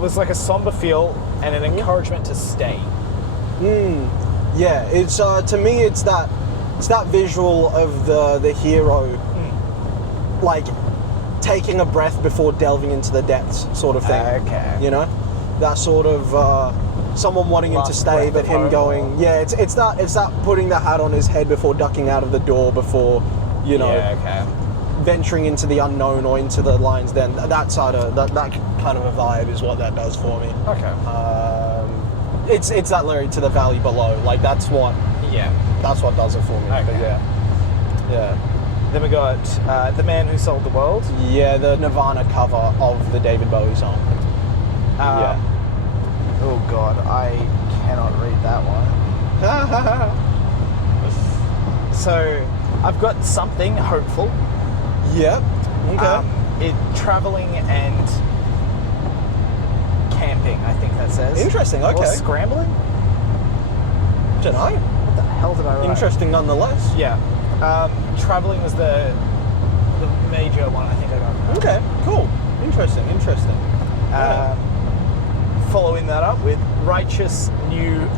was like a somber feel and an encouragement to stay. Yeah, it's to me it's that visual of the hero like taking a breath before delving into the depths sort of thing. Okay. You know? That sort of someone wanting him to stay but him going, it's that putting the hat on his head before ducking out of the door before, you know, venturing into the unknown or into the lines. Then that side of that kind of a vibe is what that does for me. Okay. It's that lyric to the valley below. Like that's what does it for me. Okay. But yeah. Then we got The Man Who Sold the World. Yeah, the Nirvana cover of the David Bowie song. Oh God, I cannot read that one. So, I've got Something Hopeful. Yep. Okay. Traveling and camping, I think that says. Interesting. Okay. Or scrambling. Don't know. What the hell did I write? Interesting, nonetheless. Yeah. Traveling was the major one I think I got. Okay. Cool. Interesting. Following that up with Righteous New.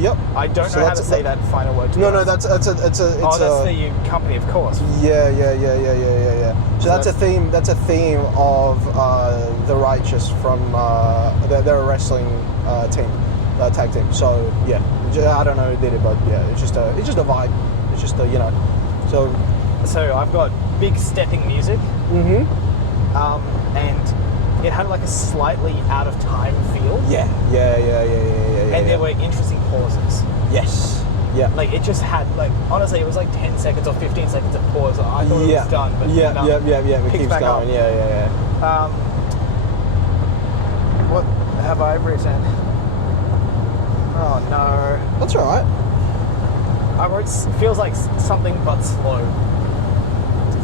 Yep. I don't know how to say that final word. No, that's the company, of course. Yeah. So that's a theme. That's a theme of the Righteous from they're a wrestling team, tag team. So yeah, I don't know who did it, but yeah, it's just a vibe. It's just a, you know. So I've got big stepping music. And it had like a slightly out of time feel. Yeah. And there were interesting pauses. Yes. Yeah. Like it just had honestly it was like 10 seconds or 15 seconds of pause. I thought it was done, but yeah. It keeps back going. Up. Yeah. What have I written? Oh no. That's all right. I wrote feels like something but slow.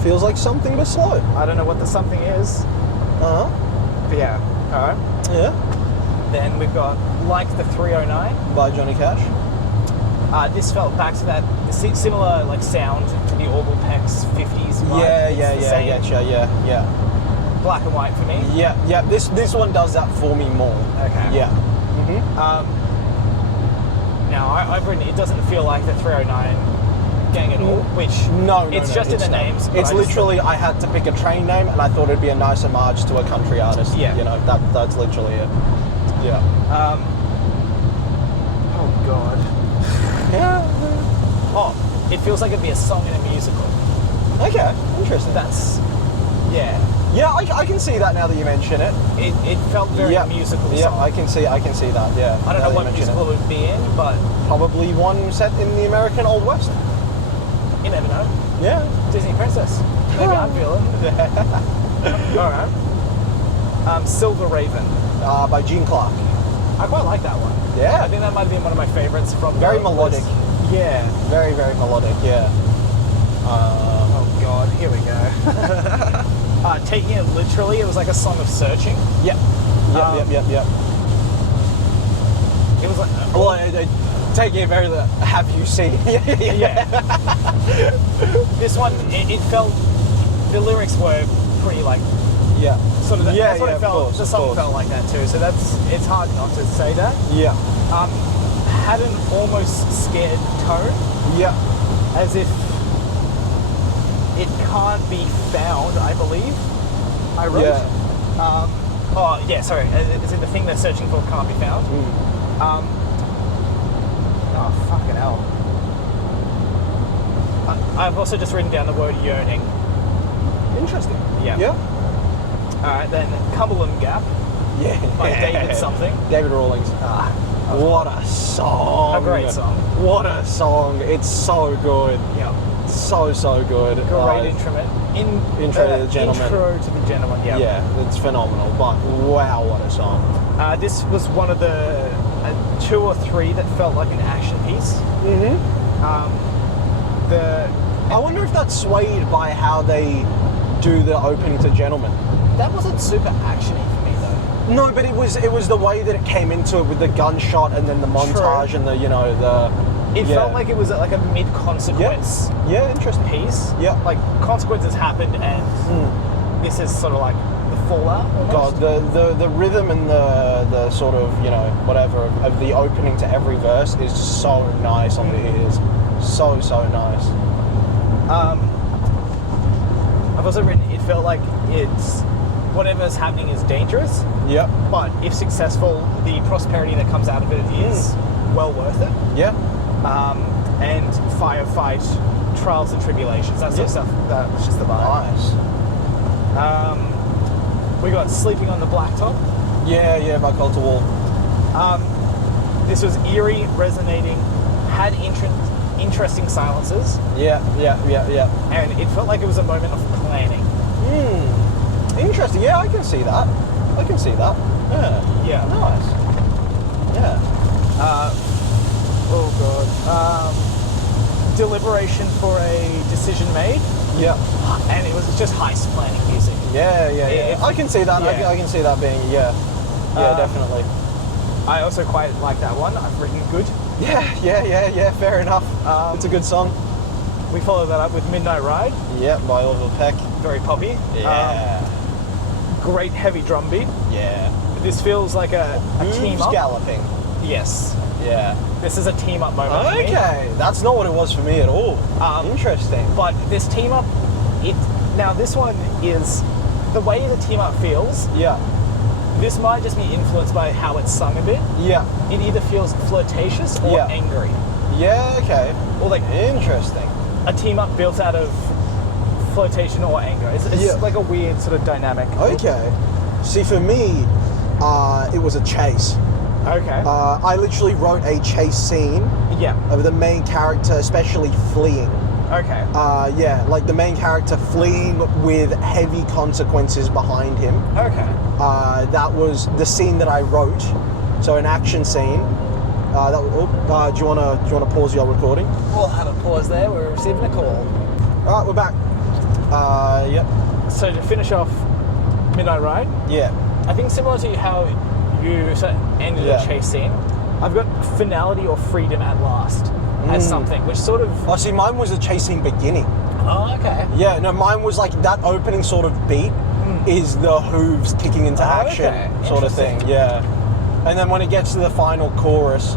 Feels like something but slow. I don't know what the something is. But yeah. All right. Yeah. Then we've got Like the 309 by Johnny Cash. This felt back to that similar like sound to the Orville Peck's 50s vibe. Yeah. Black and white for me. Yeah. This one does that for me more. Okay. Yeah. Now I've written it doesn't feel like the 309 gang at all. Which it's just in the names. It's literally I had to pick a train name and I thought it'd be a nice homage to a country artist. Yeah. You know that's literally it. Yeah. Oh God. Yeah. Oh, it feels like it'd be a song in a musical. Okay, interesting. Yeah, I can see that now that you mention it. It felt very musical. Yeah, song. I can see that. Yeah. I don't know what musical it would be in, but probably one set in the American Old West. You never know. Yeah. Disney Princess. Maybe I'm feeling. All right. Silver Raven. By Gene Clark. I quite like that one. Yeah. I think that might have been one of my favorites from. Very melodic. List. Yeah. Very, very melodic. Yeah. Oh God, here we go. Taking it literally, it was like a song of searching. Yep. Yep. It was like. Taking it very. Have you seen? Yeah. This one, it felt. The lyrics were pretty like. Yeah. Sort of. That's what it felt. Course, the song felt like that too. So it's hard not to say that. Yeah. Had an almost scared tone. Yeah. As if it can't be found, I believe. I wrote. Yeah. Sorry. Is it the thing they're searching for can't be found? Oh, fucking hell. I've also just written down the word yearning. Interesting. Yeah. Alright, then Cumberland Gap. Yeah. By David something. David Rawlings. What a song. A great song. What a song. It's so good. Yeah. So good. Great intro to the Gentleman. Intro to the Gentleman, yeah. Yeah, it's phenomenal. But wow, what a song. This was one of the 2 or 3 that felt like an action piece. I wonder if that's swayed by how they do the opening to Gentleman. That wasn't super actiony for me though. No, but it was the way that it came into it with the gunshot and then the montage and the It felt like it was like a mid-consequence interesting piece. Yeah. Like consequences happened and this is sort of like the Fallout. Almost. God, the rhythm and the sort of, you know, whatever of the opening to every verse is so nice on the ears. So nice. I've also written, it felt like it's whatever's happening is dangerous. Yep. But if successful, the prosperity that comes out of it is well worth it. Yeah. And firefight, trials and tribulations, that sort of stuff. That's just the vibe. Nice. We got Sleeping on the Blacktop. Yeah, by Coulter Wall. This was eerie, resonating, had interesting silences. Yeah. And it felt like it was a moment of planning. Interesting. Yeah, I can see that. Yeah. Nice. Yeah. Oh god. Deliberation for a decision made. Yeah. And it was just heist planning music. Yeah. I can see that. Yeah. I can see that being, definitely. I also quite like that one. I've written good. Yeah, fair enough. It's a good song. We follow that up with Midnight Ride. Yeah, by Orville Peck. Very poppy. Yeah. Great heavy drum beat. Yeah. This feels like a team up. Galloping. Yes. Yeah. This is a team up moment. Okay, that's not what it was for me at all. Interesting. But this team up, now this one is the way the team up feels. Yeah. This might just be influenced by how it's sung a bit. Yeah. It either feels flirtatious or angry. Yeah. Okay. Or like interesting. A team up built out of flirtation or anger. It's like a weird sort of dynamic. Okay. See, for me, it was a chase. Okay. I literally wrote a chase scene. Yeah. Of the main character, especially fleeing. Okay. Like the main character fleeing with heavy consequences behind him. Okay. That was the scene that I wrote. So an action scene. Do you wanna pause your recording? We'll have a pause there. We're receiving a call. All right, we're back. Yep. So to finish off Midnight Ride. Yeah. I think similar to how you ended a chase scene, I've got finality or freedom at last as something, which sort of... Oh, see, mine was the chase scene beginning. Oh, okay. Yeah, no, mine was like that opening sort of beat is the hooves kicking into action sort of thing. Yeah. And then when it gets to the final chorus,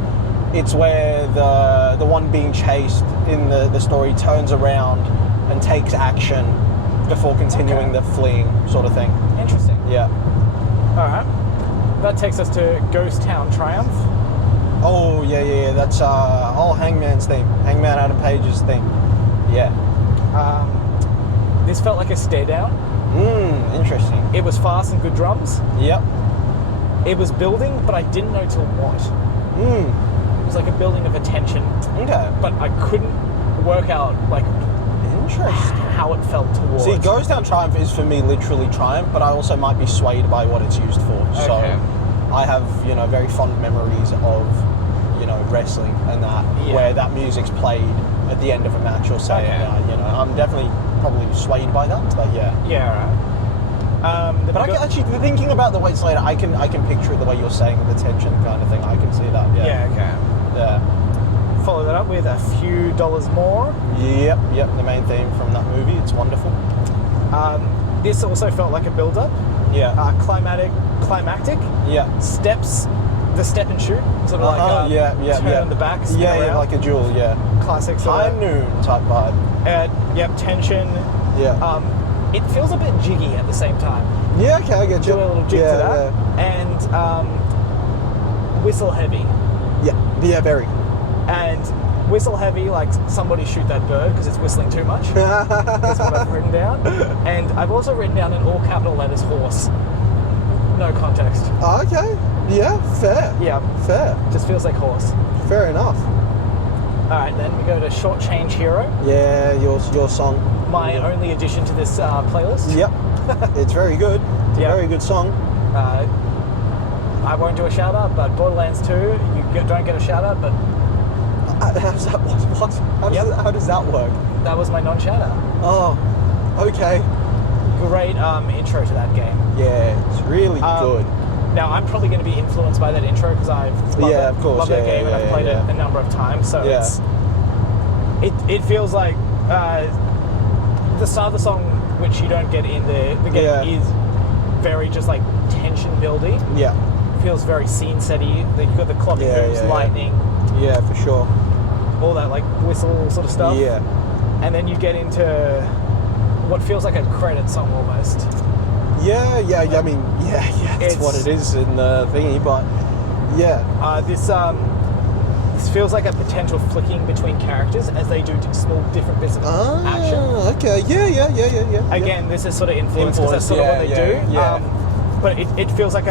it's where the one being chased in the story turns around and takes action before continuing the fleeing sort of thing. Interesting. Yeah. All right. That takes us to Ghost Town Triumph. Oh, yeah. That's Hangman's theme. Hangman Adam Page's theme. Yeah. This felt like a stare down. Interesting. It was fast and good drums. Yep. It was building, but I didn't know till what. It was like a building of attention. Okay. But I couldn't work out, like, how it felt towards. See, Ghost Town Triumph is for me literally Triumph, but I also might be swayed by what it's used for. Okay. So I have, very fond memories of, wrestling and that, where that music's played at the end of a match or something. I'm definitely probably swayed by that, but yeah. Yeah, right. But actually, thinking about the Weights later, I can picture it the way you're saying, the tension kind of thing. I can see that. Yeah. Okay. Yeah. Follow that up with A Few Dollars More. Yep. The main theme from that movie. It's wonderful. This also felt like a build-up. Yeah. Climactic. Yeah. Steps. The step and shoot. Sort of like turn on the back. Spin around. Like a jewel. Yeah. Classic. High noon type vibe. Tension. Yeah. It feels a bit jiggy at the same time. Yeah, okay, I get you. Do a little jig to that. Yeah. And whistle heavy. Yeah, very. And whistle heavy, like somebody shoot that bird because it's whistling too much. That's what I've written down. And I've also written down in all capital letters horse. No context. Okay. Yeah, fair. Yeah. Fair. Just feels like horse. Fair enough. Alright, then we go to Short Change Hero. Yeah, your song. My only addition to this playlist. Yep. It's very good. It's a very good song. I won't do a shout out, but Borderlands 2, don't get a shout out, but... How's that? What? How does that work? That was my non-shout out. Oh, okay. Great intro to that game. Yeah, it's really good. Now, I'm probably going to be influenced by that intro because I've loved that game and I've played it a number of times. So it feels like the start of the song, which you don't get in the game, is very just like tension building. Yeah. Feels very scene setty. You've got the clopping hooves, lightning. Yeah, for sure. All that like whistle sort of stuff. Yeah. And then you get into what feels like a credit song almost. Yeah. I mean, it's what it is in the thingy, but yeah. This feels like a potential flicking between characters as they do small different bits of action. Okay. Yeah. Again, this is sort of influence because that's sort of what they do. Yeah. But it feels like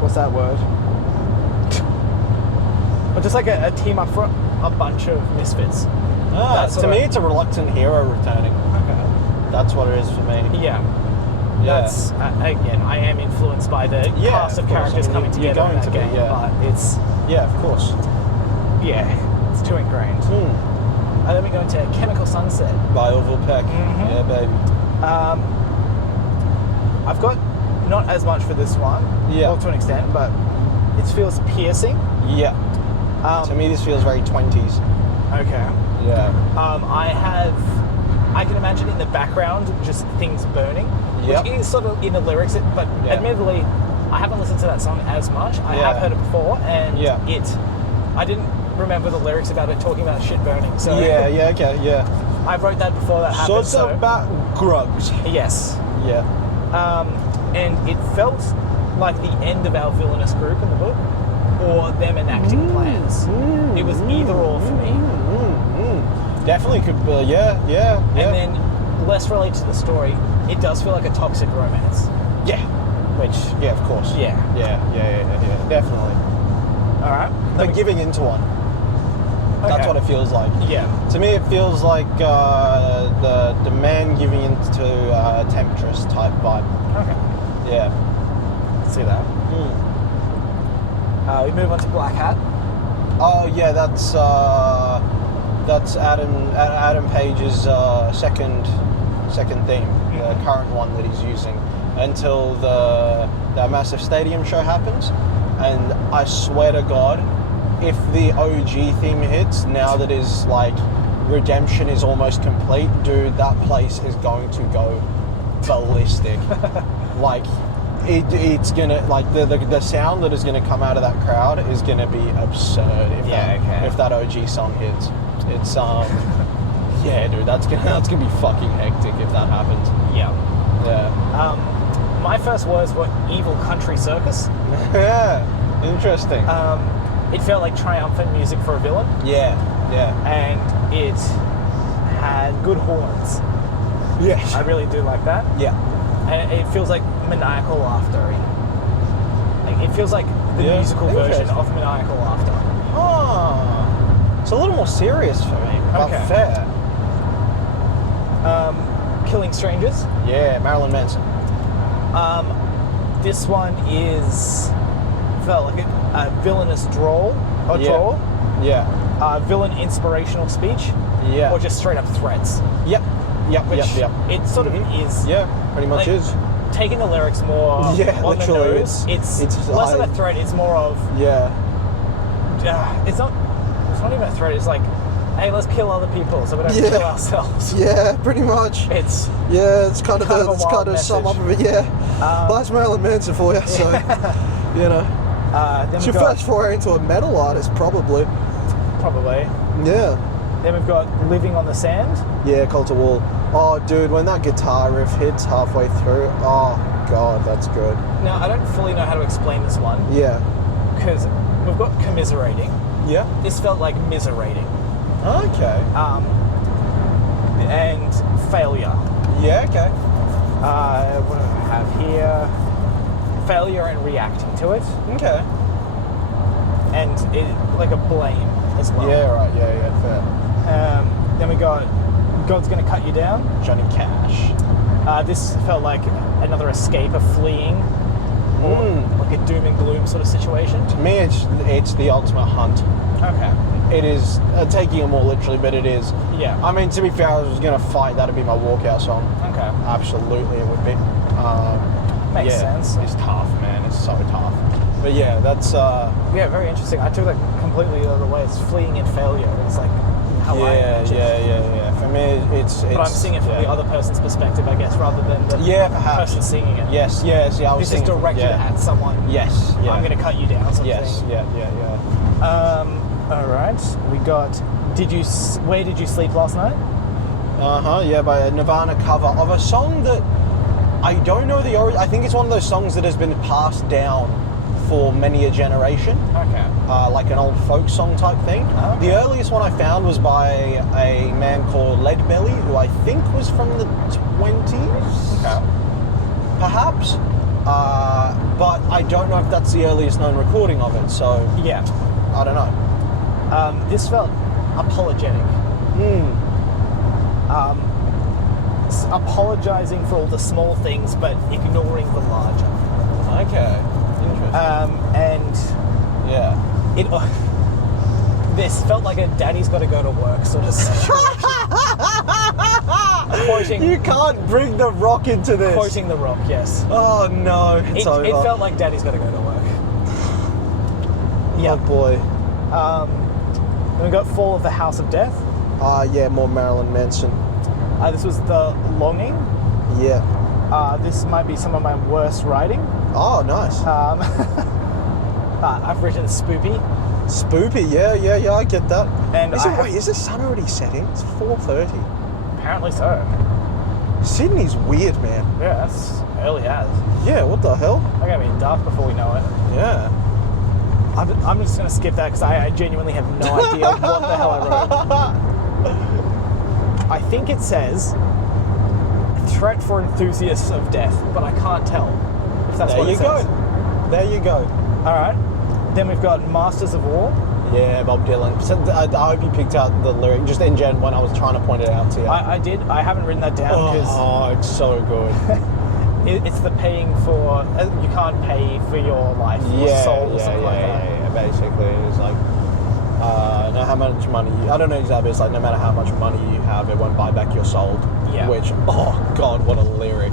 what's that word? Or just like a team up for a bunch of misfits. To me, it's a reluctant hero returning. Okay. That's what it is for me. Yeah. That's again, I am influenced by the cast of characters coming together in that game, but it's of course. Yeah, it's too ingrained. And then we go into Chemical Sunset By Orville Peck. Mm-hmm. Yeah, baby. I've got not as much for this one, well, to an extent, but it feels piercing. Yeah. To me, this feels very 20s. Okay. Yeah. I can imagine in the background just things burning, which is sort of in the lyrics, but admittedly, I haven't listened to that song as much. I have heard it before, and I didn't remember the lyrics about it talking about shit burning. So I wrote that before that happened. So it's about grugs. Yes. Yeah. And it felt like the end of our villainous group in the book, or them enacting plans. It was either or for me. Definitely could be, yeah. And then, less related to the story, it does feel like a toxic romance. Yeah. Which, of course. Yeah, definitely. All right. But giving into one. That's what it feels like. Yeah. To me, it feels like the man giving into temptress type vibe. Okay. Yeah. See that. We move on to Black Hat. Oh yeah, that's Adam Page's second theme, the current one that he's using until the massive stadium show happens. And I swear to God, if the OG theme hits, now that his like redemption is almost complete, dude, that place is going to go ballistic. Like it's gonna, like the sound that is gonna come out of that crowd is gonna be absurd if that OG song hits. It's yeah, dude, that's gonna be fucking hectic if that happens. Yeah. Yeah. My first words were evil country circus. Yeah. Interesting. It felt like triumphant music for a villain. Yeah. And it had good horns. Yeah. I really do like that. Yeah. And it feels like maniacal laughter. Like it feels like the musical version of maniacal laughter. Oh. It's a little more serious for me, but fair. Killing Strangers. Yeah, Marilyn Manson. This one felt like a villainous drawl. Yeah. Villain inspirational speech. Yeah. Or just straight up threats. Yep. It sort of is. Yeah, pretty much is. Taking the lyrics more on the nose. It's less of a threat. It's more of it's not even a threat. It's like, hey, let's kill other people so we don't kill ourselves. Yeah, pretty much. It's kind of sum up of it. Yeah, that's Marilyn Manson for you. So you know, it's your first foray into a metal artist, probably. Yeah. Then we've got Living on the Sand. Yeah, Cult of Wall. Oh, dude, when that guitar riff hits halfway through, oh god, that's good. Now I don't fully know how to explain this one. Yeah. Because we've got commiserating. Yeah. This felt like miserating. Okay. And failure. Yeah, okay. What do I have here? Failure and reacting to it. Okay. And it like a blame as well. Yeah, right. Yeah, fair. Then we got God's Gonna Cut You Down. Johnny Cash. This felt like another escape, a fleeing, or like a doom and gloom sort of situation. To me, it's the ultimate hunt. Okay. It is, taking it more literally, but it is. Yeah. I mean, to be fair, I was going to fight, that'd be my walkout song. Okay. Absolutely, it would be. Makes sense. It's tough, man. It's so tough. But yeah, that's... yeah, very interesting. I took that completely the other way. It's fleeing and failure. It's like, how I imagine it. Yeah. For me, it's. But I'm seeing it from the other person's perspective, I guess, rather than the perhaps. person singing it. Yes. Yeah, I was this is directed at someone. Yes. Yeah. I'm going to cut you down. Sort of Yes. thing. Yeah. All right. We got. Where did you sleep last night? Yeah, by a Nirvana cover of a song that I don't know the origin. I think it's one of those songs that has been passed down for many a generation. Okay. Like an old folk song type thing. Okay. The earliest one I found was by a man called Leadbelly, who I think was from the 20s. Okay. Perhaps. But I don't know if that's the earliest known recording of it, so Yeah. I don't know. This felt apologetic. Apologizing for all the small things, but ignoring the larger. Okay. Interesting. And Yeah. this felt like a daddy's got to go to work sort of situation. Quoting, You can't bring The Rock into this. quoting The Rock, yes. Oh no, it's over. It felt like daddy's got to go to work. Oh boy. Then we got Fall of the House of Death. Yeah, more Marilyn Manson. This was The Longing. Yeah. This might be some of my worst writing. Oh, nice. I've written Spoopy. Spoopy, yeah, I get that. And Is the sun already setting? It's 4:30. Apparently so. Sydney's weird, man. Yeah, that's early as. Yeah, what the hell? I gotta be dark before we know it. Yeah. I'm just gonna skip that because I genuinely have no idea what the hell I wrote. I think it says threat for enthusiasts of death, but I can't tell if that's what it says. There you go. All right. Then we've got Masters of War. Yeah, Bob Dylan. So, I hope you picked out the lyric just in general when I was trying to point it out to you. I did. I haven't written that down because it's so good. it's the paying for. You can't pay for your life or soul or something like that. Yeah, basically. It's like, no how much money I don't know exactly, it's like no matter how much money you have, it won't buy back your soul. Yeah. Which, oh God, what a lyric.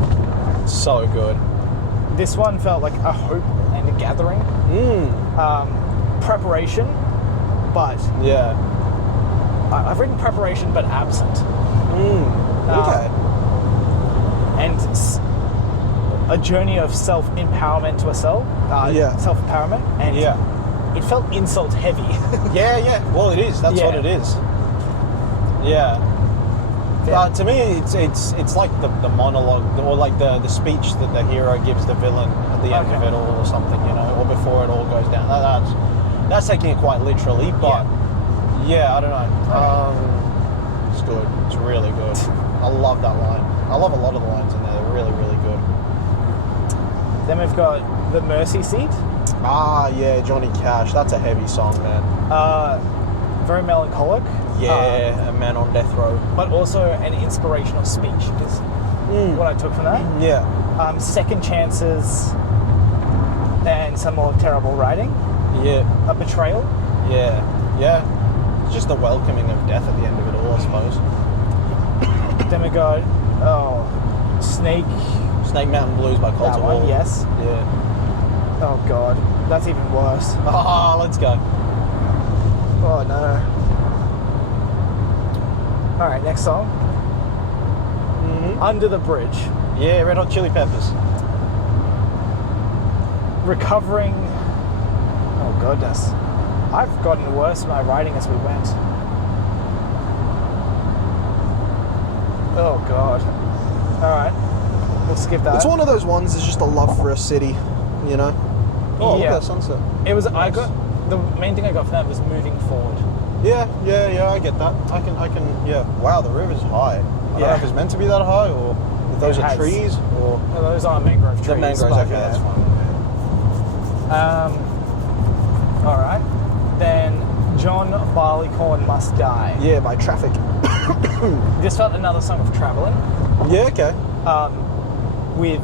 So good. This one felt like a hope and a gathering. Preparation, but Yeah. I've written preparation but absent. Okay. And a journey of self-empowerment to a self. Self-empowerment. And it felt insult heavy. Yeah. Well, it is. That's what it is. Yeah. To me, it's like the monologue, or like the speech that the hero gives the villain at the end of it all, or something, or before it all goes down. That's taking it quite literally, but I don't know. It's good. It's really good. I love that line. I love a lot of the lines in there. They're really, really good. Then we've got The Mercy Seat. Yeah, Johnny Cash. That's a heavy song, man. Very melancholic. Yeah, a man on death row. But also an inspirational speech is what I took from that. Yeah. Second chances and some more terrible writing. Yeah. A betrayal. Yeah. It's just the welcoming of death at the end of it all, I suppose. Then we got Snake Mountain Blues by Coulter Hall. Yes. Yeah. Oh God, that's even worse. Let's go. Oh no. All right, next song. Under the Bridge. Yeah, Red Hot Chili Peppers. Recovering. Oh goodness, I've gotten worse at my writing as we went. Oh God. All right, we'll skip that. It's one of those ones. It's just a love for a city, Oh, look at that sunset. It was. Nice. The main thing I got from that was moving forward. Yeah, I get that. I can. Yeah. Wow, the river's high. I don't know if it's meant to be that high, or if those are trees, or no, those are mangrove trees. The mangroves. Okay, that's fine. All right. Then John Barleycorn Must Die. Yeah, by Traffic. This felt another song of traveling. Yeah. Okay. With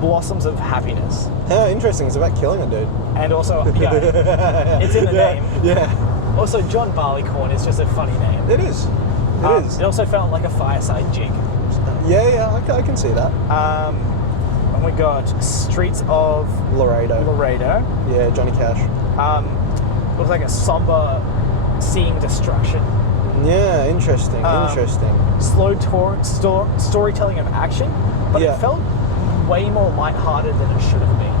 blossoms of happiness. Yeah, interesting. It's about killing a dude. And also, it's in the name. Yeah. Also, John Barleycorn is just a funny name. It is. It is. It also felt like a fireside jig. Yeah, I can see that. And we got Streets of Laredo. Yeah, Johnny Cash. It was like a somber seeing destruction. Yeah, interesting. Slow storytelling of action, but it felt way more lighthearted than it should have been,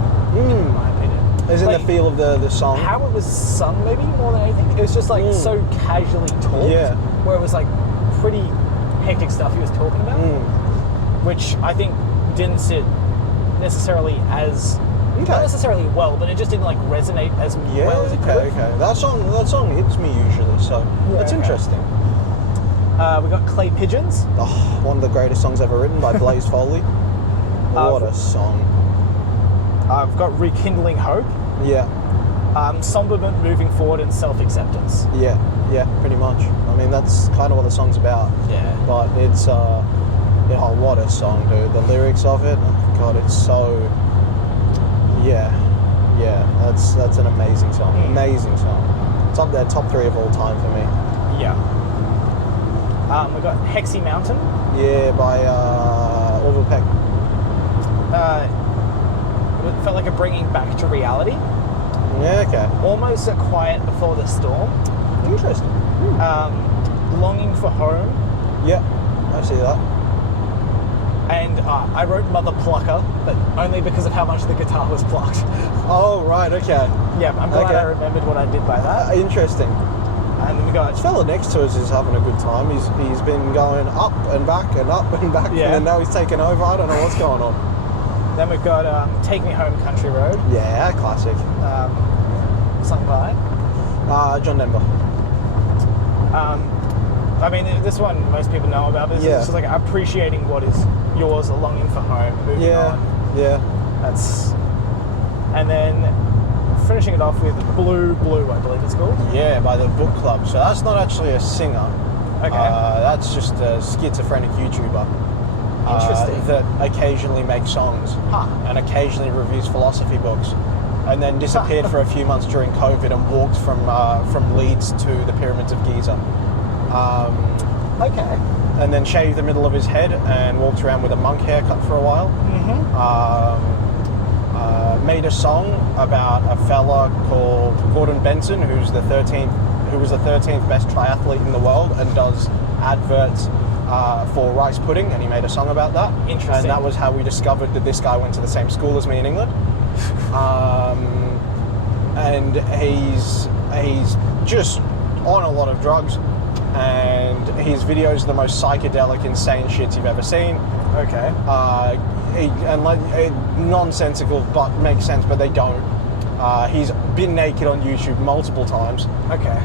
in my opinion. Is in the feel of the song? How it was sung, maybe, more than anything. It was just like so casually talked, where it was like pretty hectic stuff he was talking about, which I think didn't sit necessarily as... Not necessarily well, but it just didn't like resonate as well as it could. Okay. That song hits me usually, so that's interesting. We got Clay Pigeons. Oh, one of the greatest songs ever written by Blaze Foley. What a song. I've got Rekindling Hope. Yeah. Somberment, Moving Forward, and Self-Acceptance. Yeah, pretty much. I mean, that's kind of what the song's about. Yeah. But it's, what a song, dude. The lyrics of it, God, it's so... Yeah, that's an amazing song. Amazing song. It's up there, top 3 of all time for me. Yeah. We got Hexy Mountain. Yeah, by Orville Peck. It felt like a bringing back to reality. Yeah, okay. Almost a Quiet Before the Storm. Interesting. Longing for Home. Yeah, I see that. And I wrote Mother Plucker, but only because of how much the guitar was plucked. Oh, right, okay. Yeah, I'm glad I remembered what I did by that. Interesting. And then we got... This fella next to us is having a good time. He's been going up and back and up and back, and now he's taken over. I don't know what's going on. Then we've got Take Me Home Country Road. Yeah, classic. Sung by? John Denver. I mean, this one most people know about, but it's just like appreciating what is yours, a longing for home, moving on. Yeah. That's... And then finishing it off with Blue, I believe it's called. Yeah, by the Book Club. So that's not actually a singer. Okay. That's just a schizophrenic YouTuber. Interesting. That occasionally makes songs and occasionally reviews philosophy books, and then disappeared for a few months during COVID and walked from Leeds to the Pyramids of Giza. And then shaved the middle of his head and walked around with a monk haircut for a while. Made a song about a fella called Gordon Benson, who was the 13th best triathlete in the world and does adverts for rice pudding, and he made a song about that. Interesting. And that was how we discovered that this guy went to the same school as me in England. And he's just on a lot of drugs, and his videos are the most psychedelic, insane shit you've ever seen. Okay. Nonsensical, but makes sense, but they don't. He's been naked on YouTube multiple times. Okay.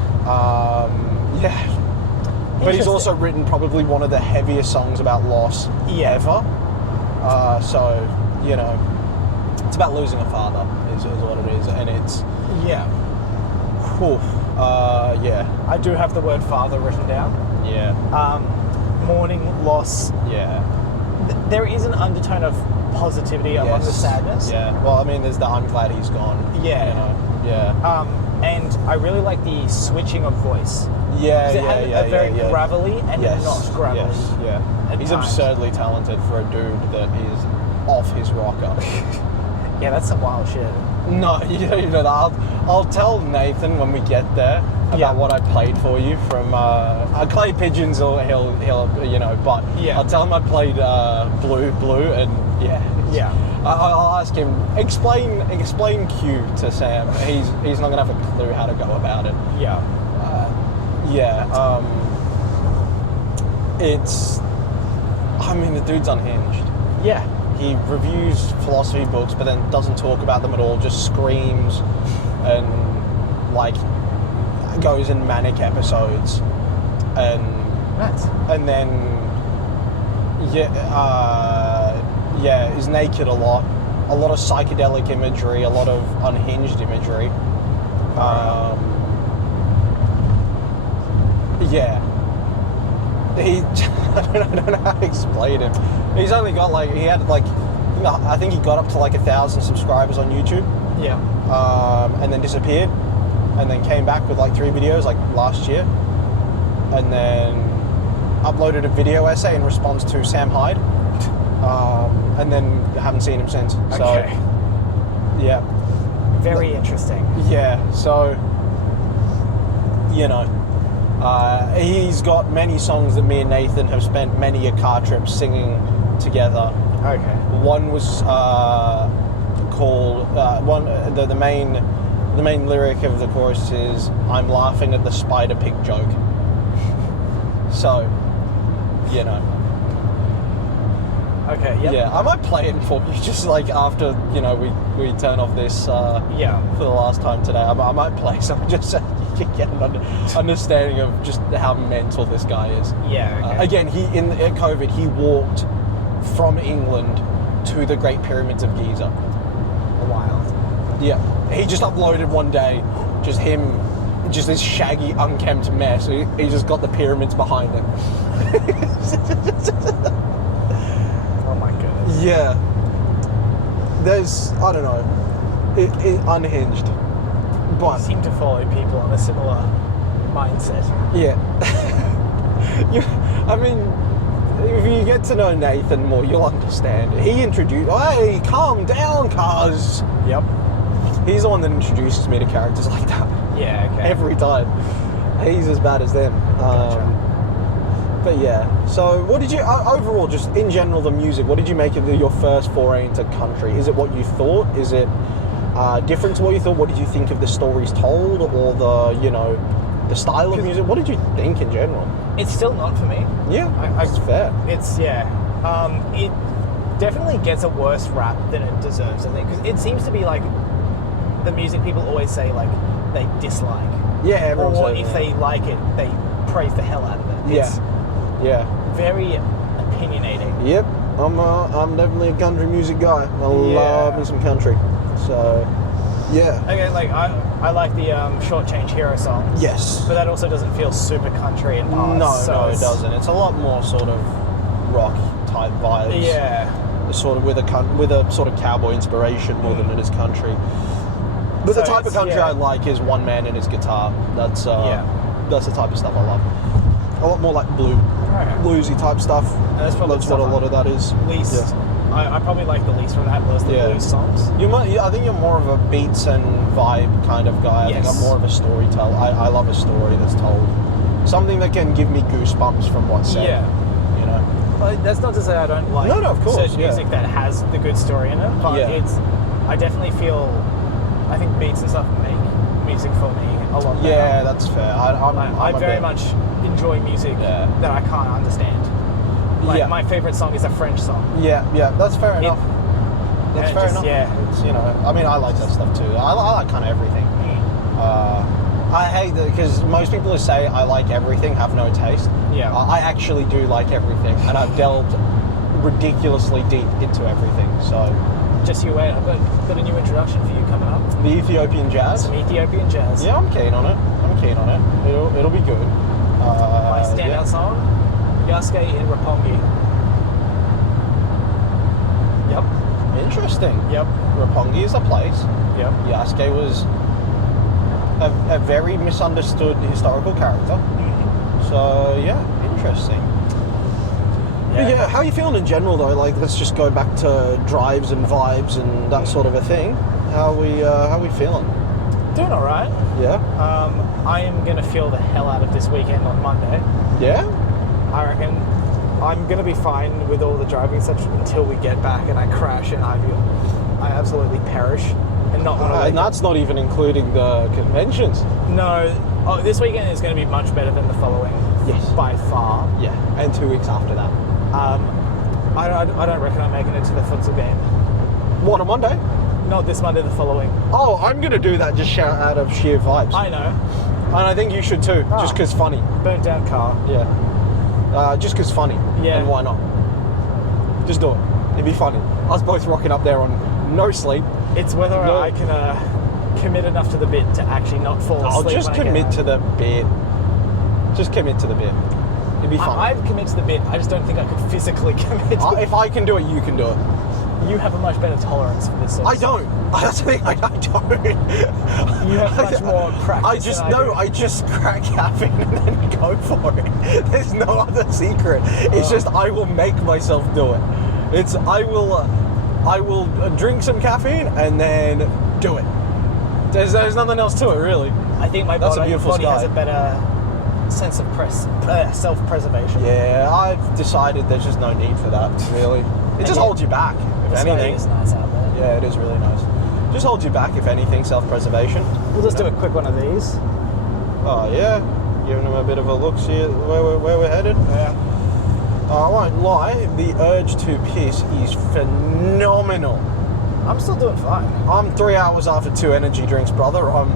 But he's also written probably one of the heaviest songs about loss ever. So, it's about losing a father is what it is, and it's... I do have the word father written down. Mourning, loss. There is an undertone of positivity among the sadness. Well, I mean, there's the I'm glad he's gone. And I really like the switching of voice. It had a very gravelly and not gravelly. He's absurdly talented for a dude that is off his rocker. Yeah, that's some wild shit. No, I'll tell Nathan when we get there about what I played for you from Clay Pigeons, or he'll but I'll tell him I played Blue, and I'll ask him, explain Q to Sam. He's not gonna have a clue how to go about it. The dude's unhinged. He reviews philosophy books, but then doesn't talk about them at all, just screams and goes in manic episodes, and then is naked a lot of psychedelic imagery, a lot of unhinged imagery. I don't know how to explain him. He's only got I think he got up to 1,000 subscribers on YouTube. And then disappeared, and then came back with 3 videos last year, and then uploaded a video essay in response to Sam Hyde, and then haven't seen him since. Okay. So, very interesting. So, He's got many songs that me and Nathan have spent many a car trip singing together. Okay. One was called the main lyric of the chorus is "I'm laughing at the spider pig joke." So, you know. Okay. Yep. Yeah, I might play it for you just like after we turn off this. For the last time today, I might play some just so you can get an understanding of just how mental this guy is. Yeah. Okay. Again, at COVID, he walked from England to the Great Pyramids of Giza. Wild. Yeah, he just uploaded one day, just this shaggy, unkempt mess. He just got the pyramids behind him. Oh my goodness. Yeah. There's, I don't know, it unhinged. But You seem to follow people on a similar mindset. yeah. I mean, if you get to know Nathan more, you'll understand. He introduced, hey, calm down, cuz. Yep. He's the one that introduces me to characters like that. Yeah, okay. Every time. He's as bad as them. Gotcha. But yeah. So what did you, overall, just in general, the music, what did you make of your first foray into country? Is it what you thought? Is it different to what you thought? What did you think of the stories told or the style of music? What did you think in general? It's still not for me. Yeah, it's fair. It's, it definitely gets a worse rap than it deserves, I think. Because it seems to be like the music people always say, like, they dislike. Yeah, everyone Or says if that. they like it, they praise the hell out of it. It's Yeah. very opinionating. Yep. I'm definitely a country music guy. I love me some country. So, yeah. Okay, like, I like the Shortchange Hero song. Yes. But that also doesn't feel super country in parts. No, it it's- doesn't. It's a lot more sort of rock type vibes. Yeah. Sort of with a sort of cowboy inspiration more than it is country. But the So type of it's- country yeah. I like is one man and his guitar. That's the type of stuff I love. A lot more like bluesy type stuff. And that's probably what a lot of that is. Least. Yeah. I probably like the least from that was the blues songs. I think you're more of a beats and vibe kind of guy. I think Yes. I'm more of a storyteller. I love a story that's told. Something that can give me goosebumps from what's said. Yeah. You know? Well, that's not to say I don't like No, of course, certain yeah. music that has the good story in it, but Yeah. I definitely feel, I think beats and stuff make music for me a lot better. Yeah, that's fair. I very much enjoy music that I can't understand. Like, my favourite song is a French song. Yeah, that's fair enough. That's fair enough. Yeah. It's, I mean, I like that stuff too. I like kind of everything. I hate that because most people who say I like everything have no taste. Yeah. I actually do like everything, and I've delved ridiculously deep into everything. So, Just you wait, I've got a new introduction for you coming up. the Ethiopian jazz. Some Ethiopian jazz. Yeah, I'm keen on it. It'll be good. My standout song, Yasuke in Roppongi. Yep. Interesting. Yep. Roppongi is a place. Yep. Yasuke was a very misunderstood historical character. So, yeah, interesting. Yeah, how are you feeling in general though? Like, let's just go back to drives and vibes and that sort of a thing. How are we feeling? Doing all right. Yeah. I am going to feel the hell out of this weekend on Monday. Yeah? I reckon I'm going to be fine with all the driving stuff until we get back and I crash and I absolutely perish and not want to. And that's not even including the conventions. No. Oh, this weekend is going to be much better than the following. Yes. By far. Yeah. And 2 weeks after that. I don't reckon I'm making it to the futsal game. What, on Monday? Not this Monday, the following. Oh, I'm going to do that just out of sheer vibes. I know. And I think you should too, just because funny. Burnt down car. Yeah. Just because funny. Yeah. And why not? Just do it. It'd be funny. Us both rocking up there on no sleep. It's whether I can commit enough to the bit to actually not fall asleep. I'll just commit to the bit. Just commit to the bit. It'd be fun. I'd commit to the bit. I just don't think I could physically commit to it. If I can do it, you can do it. You have a much better tolerance for this sort of I don't. That's the thing. I don't. You have much more practice. I just crack caffeine and then go for it. There's no other secret. It's just I will make myself do it. I will drink some caffeine and then do it. There's nothing else to it really. I think my That's a body beautiful has sky. a better sense of self-preservation. Yeah, I've decided there's just no need for that, really. It just holds you back, if anything. It's nice out there. Yeah, it is really nice. Just holds you back, if anything, self-preservation. We'll just do a quick one of these. Oh, yeah. Giving them a bit of a look, see where we're headed. Yeah. I won't lie, the urge to piss is phenomenal. I'm still doing fine. I'm 3 hours after 2 energy drinks, brother. I've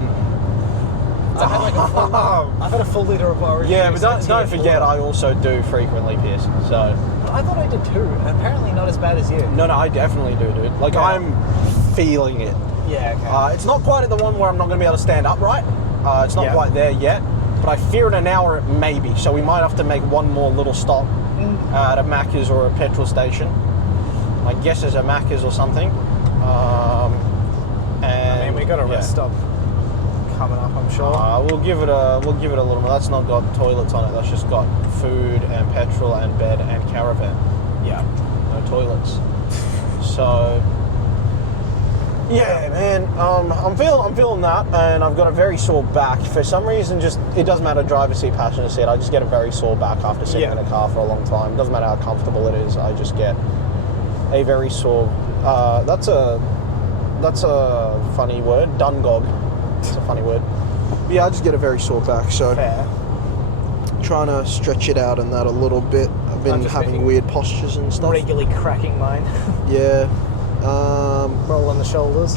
had a full litre of orange Yeah, juice. but don't forget, I also do frequently piss, so... I thought I did too, and apparently not as bad as you. No, I definitely do, dude. Like, Yeah. I'm feeling it. Yeah, okay. It's not quite at the one where I'm not going to be able to stand upright. It's not quite there yet, but I fear in an hour it may be, so we might have to make one more little stop at a Macca's or a petrol station. My guess is a Macca's or something. And I mean, we got a rest stop coming up, I'm sure. We'll give it a little more. That's not got toilets on it. That's just got food and petrol and bed and caravan. Yeah. No toilets. So yeah, man. I'm feeling that, and I've got a very sore back. For some reason, just it doesn't matter driver's seat, passenger seat. I just get a very sore back after sitting in a car for a long time. It doesn't matter how comfortable it is. I just get a very sore. That's a funny word. Dungog. It's a funny word. But yeah, I just get a very sore back. So Fair. trying to stretch it out and that a little bit. I've been having weird postures and stuff. Regularly cracking mine. Yeah. Roll on the shoulders.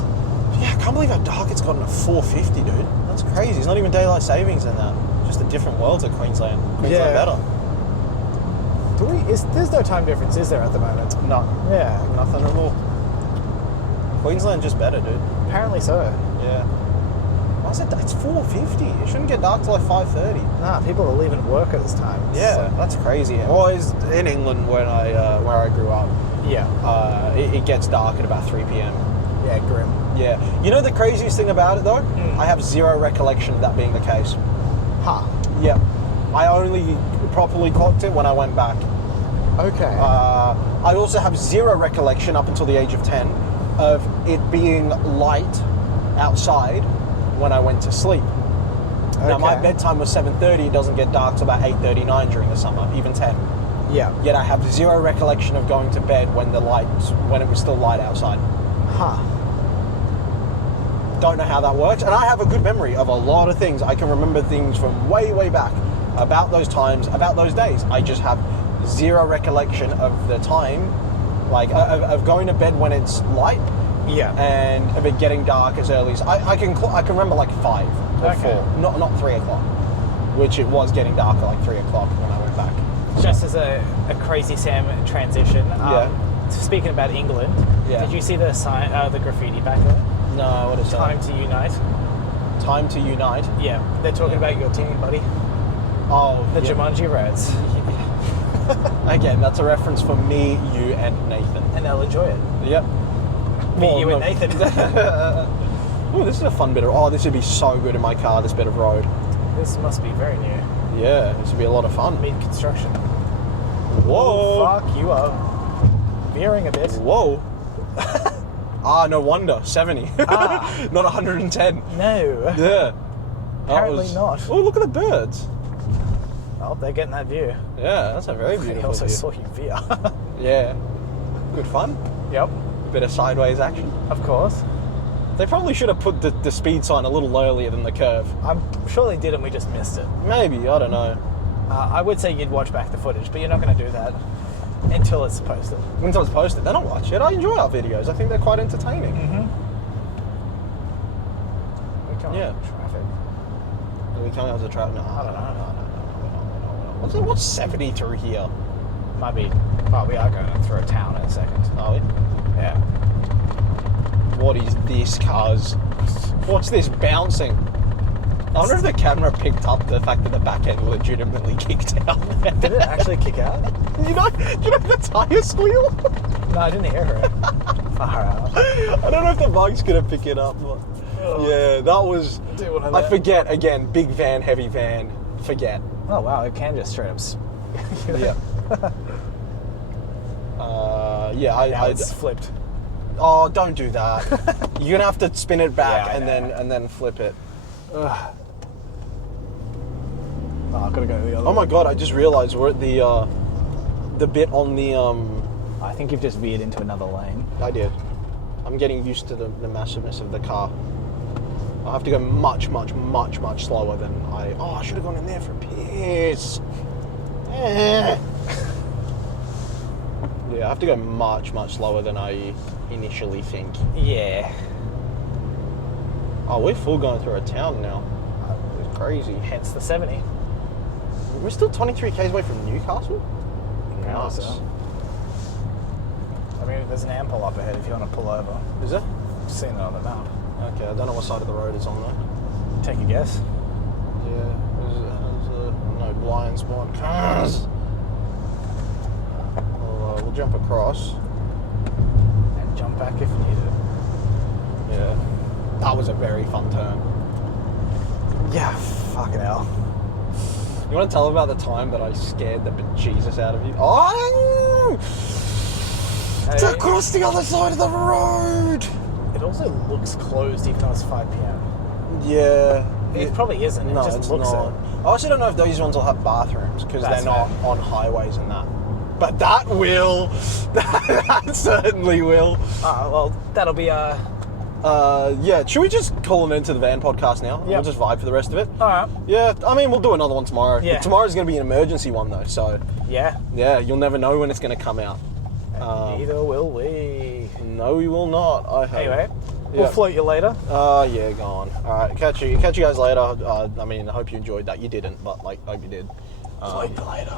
Yeah, I can't believe how dark it's gotten at 4:50, dude. That's crazy. It's not even daylight savings in that. Just a different world to Queensland. Queensland better. There's no time difference, is there, at the moment? No. Yeah. Nothing at all. Queensland just better, dude. Apparently so. Yeah. Why is it? It's 4:50. It shouldn't get dark till like 5:30. Nah, people are leaving work at this time. Yeah, so. that's crazy. Well, in England where I grew up. Yeah. It gets dark at about 3 p.m. Yeah, grim. Yeah. You know the craziest thing about it though? I have zero recollection of that being the case. Huh. Yeah. I only properly clocked it when I went back. Okay. I also have zero recollection up until the age of 10 of it being light outside when I went to sleep. Now my bedtime was 7:30. It doesn't get dark till about 8:39 during the summer, even 10. Yeah. Yet I have zero recollection of going to bed when it was still light outside. Huh. Don't know how that works, and I have a good memory of a lot of things. I can remember things from way back about those times, about those days. I just have zero recollection of the time, like of going to bed when it's light. Yeah. And of it getting dark as early as I can remember like 5 or 4, not 3 o'clock, which it was getting dark at like 3 o'clock when I went back. Just as a crazy Sam transition. Speaking about England, did you see the sign, the graffiti back there? No, what is that? Time to unite. Time to unite. Yeah, they're talking about your team, buddy. Oh, the Jumanji Reds. Again, that's a reference for me, you, and Nathan, and they'll enjoy it. Yep. Me, you, and Nathan. Oh, this is a fun bit of. Oh, this would be so good in my car. This bit of road. This must be very new. Yeah, this would be a lot of fun. Mid-construction. Whoa! Ooh, fuck you up. Veering a bit. Whoa! No wonder. 70. Not 110. No. Yeah. Apparently not. Oh, look at the birds. Oh, they're getting that view. Yeah, that's a very beautiful I also view. saw you veer. Yeah. Good fun. Yep. Bit of sideways action. Of course. They probably should have put the speed sign a little earlier than the curve. I'm sure they did and we just missed it. Maybe, I don't know. I would say you'd watch back the footage, but you're not going to do that until it's posted. Until it's posted, then I'll watch it. I enjoy our videos. I think they're quite entertaining. Mm-hmm. We're coming up to traffic. Are we coming up to traffic? No, I don't know. No. What's 70 through here? Might be. Well, we are going through a town in a second. Are we? Yeah. What is this, cuz? What's this bouncing? I wonder if the camera picked up the fact that the back end legitimately kicked out. Did it actually kick out? Do you know the tyre squeal? No, I didn't hear it. Far out. I don't know if the mic's gonna pick it up, but yeah, that was. I forget again. Big van, heavy van. Forget. Oh wow, it can just straight up. Yeah. It's flipped. Oh, don't do that. You're gonna have to spin it back and then flip it. Ugh. Oh, I've got to go the other Oh my way. god, I just realised we're at the bit on the... I think you've just veered into another lane. I did. I'm getting used to the massiveness of the car. I have to go much, much, much, much slower than I... Oh, I should have gone in there for a piss. Yeah, I have to go much, much slower than I initially think. Yeah. Oh, we're full going through a town now. It's crazy. Hence the 70. We're still 23 k's away from Newcastle? Nice. So. I mean, there's an ample up ahead if you want to pull over. Is there? I've seen it on the map. Okay, I don't know what side of the road it's on though. Take a guess. Yeah, there's no blind spot. Cars! We'll jump across. And jump back if needed. Yeah. That was a very fun turn. Yeah, fucking hell. You want to tell about the time that I scared the bejesus out of you? Oh! It's across the other side of the road! It also looks closed even though it's 5 p.m. Yeah. It probably isn't. It No, just it's looks not. it. I also don't know if those ones will have bathrooms because they're That's not fair. on highways and that. But that will. That certainly will. Well, that'll be Yeah, should we just call an end to the van podcast now? Yep. We'll just vibe for the rest of it. Alright. Yeah, I mean, we'll do another one tomorrow. Yeah. Tomorrow's going to be an emergency one though, so Yeah. yeah, you'll never know when it's going to come out. Neither will we. No, we will not. I hope. Anyway, Yeah. we'll float you later. Yeah, go on. All right, catch you guys later. I mean, I hope you enjoyed that. You didn't, but like, hope you did. Float you later.